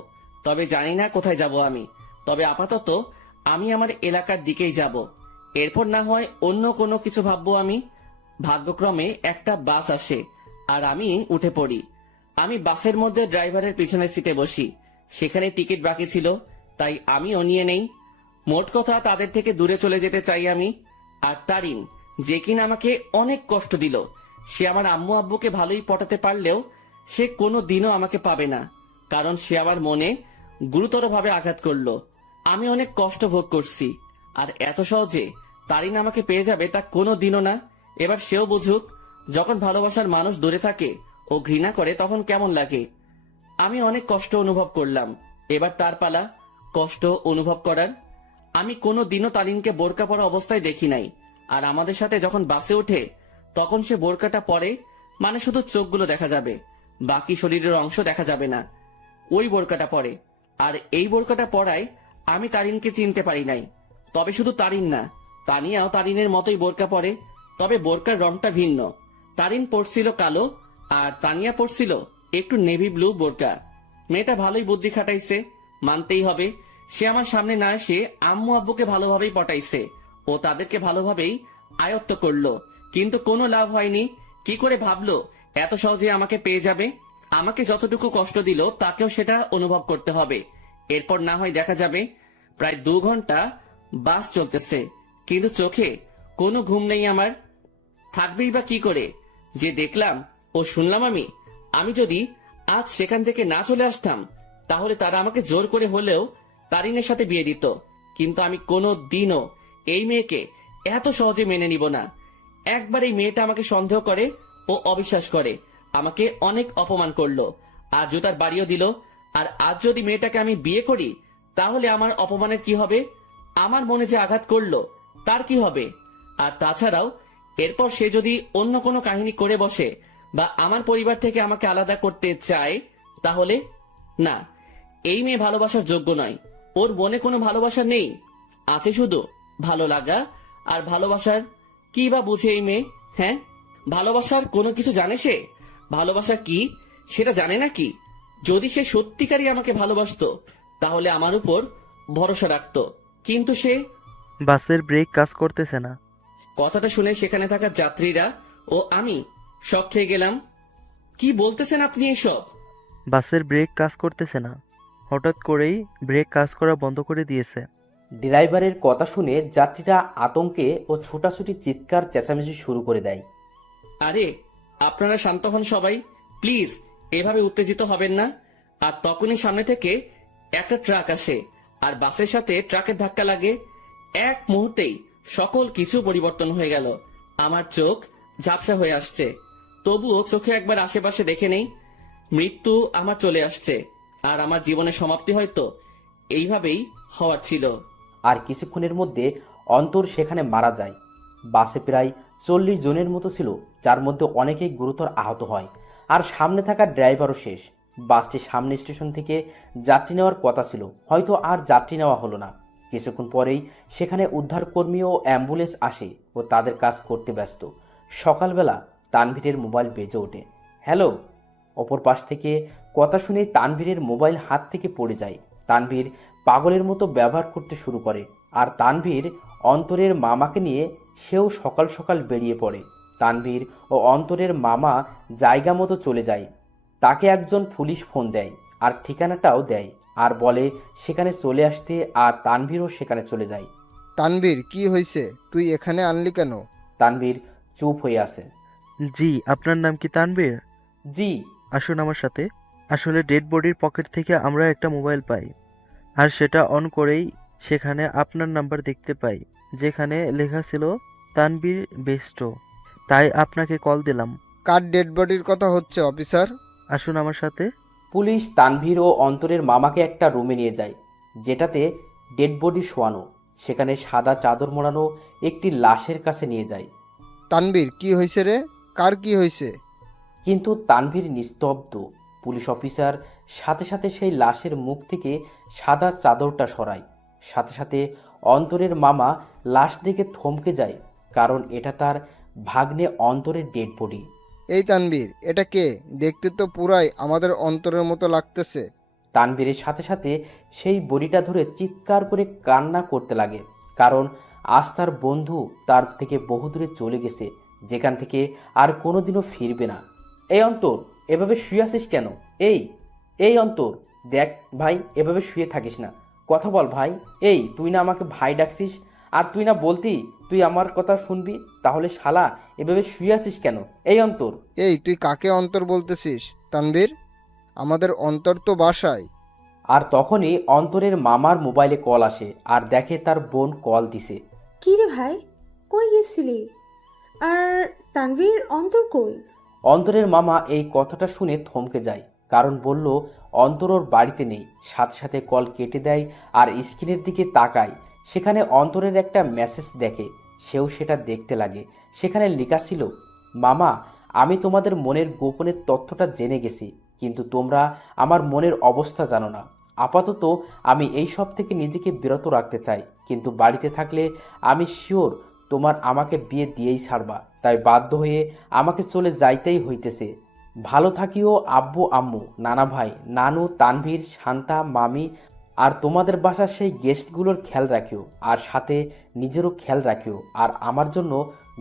তবে জানি না কোথায় যাব আমি। তবে আপাতত আমি আমার এলাকার দিকেই যাব, এরপর না হয় অন্য কোনো কিছু ভাববো আমি। ভাগ্যক্রমে একটা বাস আসে আর আমি উঠে পড়ি। আমি বাসের মধ্যে ড্রাইভারের পিছনের সিটে বসি। সেখানে টিকিট বাকি ছিল, তাই আমিও নিয়ে নেই। মোট কথা তাদের থেকে দূরে চলে যেতে চাই আমি। আর তারিন, যে কিনা আমাকে অনেক কষ্ট দিল, সে আমার আম্মু আব্বুকে ভালোই পটাতে পারলেও সে কোনো দিনও আমাকে পাবে না, কারণ সে আমার মনে গুরুতরভাবে আঘাত করলো। আমি অনেক কষ্ট ভোগ করছি, আর এত সহজে তারিন আমাকে পেয়ে যাবে তা কোনো দিনও না। এবার সেও বুঝুক, যখন ভালোবাসার মানুষ দূরে থাকে ও ঘৃণা করে তখন কেমন লাগে। আমি অনেক কষ্ট অনুভব করলাম, এবার তার পালা কষ্ট অনুভব করার। আমি কোনো দিনও তারিনকে বোরকা পরা অবস্থায় দেখি নাই, আর আমাদের সাথে যখন বাসে ওঠে তখন সে বোরকাটা পরে, মানে শুধু চোখগুলো দেখা যাবে, বাকি শরীরের অংশ দেখা যাবে না। ওই বোরকাটা পরে, আর এই বোরকাটা পরায় আমি তারিনকে চিনতে পারি নাই। তবে শুধু তারিন না, তানিয়াও তারিনের মতোই বোরকা পরে, তবে বোরকার রংটা ভিন্ন। তারিন পরছিল কালো আর তানিয়া পরছিল একটু নেভি ব্লু বোরকা। মেয়েটা ভালোই বুদ্ধি খাটাইছে, মানতেই হবে। সে আমার সামনে না এসে আম্মু আব্বুকে ভালোভাবেই পটাইছে ও তাদেরকে ভালোভাবেই আয়ত্ত করলো, কিন্তু কোনো লাভ হয়নি। কি করে ভাবলো এত সহজে আমাকে পেয়ে যাবে? আমাকে যতটুকু কষ্ট দিল তাকেও সেটা অনুভব করতে হবে। এরপর না হয় দেখা যাবে। প্রায় 2 ঘন্টা বাস চলতেছে, কিন্তু চোখে কোনো ঘুম নেই আমার। থাকবেই বা কি করে? যে দেখলাম ও শুনলাম আমি যদি আজ সেখান থেকে না চলে আসতাম, তাহলে তারা আমাকে জোর করে হলেও তারিনের সাথে বিয়ে দিত। কিন্তু আমি কোনো দিনও এই মেয়েকে এত সহজে মেনে নিব না। একবার এই মেয়েটা আমাকে সন্দেহ করে ও অবিশ্বাস করে, আমাকে অনেক অপমান করলো আর জুতার বাড়িও দিল। আর আজ যদি মেয়েটাকে আমি বিয়ে করি, তাহলে আমার অপমানের কি হবে? আমার মনে যে আঘাত করলো তার কি হবে? আর তাছাড়াও এরপর সে যদি অন্য কোনো কাহিনী করে বসে বা আমার পরিবার থেকে আমাকে আলাদা করতে চায়, তাহলে না, এই মেয়ে ভালোবাসার যোগ্য নয়। ওর মনে কোনো ভালোবাসা নেই, আছে শুধু ভালো লাগা। আর ভালোবাসার কি বা বুঝে এই মেয়ে? হ্যাঁ, ভালোবাসার কোনো কিছু জানে সে? ভালোবাসা কি সেটা জানে নাকি? যদি সে সত্যিকারই আমাকে ভালোবাসতো তাহলে আমার উপর ভরসা রাখতো, কিন্তু সে। বাসের ব্রেক কাজ করতেছে না। কথাটা শুনে সেখানে থাকা যাত্রীরা ও আমি শক খেয়ে গেলাম। কি বলতেছেন আপনি এসব? বাসের ব্রেক কাজ করতেছে না, হঠাৎ করেই ব্রেক কাজ করা বন্ধ করে দিয়েছে। ড্রাইভারের কথা শুনে যাত্রীরা আতঙ্কে ও ছোটাছুটি চিৎকার চেঁচামেচি শুরু করে দেয়। আরে আপনারা শান্ত হন সবাই, প্লিজ এভাবে উত্তেজিত হবেন না। আর তখনই সামনে থেকে একটা ট্রাক আসে আর বাসের সাথে ট্রাকের ধাক্কা লাগে। এক মুহূর্তেই সকল কিছু পরিবর্তন হয়ে গেল। আমার চোখ ঝাপসা হয়ে আসছে, তবুও চোখে একবার আশেপাশে দেখে নেই। মৃত্যু আমার চলে আসছে, আর আমার জীবনের সমাপ্তি হয়তো এইভাবেই হওয়ার ছিল। আর কিছুক্ষণের মধ্যে অন্তর সেখানে মারা যায়। বাসে প্রায় 40 জনের মতো ছিল, যার মধ্যে অনেকেই গুরুতর আহত হয়। আর সামনে থাকা ড্রাইভারও শেষ। বাসটি সামনে স্টেশন থেকে যাত্রী নেওয়ার কথা ছিল, হয়তো আর যাত্রী নেওয়া হলো না। কিছুক্ষণ পরেই সেখানে উদ্ধারকর্মী ও অ্যাম্বুলেন্স আসে ও তাদের কাজ করতে ব্যস্ত। সকালবেলা তানভীরের মোবাইল বেজে ওঠে। হ্যালো। অপর পাশ থেকে কথা শুনে তানভীরের মোবাইল হাত থেকে পড়ে যায়। তানভীর পাগলের মতো ব্যবহার করতে শুরু করে, আর তানভীর অন্তরের মামাকে নিয়ে সেও সকাল সকাল বেরিয়ে পড়ে। তানভীর ও অন্তরের মামা জায়গা মতো চলে যায়। তাকে একজন পুলিশ ফোন দেয় আর ঠিকানাটাও দেয়, আর বলে সেখানে চলে আসতে, আর তানভীরও সেখানে চলে যায়। তানভীর, কি হয়েছে? তুই এখানে আনলি কেন? তানভীর চুপ হয়ে আছে। জি, আপনার নাম কি তানভীর? জি। আসুন আমার সাথে। আসলে ডেড বডির পকেট থেকে আমরা একটা মোবাইল পাই, আর সেটা অন করেই সেখানে আপনার নাম্বার দেখতে পাই, যেখানে লেখা ছিল তানভীর বেস্ট। তাই আপনাকে কল দিলাম। কার ডেড বডির কথা হচ্ছে অফিসার? আসুন আমার সাথে। পুলিশ তানভীর ও অন্তরের মামাকে একটা রুমে নিয়ে যায়, যেটাতে ডেড বডি শোয়ানো। সেখানে সাদা চাদর মোড়ানো একটি লাশের কাছে নিয়ে যায়। তানভীর, কি হয়েছে রে? কার কি হয়েছে? কিন্তু তানভীর নিস্তব্ধ। পুলিশ অফিসার সাথে সাথে সেই লাশের মুখ থেকে সাদা চাদরটা সরায়। সাথে সাথে অন্তরের মামা লাশ দেখে থমকে যায়, কারণ এটা তার ভাগ্নে অন্তরের ডেড বডি। এই তানবীর, এটা কে? দেখতে তো পুরাই আমাদের অন্তরের মতো লাগতেছে। তানবীরের সাথে সাথে সেই বড়িটা ধরে চিৎকার করে কান্না করতে লাগে, কারণ আজ তার বন্ধু তার থেকে বহুদূরে চলে গেছে, যেখান থেকে আর কোনোদিনও ফিরবে না। এই অন্তর, এভাবে শুয়ে আছিস কেন? এই অন্তর, দেখ ভাই, এভাবে শুয়ে থাকিস না, কথা বল ভাই। এই তুই না আমাকে ভাই ডাকছিস, আর তুই না বলতি তুই আমার কথা শুনবি, তাহলে শালা এভাবে শুয়ে আছিস কেন? এই অন্তর। এই তুই কাকে অন্তর বলতেছিস তানবীর? আমাদের অন্তর তো বাসায়। আর তখনই অন্তরের মামার মোবাইলে কল আসে আর দেখে তার বোন কল দিছে। কি রে ভাই, কই গেছিলি? আর তানভীর, অন্তর কই? অন্তরের মামা এই কথাটা শুনে থমকে যায়, কারণ বলল অন্তর ওর বাড়িতে নেই। সাথে সাথে কল কেটে দেয় আর স্ক্রিনের দিকে তাকায়। সেখানে অন্তরের একটা মেসেজ দেখে, সেও সেটা দেখতে লাগে। সেখানে লেখা ছিল, মামা, আমি তোমাদের মনের গোপনের তথ্যটা জেনে গেছি, কিন্তু তোমরা আমার মনের অবস্থা জানো না। আপাতত আমি এই সব থেকে নিজেকে বিরত রাখতে চাই, কিন্তু বাড়িতে থাকলে আমি শিওর তোমার আমাকে বিয়ে দিয়েই ছাড়বা, তাই বাধ্য হয়ে আমাকে চলে যাইতেই হইতেছে। ভালো থাকিও আব্বু আম্মু, নানা ভাই, নানু, তানভীর, শান্তা, মামি, আর তোমাদের বাসার সেই গেস্টগুলোর খেয়াল রাখিও, আর সাথে নিজেরও খেয়াল রাখিও, আর আমার জন্য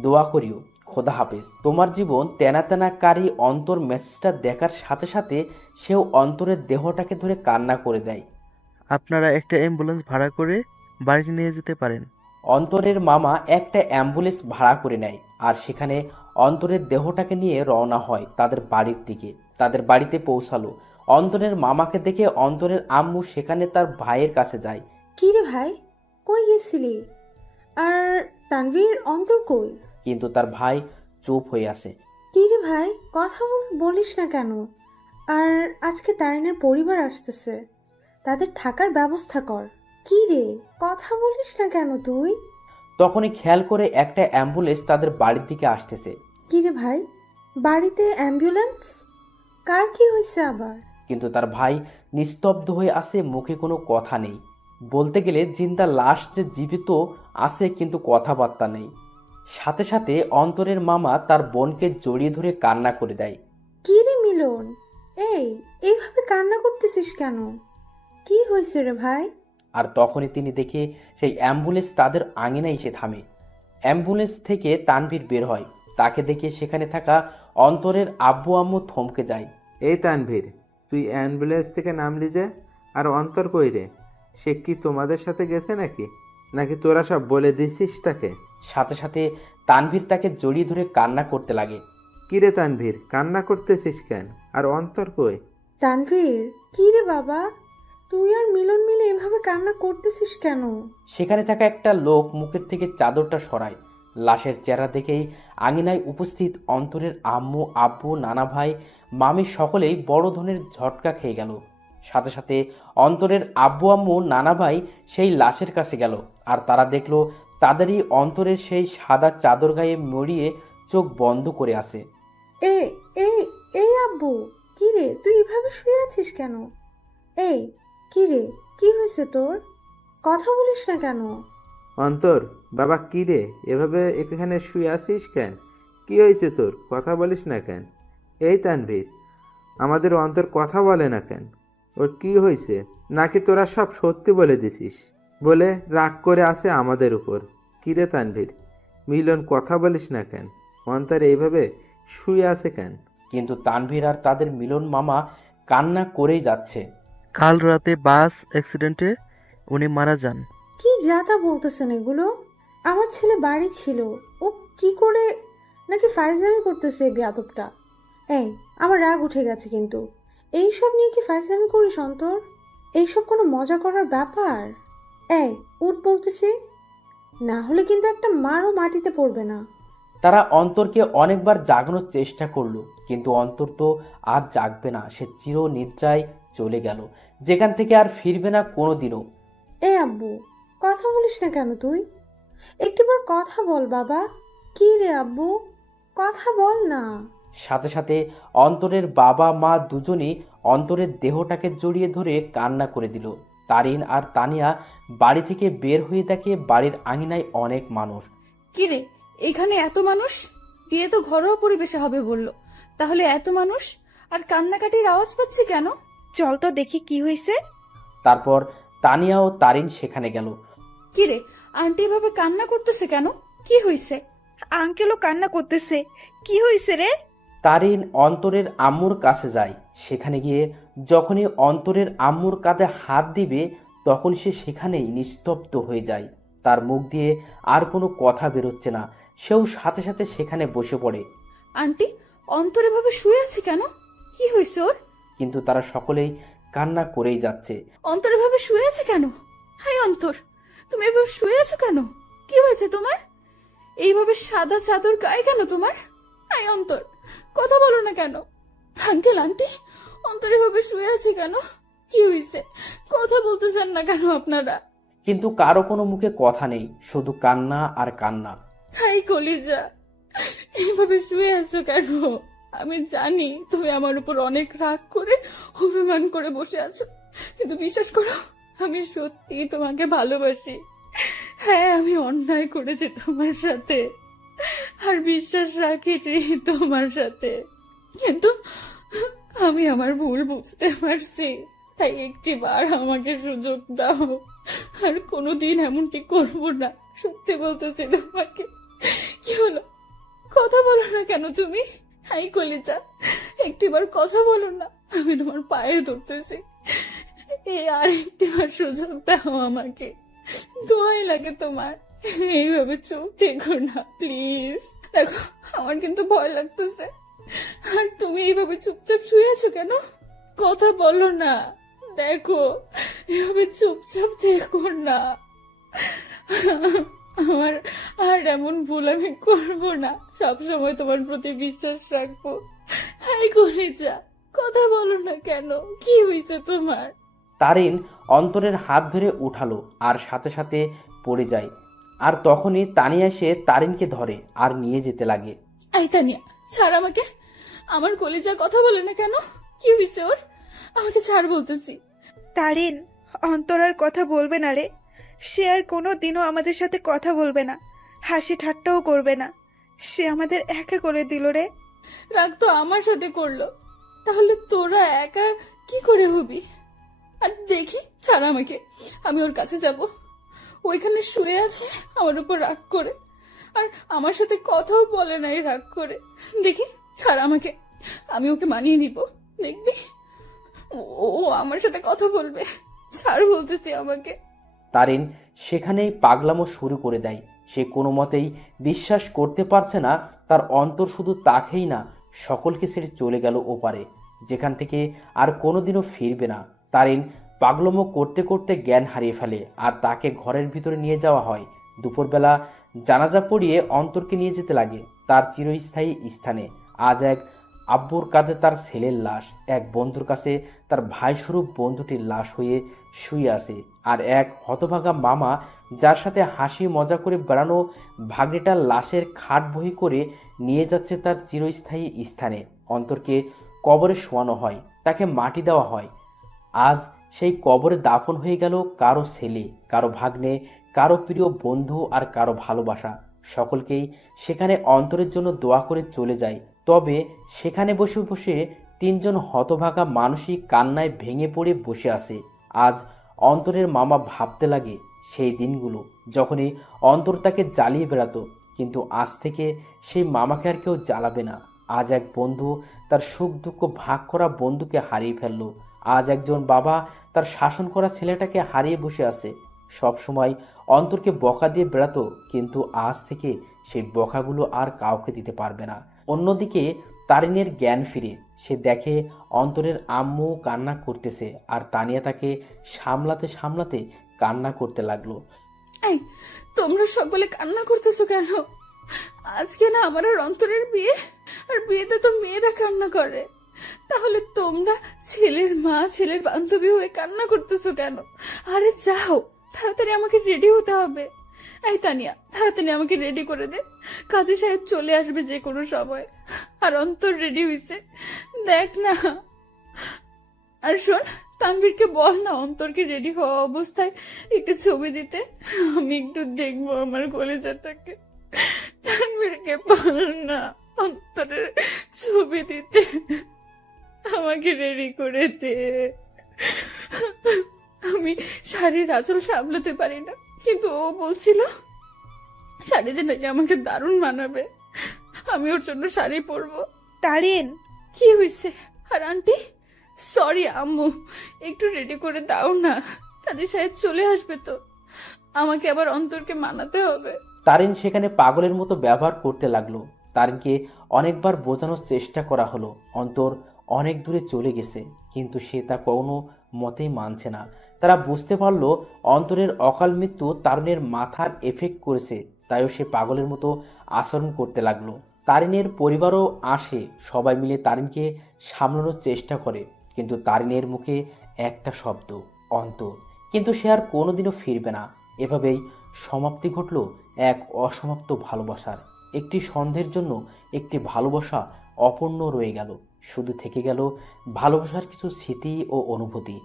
দোয়া করিও। খোদা হাফেজ। তোমার জীবন তেনা তেনা কারি। অন্তর মেসেজটা দেখার সাথে সাথে সেও অন্তরের দেহটাকে ধরে কান্না করে দেয়। আপনারা একটা অ্যাম্বুলেন্স ভাড়া করে বাড়িতে নিয়ে যেতে পারেন। অন্তরের মামা একটা অ্যাম্বুলেন্স ভাড়া করে নেয় আর সেখানে অন্তরের দেহটাকে নিয়ে রওনা হয় তাদের বাড়ির দিকে। তাদের বাড়িতে পৌঁছালো। অন্তরের মামাকে দেখে অন্তরের আম্মু সেখানে তার ভাইয়ের কাছে যায়। কি রে ভাই, কই গেছিলি? আর তানভীর, অন্তর কই? কিন্তু তার ভাই চুপ হয়ে আছে। কি রে ভাই, কথা বলিস না কেন? আর আজকে তারিনের পরিবার আসতেছে, তাদের থাকার ব্যবস্থা কর। কি রে, কথা বলিস না কেন তুই? তখনই খেয়াল করে একটা অ্যাম্বুলেন্স তাদের বাড়ির দিকে আসতেছে। কি রে ভাই, বাড়িতে অ্যাম্বুলেন্স? কার কি হয়েছে আবার? কিন্তু তার ভাই নিস্তব্ধ হয়ে আছে, মুখে কোনো কথা নেই। বলতে গেলে জিন্দা লাশ যে জীবিত আছে, কিন্তু কথাবার্তা নেই। সাথে সাথে অন্তরের মামা তার বোনকে জড়িয়ে ধরে কান্না করে দেয়। কি রে মিলন, এইভাবে কান্না করতেছিস কেন? কি হয়েছে রে ভাই? আর তখনই তিনি দেখে সেই অ্যাম্বুলেন্স তাদের আঙিনায় এসে থামে। অ্যাম্বুলেন্স থেকে তানভীর বের হয়। তাকে দেখে সেখানে থাকা অন্তরের আব্বু আম্মু থমকে যায়। এই তানভীর, তুই অ্যাম্বুলেন্স থেকে নামলি যে? আর অন্তর কই রে? সে কি তোমাদের সাথে গেছে নাকি তোরা সব বলে দিছিস তাকে? সাথে সাথে তানভীর তাকে জড়িয়ে ধরে কান্না করতে লাগে। কি রে তানভীর, কান্না করতেছিস কেন? আর অন্তর কই? তানভীর, কি রে বাবা, তুই আর মিলন মিলে এভাবে কান্না করতেছিস কেন? সেখানে থাকা একটা লোক মুখের থেকে চাদরটা সরায়। লাশের চেহারা দেখেই আঙিনায় উপস্থিত অন্তরের আম্মু, আব্বু, নানা ভাই, মামি সকলেই বড় ধরনের ঝটকা খেয়ে গেল। সাথে সাথে অন্তরের আব্বু আম্মু, নানা ভাই সেই লাশের কাছে গেল, আর তারা দেখলো তাদেরই অন্তরের সেই সাদা চাদর গায়ে মরিয়ে চোখ বন্ধ করে আছে। এই আব্বু, কি রে, তুই এভাবে শুয়ে আছিস কেন? কি রে, কি হয়েছে তোর? কথা বলিস না কেন? অন্তর, বাবা, কি রে, এভাবে এখানে শুয়ে আছিস কেন? কি হয়েছে তোর? কথা বলিস না কেন? এই তানভীর, আমাদের অন্তর কথা বলে না কেন? ওর কি হয়েছে? নাকি তোরা সব সত্যি বলে দিছিস বলে রাগ করে আছে আমাদের উপর? কি রে তানভীর, মিলন, কথা বলিস না কেন? অন্তর এইভাবে শুয়ে আছে কেন? কিন্তু তানভীর আর তাদের মিলন মামা কান্না করেই যাচ্ছে। কাল রাতে বাস অ্যাক্সিডেন্টে উনি মারা যান। কি যাতা বলতেছেন এগুলো? আমার ছেলে বাড়ি ছিল, ও কি করে নাকি ফাইজলামি করতেছে এই বেয়াদবটা? আমার রাগ উঠে গেছে, কিন্তু এইসব নিয়ে কি ফাইজলামি করিস অন্তর? এইসব কোনো মজা করার ব্যাপার? উঠ বলতেছি, না হলে কিন্তু একটা মারও মাটিতে পড়বে না। তারা অন্তরকে অনেকবার জাগানোর চেষ্টা করলো, কিন্তু অন্তর তো আর জাগবে না। সে চির নিদ্রায় চলে গেল, যেখান থেকে আর ফিরবে না কোনোদিনও। আব্বু, কথা বলিস না কেন তুই? একটিবার কথা বল বাবা। কি রে আব্বু, কথা বল না। সাথে সাথে অন্তরের বাবা মা দুজনেই অন্তরের দেহটাকে জড়িয়ে ধরে কান্না করে দিল। তারিন আর তানিয়া বাড়ি থেকে বের হয়ে দেখে বাড়ির আঙিনায় অনেক মানুষ। কি রে, এখানে এত মানুষ? বিয়ে তো ঘরোয়া পরিবেশে হবে বললো, তাহলে এত মানুষ আর কান্নাকাটির আওয়াজ পাচ্ছি কেন? চল তো দেখি কি হয়েছে। তারপর তানিয়া ও তারিন সেখানে গেল। কিরে, আন্টি এভাবে কান্না করতেছে কেন? কি হয়েছে? আঙ্কেলও কান্না করতেছে। কি হয়েছে রে? তারিন অন্তরের আম্মুর কাছে যায়। সেখানে গিয়ে যখনই অন্তরের আম্মুর কাঁধে হাত দিবে তখন সে সেখানেই নিস্তব্ধ হয়ে যায়। তার মুখ দিয়ে আর কোনো কথা বেরোচ্ছে না। সেও সাথে সাথে সেখানে বসে পড়ে। আন্টি, অন্তর এভাবে শুয়ে আছে কেন? কি হয়েছে ওর? কিন্তু তারা সকলেই কান্না করেই যাচ্ছে। অন্তর এভাবে শুয়ে আছে কেন? হাই অন্তর, তুমি এভাবে শুয়ে আছো কেন? কি হয়েছে তোমার? এইভাবে সাদা চাদর গায়ে কেন তোমার? হাই অন্তর, কথা বলো না কেন? আঙ্কেল আন্টি, অন্তর এভাবে শুয়ে আছে কেন? কি হয়েছে? কথা বলতেছেন না কেন আপনারা? কিন্তু কারো কোনো মুখে কথা নেই, শুধু কান্না আর কান্না। হাই কলিজা, এইভাবে শুয়ে আছো কেন? আমি জানি তুমি আমার উপর অনেক রাগ করে অভিমান করে বসে আছো, কিন্তু বিশ্বাস করো আমি সত্যি তোমাকে ভালোবাসি। হ্যাঁ, আমি অন্যায় করেছি তোমার সাথে আর বিশ্বাস রাখি তোমার সাথে, কিন্তু আমি আমার ভুল বুঝতে পারছি। তাই একটিবার আমাকে সুযোগ দাও, আর কোনোদিন এমনটি করব না। সত্যি বলতেছি তোমাকে। কি হলো, কথা বলো না কেন তুমি? হাই কলিজা, একটিবার কথা বলো না, আমি তোমার পায়ে ধরতেছি। এই আর একটিবার সুযোগ দাও আমাকে, দোয়াই লাগে তোমার। এইভাবে চুপ থেকো না প্লিজ। দেখো, আমার কিন্তু ভয় লাগতেছে। আর তুমি এইভাবে চুপচাপ শুয়ে আছো কেন? কথা বলো না। দেখো, এভাবে চুপচাপ থেকো না। আমার আর এমন ভুল আমি করবো না। সবসময় তোমার প্রতি বিশ্বাস রাখবো। হাই কলিজা, কথা বলো না কেন? কি হয়েছে তোমার? তারিন অন্তরের হাত ধরে উঠালো আর সাথে সাথে পড়ে যায়। আর তখনই তানিয়া এসে তারিনকে ধরে আর নিয়ে যেতে লাগে। এই তানিয়া, ছাড় আমাকে। আমার কলিজা কথা বলে না কেন? কি হয়েছে ওর? আমাকে ছাড় বলতেছি। তারিন, অন্তর আর কথা বলবে না রে। সে আর কোনো দিনও আমাদের সাথে কথা বলবে না, হাসি ঠাট্টাও করবে না। সে আমাদের একা করে দিল রে। রাগ তো আমার সাথে করলো, তাহলে তোরা একা কি করে হবি? আর দেখি, ছাড় আমাকে, আমি ওর কাছে যাব। ওইখানে শুয়ে আছে আমার উপর রাগ করে, আর আমার সাথে কথাও বলে নাই রাগ করে। দেখি, ছাড় আমাকে, আমি ওকে মানিয়ে নিব। দেখবি, ও আমার সাথে কথা বলবে। ছাড় বলতেছি আমাকে। তারিন সেখানেই পাগলামো শুরু করে দেয়। সে কোনো মতেই বিশ্বাস করতে পারছে না তার অন্তর শুধু তাকেই না, সকলকে ছেড়ে চলে গেল ওপারে, যেখান থেকে আর কোনোদিনও ফিরবে না। তারিন পাগলামো করতে করতে জ্ঞান হারিয়ে ফেলে আর তাকে ঘরের ভিতরে নিয়ে যাওয়া হয়। দুপুরবেলা জানাজা পড়িয়ে অন্তরকে নিয়ে যেতে লাগে তার চিরস্থায়ী স্থানে। আজ এক আব্বুর কাঁধে তার ছেলের লাশ, এক বন্ধুর কাছে তার ভাইস্বরূপ বন্ধুটির লাশ হয়ে শুয়ে আছে, আর এক হতভাগা মামা যার সাথে হাসি মজা করে বেড়ানো ভাগ্নেটার লাশের খাট বহি করে নিয়ে যাচ্ছে তার চিরস্থায়ী স্থানে। অন্তরকে কবরে শোয়ানো হয়, তাকে মাটি দেওয়া হয়। আজ সেই কবরে দাফন হয়ে গেল কারো ছেলে, কারো ভাগ্নে, কারো প্রিয় বন্ধু আর কারো ভালোবাসা। সকলকেই সেখানে অন্তরের জন্য দোয়া করে চলে যায়। তবে সেখানে বসে বসে তিনজন হতভাগা মানসিক কান্নায় ভেঙে পড়ে বসে আছে। আজ অন্তরের মামা ভাবতে লাগে সেই দিনগুলো যখনই অন্তর তাকে জ্বালিয়ে বেড়াতো, কিন্তু আজ থেকে সেই মামাকে আর কেউ জ্বালাবে না। আজ এক বন্ধু তার সুখ দুঃখ ভাগ করা বন্ধুকে হারিয়ে ফেলল। আজ একজন বাবা তার শাসন করা ছেলেটাকে হারিয়ে বসে আছে। সব সময় অন্তরকে বকা দিয়ে বেড়াতো, কিন্তু আজ থেকে সেই বকাগুলো আর কাউকে দিতে পারবে না। অন্যদিকে তারিনের জ্ঞান ফিরে সে দেখে অন্তরের আম্মু কান্না করতেছে, আর তানিয়া তাকে সামলাতে সামলাতে কান্না করতে লাগলো। এই, তোমরা সকলে কান্না করতেছো কেন? আজকে না আমার আর অন্তরের বিয়ে, আর বিয়েতে তো মেয়েরা কান্না করে। তাহলে তোমরা ছেলের মা, ছেলের বান্ধবী হয়ে কান্না করতেছো কেন? আরে যাও, তাড়াতাড়ি আমাকে রেডি হতে হবে। এই তানিয়া, তাড়াতাড়ি আমাকে রেডি করে দে। কাজী সাহেব চলে আসবে যে কোনো সময়। আর অন্তর রেডি হইছে, দেখ না। আর শোন, তানভীরকে বল না অন্তরকে রেডি হওয়া অবস্থায় একটু ছবি দিতে। আমি একটু দেখবো আমার কলেজাটাকে। তানভীরকে বল না অন্তরের ছবি দিতে আমাকে রেডি করে দে। আমি শাড়ির আঁচল সামলাতে পারি না, কিন্তু ও বলছিল শাড়িতে নাকি আমাকে দারুণ মানাবে, আমি ওর জন্য শাড়ি পরবো। তারিন, কি হয়েছে? আর আন্টি, সরি আম্মু, একটু রেডি করে দাও না, কাজী সাহেব চলে আসবে তো, আমাকে আবার অন্তরকে মানাতে হবে। তারিন সেখানে পাগলের মতো ব্যবহার করতে লাগলো। তারিনকে অনেকবার বোঝানোর চেষ্টা করা হলো অন্তর অনেক দূরে চলে গেছে, কিন্তু সে তা কোনো মতেই মানছে না। তারা বুঝতে পারলো অন্তরের অকাল মৃত্যু তারুণের মাথার এফেক্ট করেছে, তাইও সে পাগলের মতো আচরণ করতে লাগলো। তারিনের পরিবারও আসে, সবাই মিলে তারিনকে সামলানোর চেষ্টা করে, কিন্তু তারিনের মুখে একটা শব্দ, অন্তর। কিন্তু সে আর কোনোদিনও ফিরবে না। এভাবেই সমাপ্তি ঘটল এক অসমাপ্ত ভালোবাসার। একটি সন্ধ্যের জন্য একটি ভালোবাসা অপূর্ণ রয়ে গেল, শুধু থেকে গেল ভালোবাসার কিছু স্মৃতি ও অনুভূতি।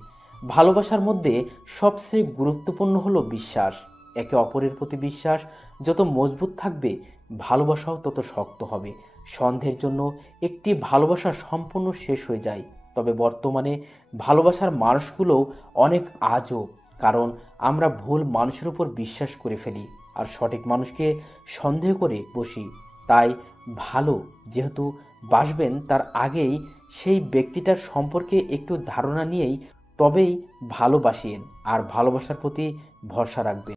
ভালোবাসার মধ্যে সবচেয়ে গুরুত্বপূর্ণ হলো বিশ্বাস। একে অপরের প্রতি বিশ্বাস যত মজবুত থাকবে, ভালোবাসাও তত শক্ত হবে। সন্ধ্যের জন্য একটি ভালোবাসা সম্পূর্ণ শেষ হয়ে যায়, তবে বর্তমানে ভালোবাসার মানুষগুলোও অনেক আজব, কারণ আমরা ভুল মানুষের উপর বিশ্বাস করে ফেলি আর সঠিক মানুষকে সন্দেহ করে বসি। তাই ভালো যেহেতু বাসবেন, তার আগেই সেই ব্যক্তিটার সম্পর্কে একটু ধারণা নিয়েই তবেই ভালোবাসিয়েন আর ভালোবাসার প্রতি ভরসা রাখবেন।